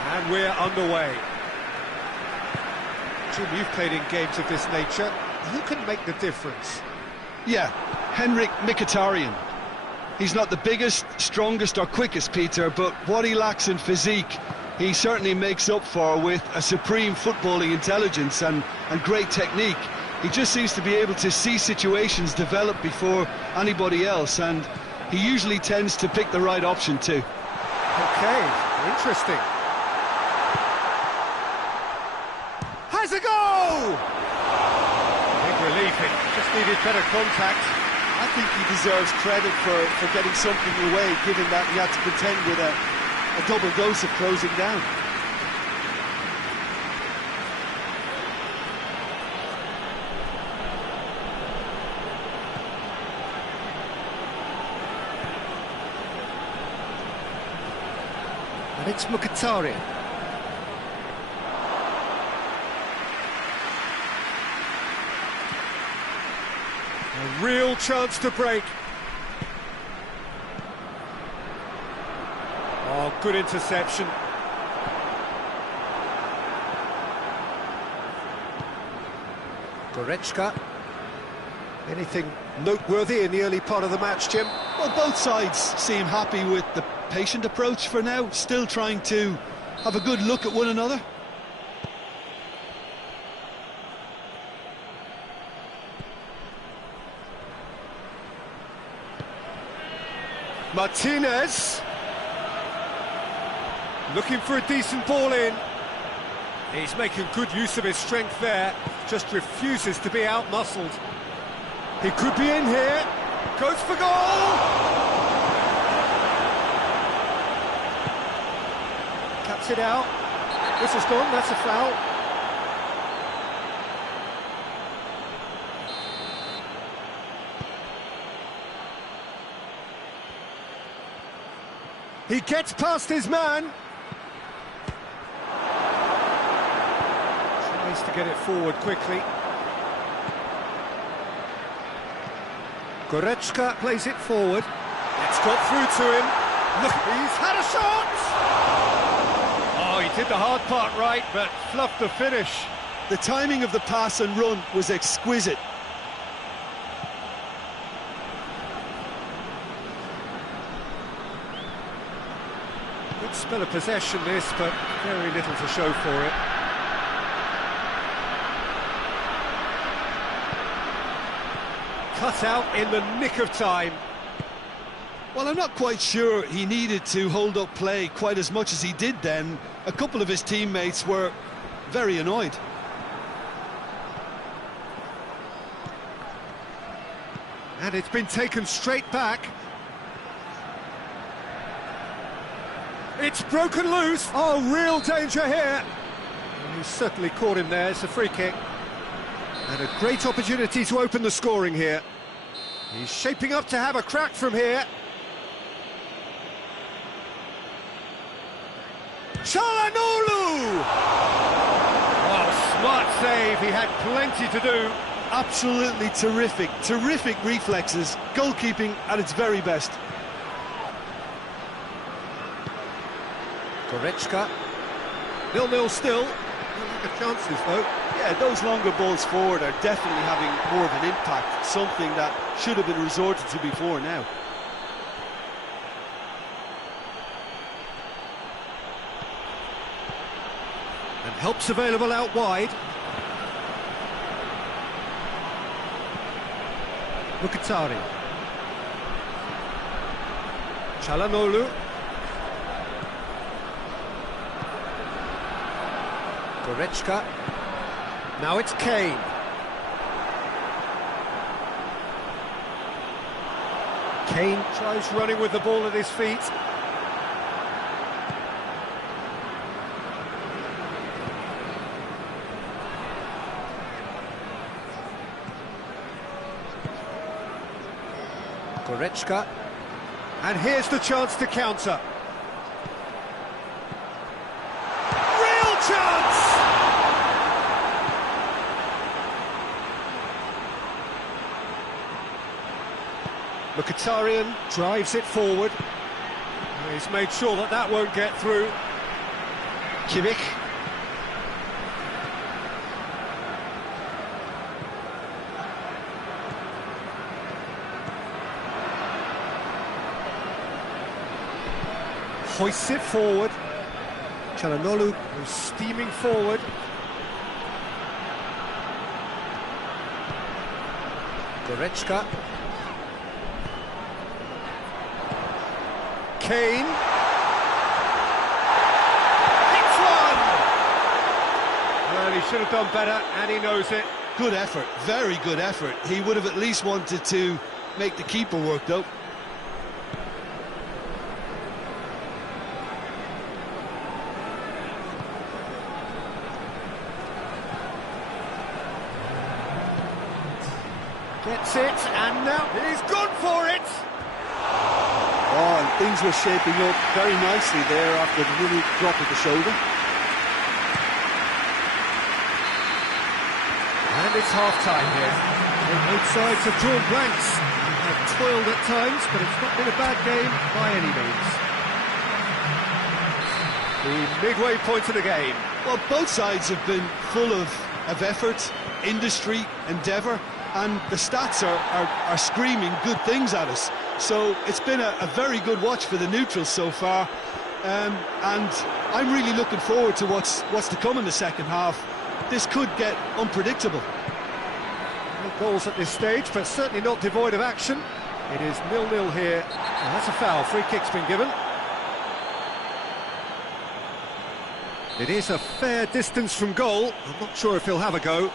And we're underway. Jim, you've played in games of this nature. Who can make the difference? Yeah, Henrik Mkhitaryan. He's not the biggest, strongest or quickest, Peter, but what he lacks in physique, he certainly makes up for with a supreme footballing intelligence and great technique. He just seems to be able to see situations develop before anybody else, and he usually tends to pick the right option too. Okay, interesting. Has a goal! Big relief, it just needed better contact. I think he deserves credit for getting something away, given that he had to contend with a double dose of closing down. And it's Mkhitaryan. A real chance to break. Oh, good interception. Goretzka. Anything noteworthy in the early part of the match, Jim? Well, both sides seem happy with the patient approach for now, still trying to have a good look at one another. Martinez. Looking for a decent ball in. He's making good use of his strength there. Just refuses to be out-muscled. He could be in here. Goes for goal! Cuts it out. This is gone, that's a foul. He gets past his man. Tries to get it forward quickly. Goretzka plays it forward. It's got through to him. Look, he's had a shot! Oh, he did the hard part right, but fluffed the finish. The timing of the pass and run was exquisite. Good spell of possession this, but very little to show for it. Cut out in the nick of time. Well, I'm not quite sure he needed to hold up play quite as much as he did then. A couple of his teammates were very annoyed. And it's been taken straight back. It's broken loose. Oh, real danger here. And he's certainly caught him there. It's a free kick. And a great opportunity to open the scoring here. He's shaping up to have a crack from here. Çalhanoğlu! Oh, smart save. He had plenty to do. Absolutely terrific, terrific reflexes. Goalkeeping at its very best. Goretzka. 0-0 still. Look at chances though. Yeah, those longer balls forward are definitely having more of an impact, something that should have been resorted to before now. And help's available out wide. Mkhitaryan. Çalhanoğlu. Goretzka. Now it's Kane. Kane tries running with the ball at his feet. Goretzka. And here's the chance to counter. Real chance! Mkhitaryan drives it forward. He's made sure that that won't get through. Kimmich. Hoists it forward. Çalhanoğlu is steaming forward. Goretzka. Kane. Hits one! Well, he should have done better, and he knows it. Good effort, very good effort. He would have at least wanted to make the keeper work, though. Gets it, and now he's gone for it! Oh, and things were shaping up very nicely there after the little drop of the shoulder. And it's half-time here. Both sides have drawn blanks. Have toiled at times, but it's not been a bad game by any means. The midway point of the game. Well, both sides have been full of effort, industry, endeavour, and the stats are screaming good things at us. So it's been a very good watch for the neutrals so far, and I'm really looking forward to what's to come in the second half. This could get unpredictable. No goals at this stage, but certainly not devoid of action. It is 0-0 here. And that's a foul. Free kick's been given. It is a fair distance from goal. I'm not sure if he'll have a go.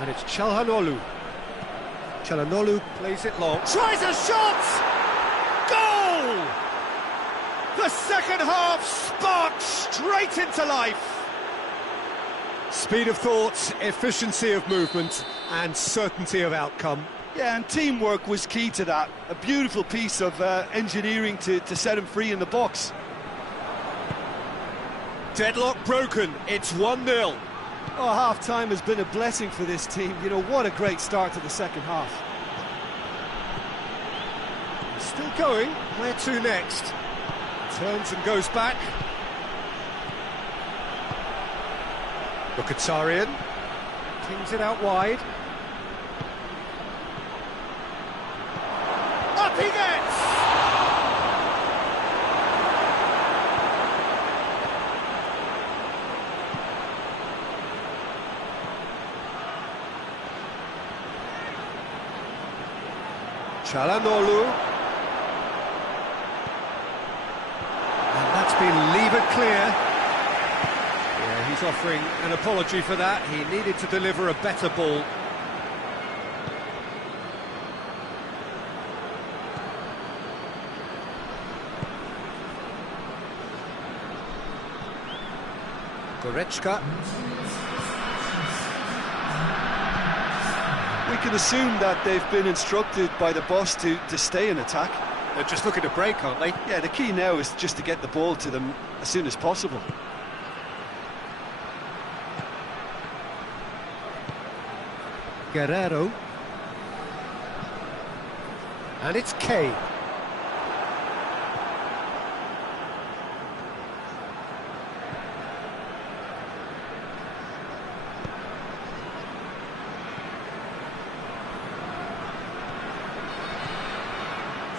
And it's Çalhanoğlu. Çalhanoğlu plays it long. Tries a shot! Goal! The second half sparked straight into life. Speed of thought, efficiency of movement, and certainty of outcome. Yeah, and teamwork was key to that. A beautiful piece of engineering to set him free in the box. Deadlock broken, it's 1-0. Oh, half-time has been a blessing for this team. You know, what a great start to the second half. Still going, where to next? Turns and goes back. Mkhitaryan pings it out wide. Up he gets! Çalhanoğlu. And that's been levered clear. Yeah, he's offering an apology for that. He needed to deliver a better ball. Goretzka. We can assume that they've been instructed by the boss to stay in attack. They're just looking to break, aren't they? Yeah, the key now is just to get the ball to them as soon as possible. Guerrero. And it's Kane.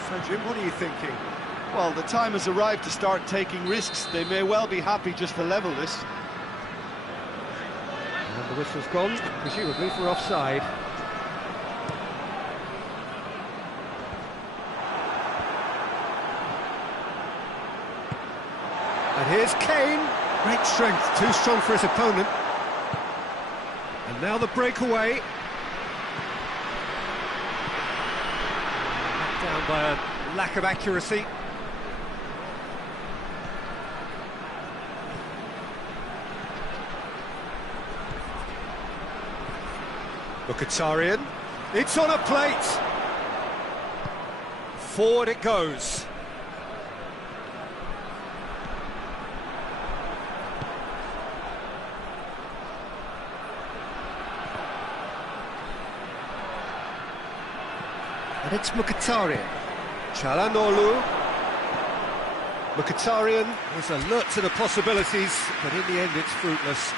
So, Jim, what are you thinking? Well, the time has arrived to start taking risks. They may well be happy just to level this. And the whistle's gone, presumably for offside. And here's Kane. Great strength, too strong for his opponent. And now the breakaway. Down by a lack of accuracy. Mkhitaryan. It's on a plate. Forward it goes. And it's Mkhitaryan. Çalhanoğlu. Mkhitaryan is alert to the possibilities, but in the end it's fruitless.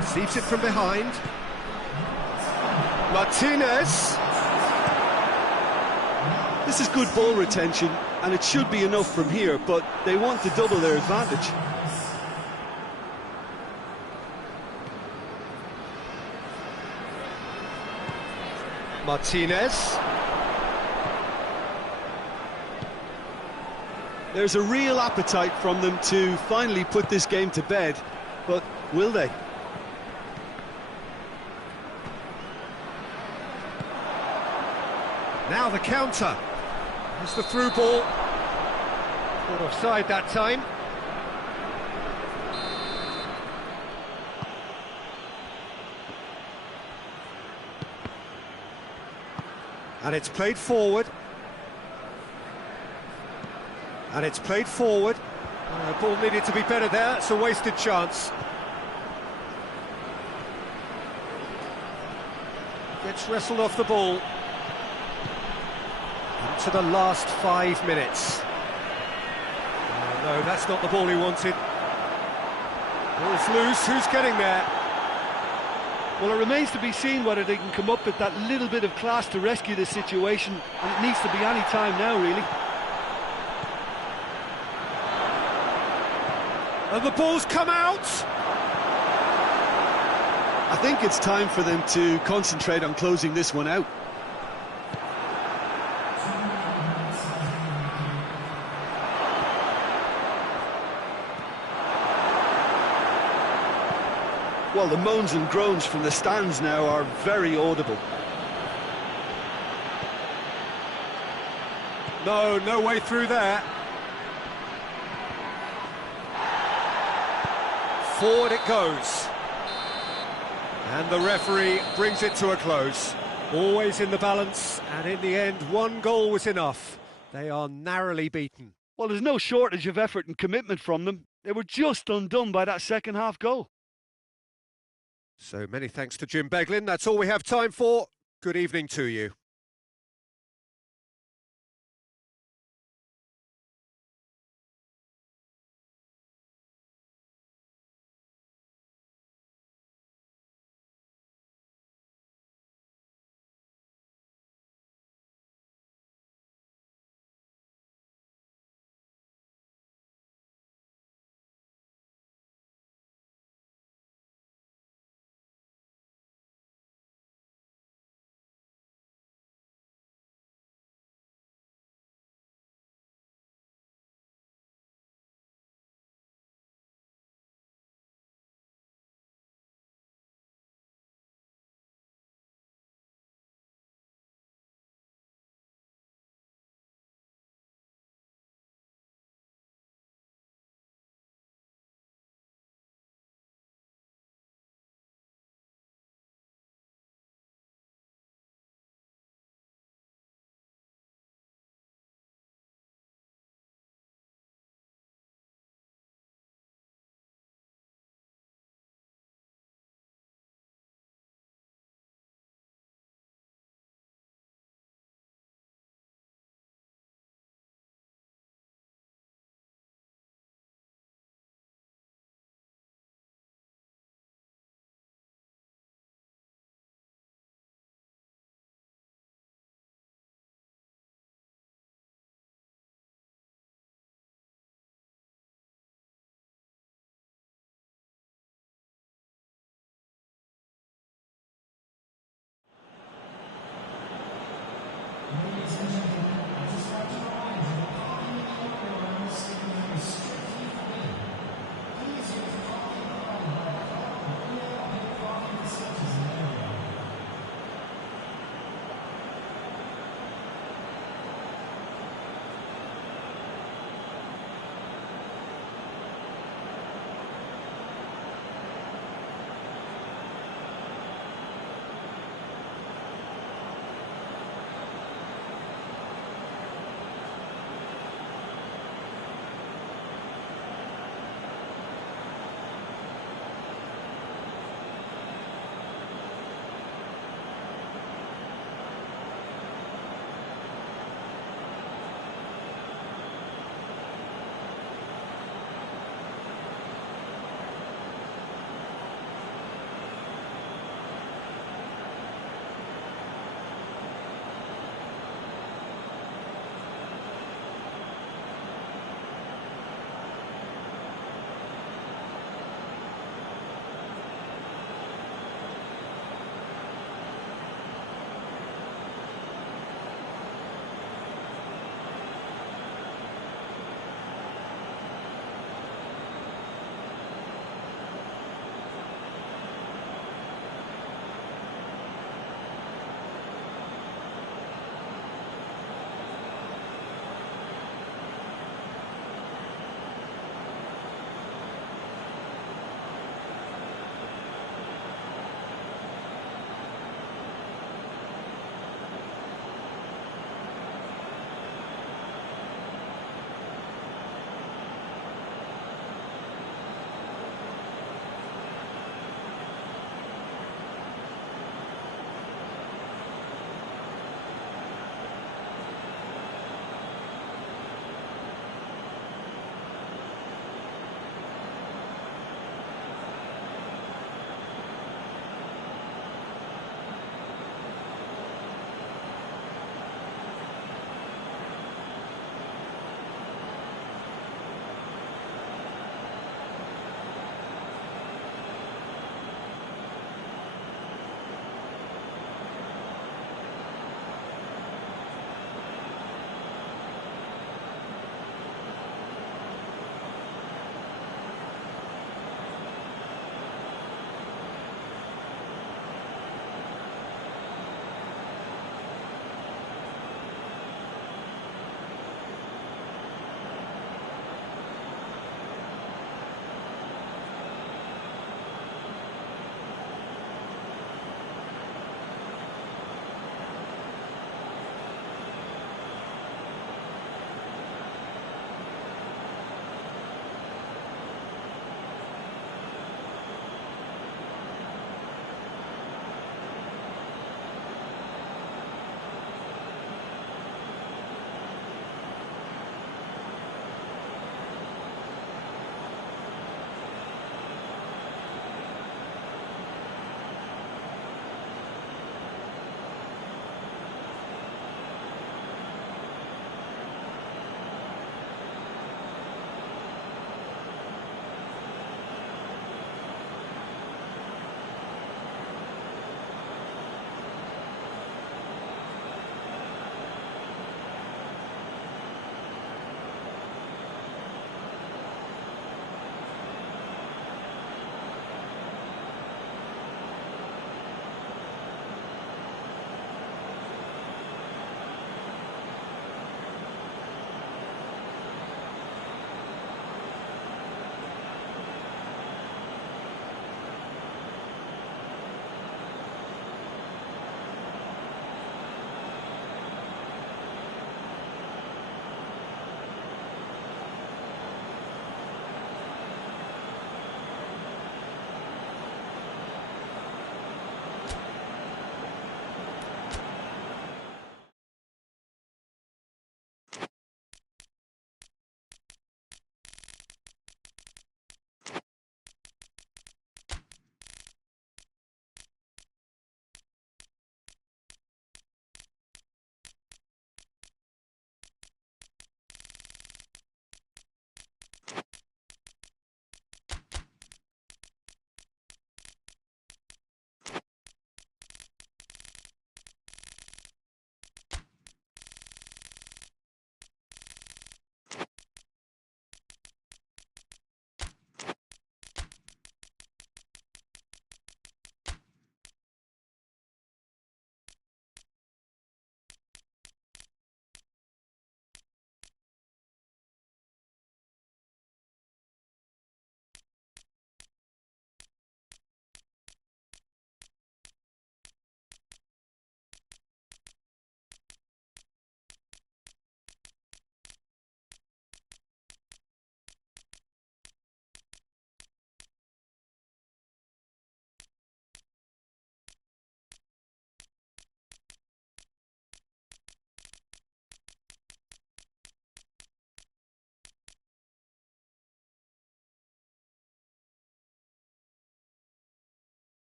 Receives it from behind. Martinez. This is good ball retention, and it should be enough from here, but they want to double their advantage. Martinez. There's a real appetite from them to finally put this game to bed, but will they? Now the counter. Here's the through ball. Caught offside that time. And it's played forward. And it's played forward. Ball needed to be better there. It's a wasted chance. Gets wrestled off the ball. Into the last 5 minutes. Oh, no, that's not the ball he wanted. Ball's loose. Who's getting there? Well, it remains to be seen whether they can come up with that little bit of class to rescue this situation, and it needs to be any time now, really. And the ball's come out! I think it's time for them to concentrate on closing this one out. Well, the moans and groans from the stands now are very audible. No way through there. Forward it goes. And the referee brings it to a close. Always in the balance, and in the end, one goal was enough. They are narrowly beaten. Well, there's no shortage of effort and commitment from them. They were just undone by that second-half goal. So many thanks to Jim Beglin. That's all we have time for. Good evening to you.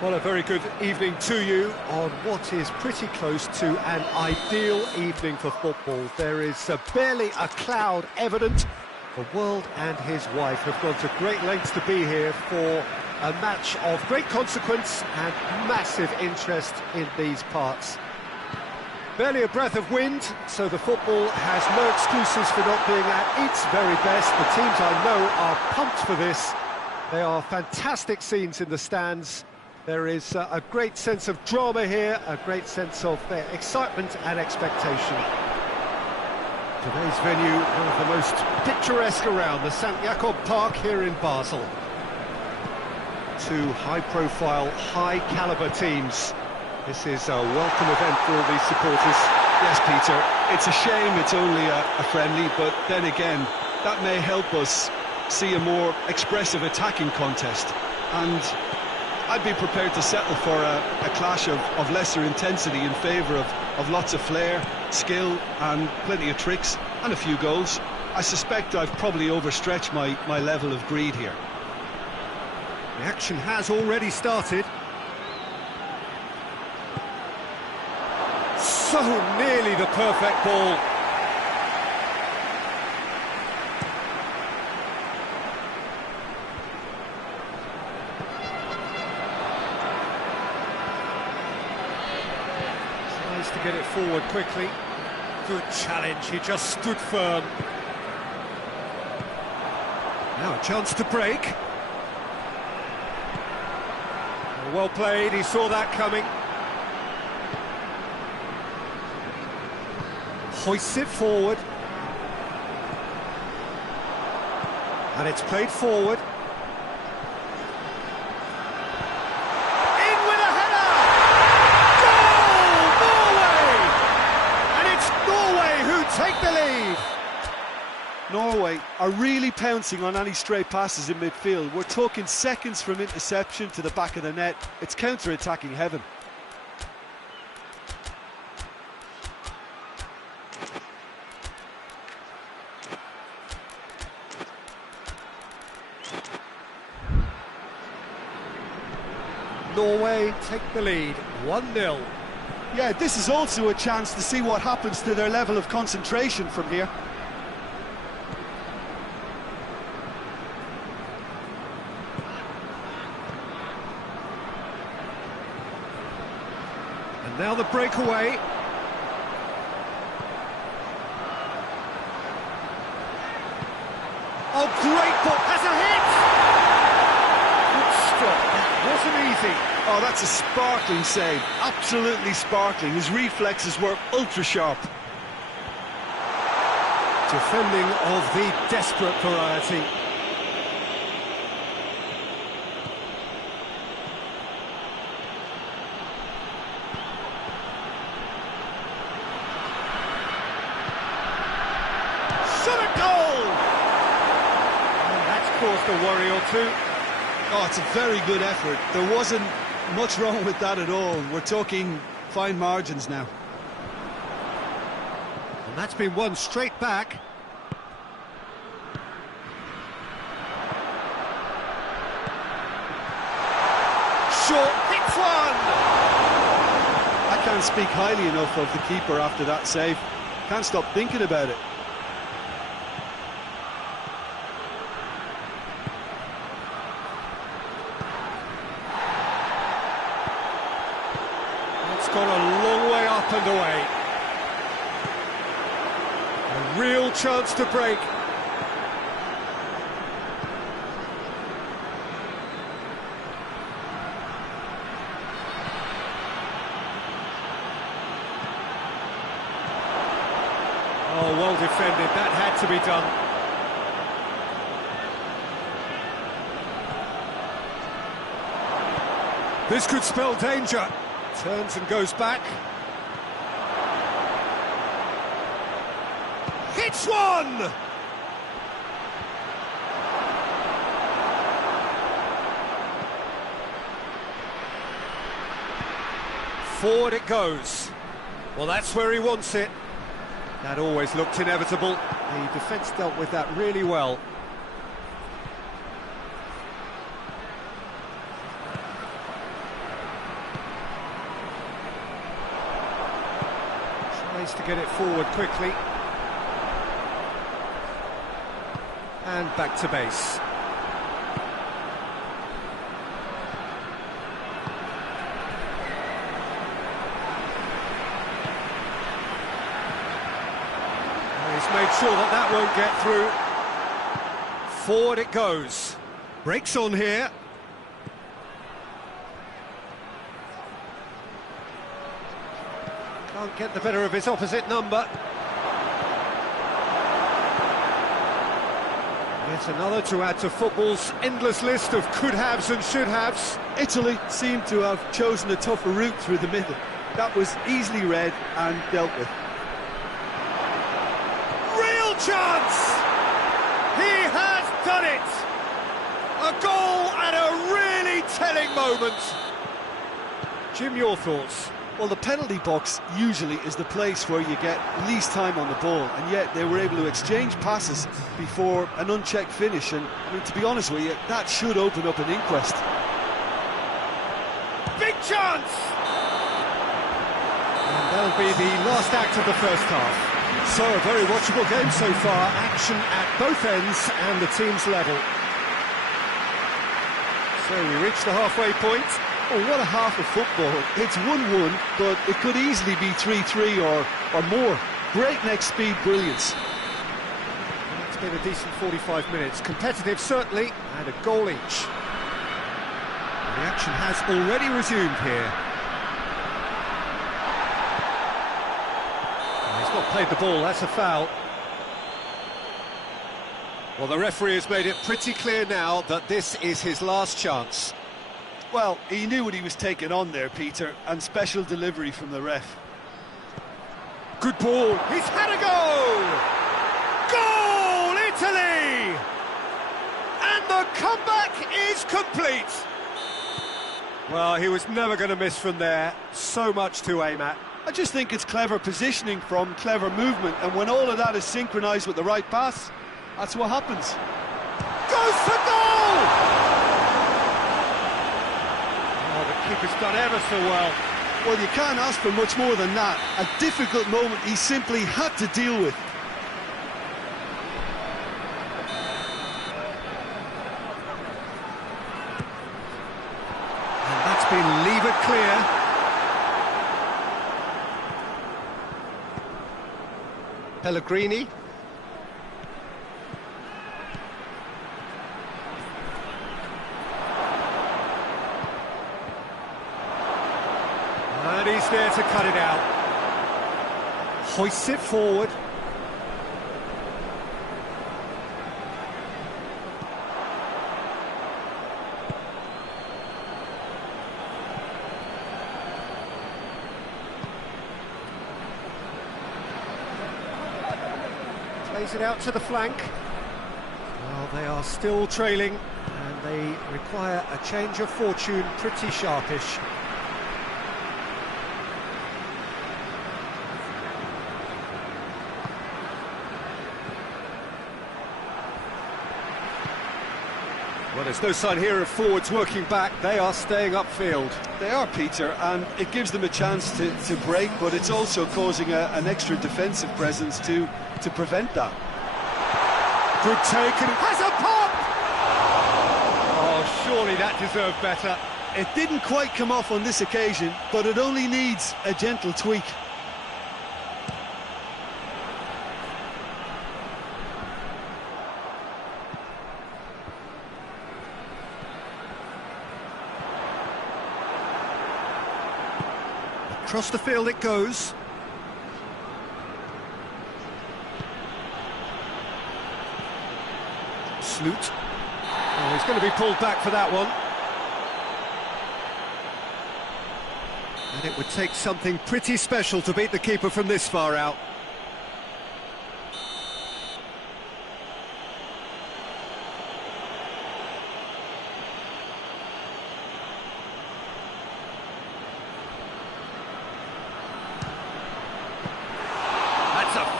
Well, a very good evening to you on what is pretty close to an ideal evening for football. There is barely a cloud evident. The world and his wife have gone to great lengths to be here for a match of great consequence and massive interest in these parts. Barely a breath of wind, so the football has no excuses for not being at its very best. The teams I know are pumped for this. They are fantastic scenes in the stands. There is a great sense of drama here, a great sense of excitement and expectation. Today's venue, one of the most picturesque around, the St. Jakob Park here in Basel. Two high-profile, high-caliber teams. This is a welcome event for all these supporters. Yes, Peter, it's a shame it's only a friendly, but then again, that may help us see a more expressive attacking contest. And I'd be prepared to settle for a clash of lesser intensity in favour of lots of flair, skill and plenty of tricks and a few goals. I suspect I've probably overstretched my level of greed here. The action has already started. So nearly the perfect ball. Tries to get it forward quickly. Good challenge, he just stood firm. Now a chance to break. Well played, he saw that coming. Hoists it forward. And it's played forward. In with a header! Goal! Norway! And it's Norway who take the lead. Norway are really pouncing on any stray passes in midfield. We're talking seconds from interception to the back of the net. It's counter-attacking heaven. Norway take the lead, 1-0. Yeah, this is also a chance to see what happens to their level of concentration from here. And now the breakaway. Oh, great ball, has a hit! Good stop, that wasn't easy. Oh, that's a sparkling save, absolutely sparkling. His reflexes were ultra-sharp. Defending of the desperate variety. Shot a goal! And that's caused a worry or two. Oh, it's a very good effort. There wasn't much wrong with that at all. We're talking fine margins now. And that's been won straight back. Short, hits one! I can't speak highly enough of the keeper after that save. Can't stop thinking about it. It's gone a long way up and away. A real chance to break. Oh, well defended. That had to be done. This could spell danger. Turns and goes back. Hits one! Forward it goes. Well, that's where he wants it. That always looked inevitable. The defence dealt with that really well. Needs to get it forward quickly. And back to base. He's made sure that that won't get through. Forward it goes. Breaks on here. Can't get the better of his opposite number. Yet another to add to football's endless list of could-haves and should-haves. Italy seemed to have chosen a tougher route through the middle. That was easily read and dealt with. Real chance! He has done it! A goal at a really telling moment. Jim, your thoughts? Well, the penalty box usually is the place where you get least time on the ball, and yet they were able to exchange passes before an unchecked finish, and I mean, to be honest with you, that should open up an inquest. Big chance! And that'll be the last act of the first half. So, a very watchable game so far, action at both ends and the team's level. So we reach the halfway point. Oh, what a half of football. It's 1-1, but it could easily be 3-3 or more. Breakneck speed brilliance. It's been a decent 45 minutes. Competitive, certainly, and a goal each. The action has already resumed here. He's not played the ball, that's a foul. Well, the referee has made it pretty clear now that this is his last chance. Well, he knew what he was taking on there, Peter, and special delivery from the ref. Good ball. He's had a go! Goal, Italy! And the comeback is complete. Well, he was never going to miss from there. So much to aim at. I just think it's clever positioning from clever movement, and when all of that is synchronised with the right pass, that's what happens. Goes for goal! Keeper's done ever so well. Well, you can't ask for much more than that. A difficult moment he simply had to deal with. And that's been levered clear. Pellegrini. And he's there to cut it out. Hoists it forward. Plays it out to the flank. Well, they are still trailing, and they require a change of fortune pretty sharpish. Well, there's no sign here of forwards working back. They are staying upfield. They are, Peter, and it gives them a chance to break, but it's also causing an extra defensive presence to prevent that. Good take, and has a pop! Oh, surely that deserved better. It didn't quite come off on this occasion, but it only needs a gentle tweak. Across the field it goes. Sloot. Oh, he's going to be pulled back for that one. And it would take something pretty special to beat the keeper from this far out.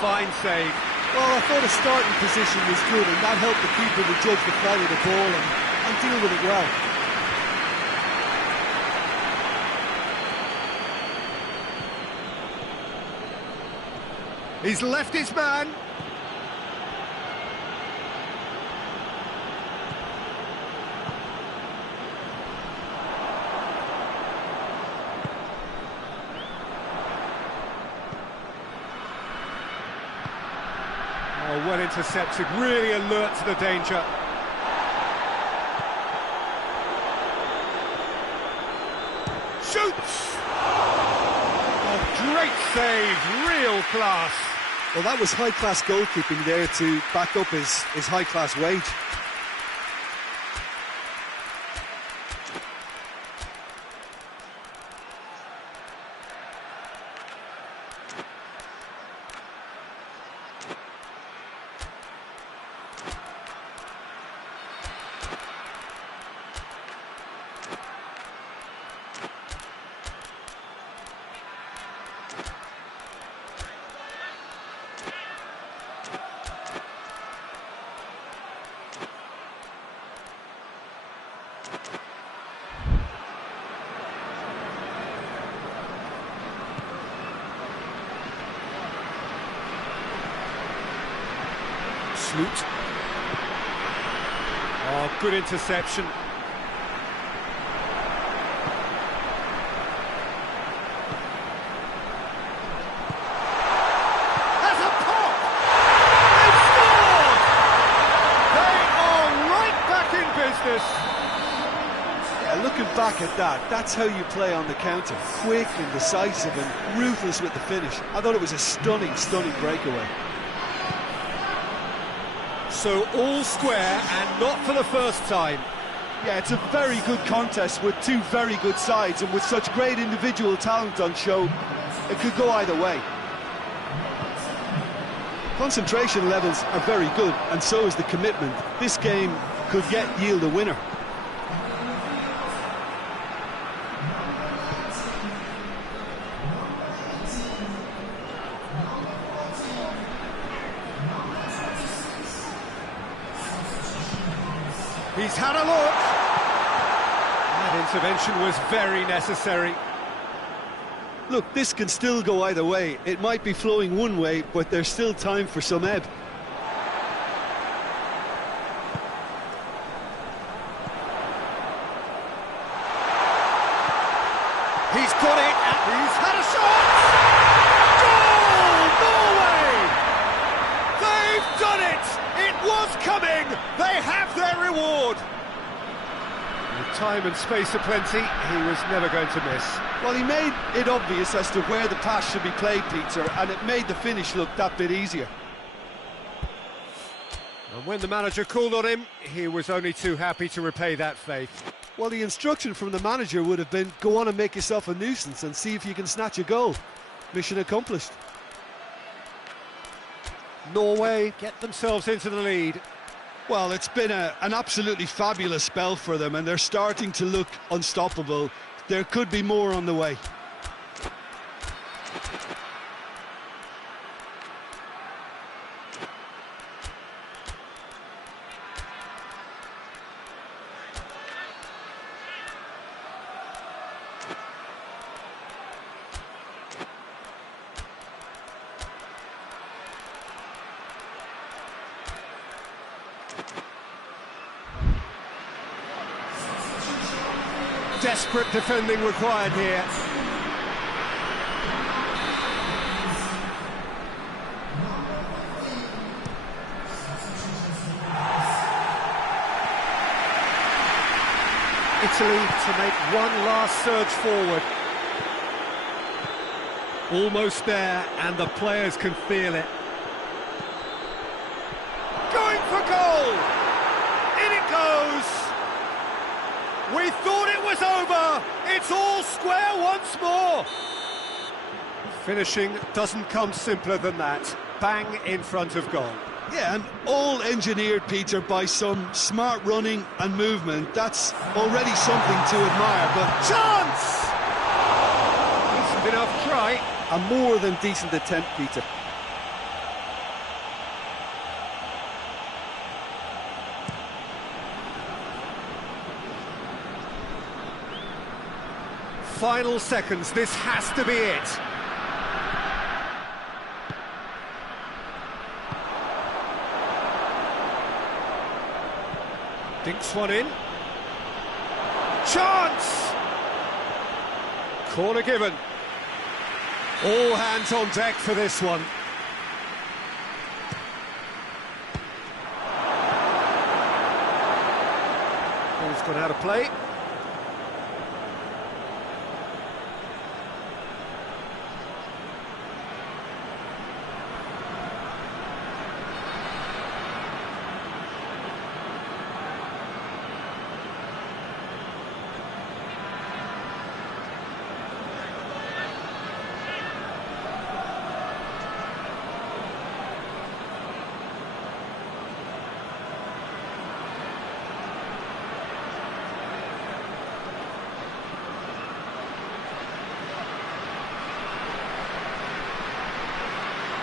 Fine save. Well, I thought a starting position was good, and that helped the keeper to judge the flight of the ball and deal with it well. He's left his man. Oh, well intercepted, really alert to the danger. Shoots! Oh, great save, real class. Well, that was high-class goalkeeping there to back up his high-class wage. Sloot. Oh, good interception. Has a pop! They've scored! They are right back in business. Yeah, looking back at that, that's how you play on the counter. Quick and decisive and ruthless with the finish. I thought it was a stunning, stunning breakaway. So all square, and not for the first time. Yeah, it's a very good contest with two very good sides, and with such great individual talent on show, it could go either way. Concentration levels are very good, and so is the commitment. This game could yet yield a winner. He's had a look. That intervention was very necessary. Look, this can still go either way. It might be flowing one way, but there's still time for some ebb. He's got it, and he's had a shot! Goal! Norway! They've done it! It was coming! They have their reward! With time and space aplenty, he was never going to miss. Well, he made it obvious as to where the pass should be played, Peter, and it made the finish look that bit easier. And when the manager called on him, he was only too happy to repay that faith. Well, the instruction from the manager would have been, go on and make yourself a nuisance and see if you can snatch a goal. Mission accomplished. Norway get themselves into the lead. Well, it's been an absolutely fabulous spell for them, and they're starting to look unstoppable. There could be more on the way. Desperate defending required here. Italy to make one last surge forward. Almost there, and the players can feel it. Going for goal! In it goes! We thought it was over! It's all square once more! Finishing doesn't come simpler than that. Bang in front of goal. Yeah, and all engineered, Peter, by some smart running and movement. That's already something to admire, but... Chance! Decent enough try. A more than decent attempt, Peter. Final seconds, this has to be it. Dinks one in. Chance! Corner given. All hands on deck for this one. Ball's gone out of play.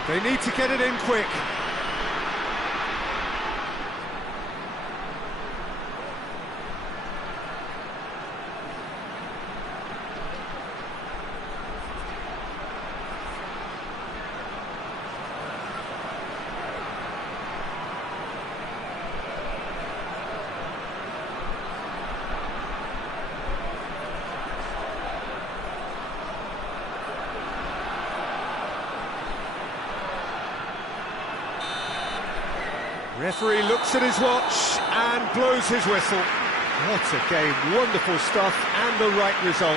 They need to get it in quick. Referee looks at his watch and blows his whistle. What a game, wonderful stuff and the right result.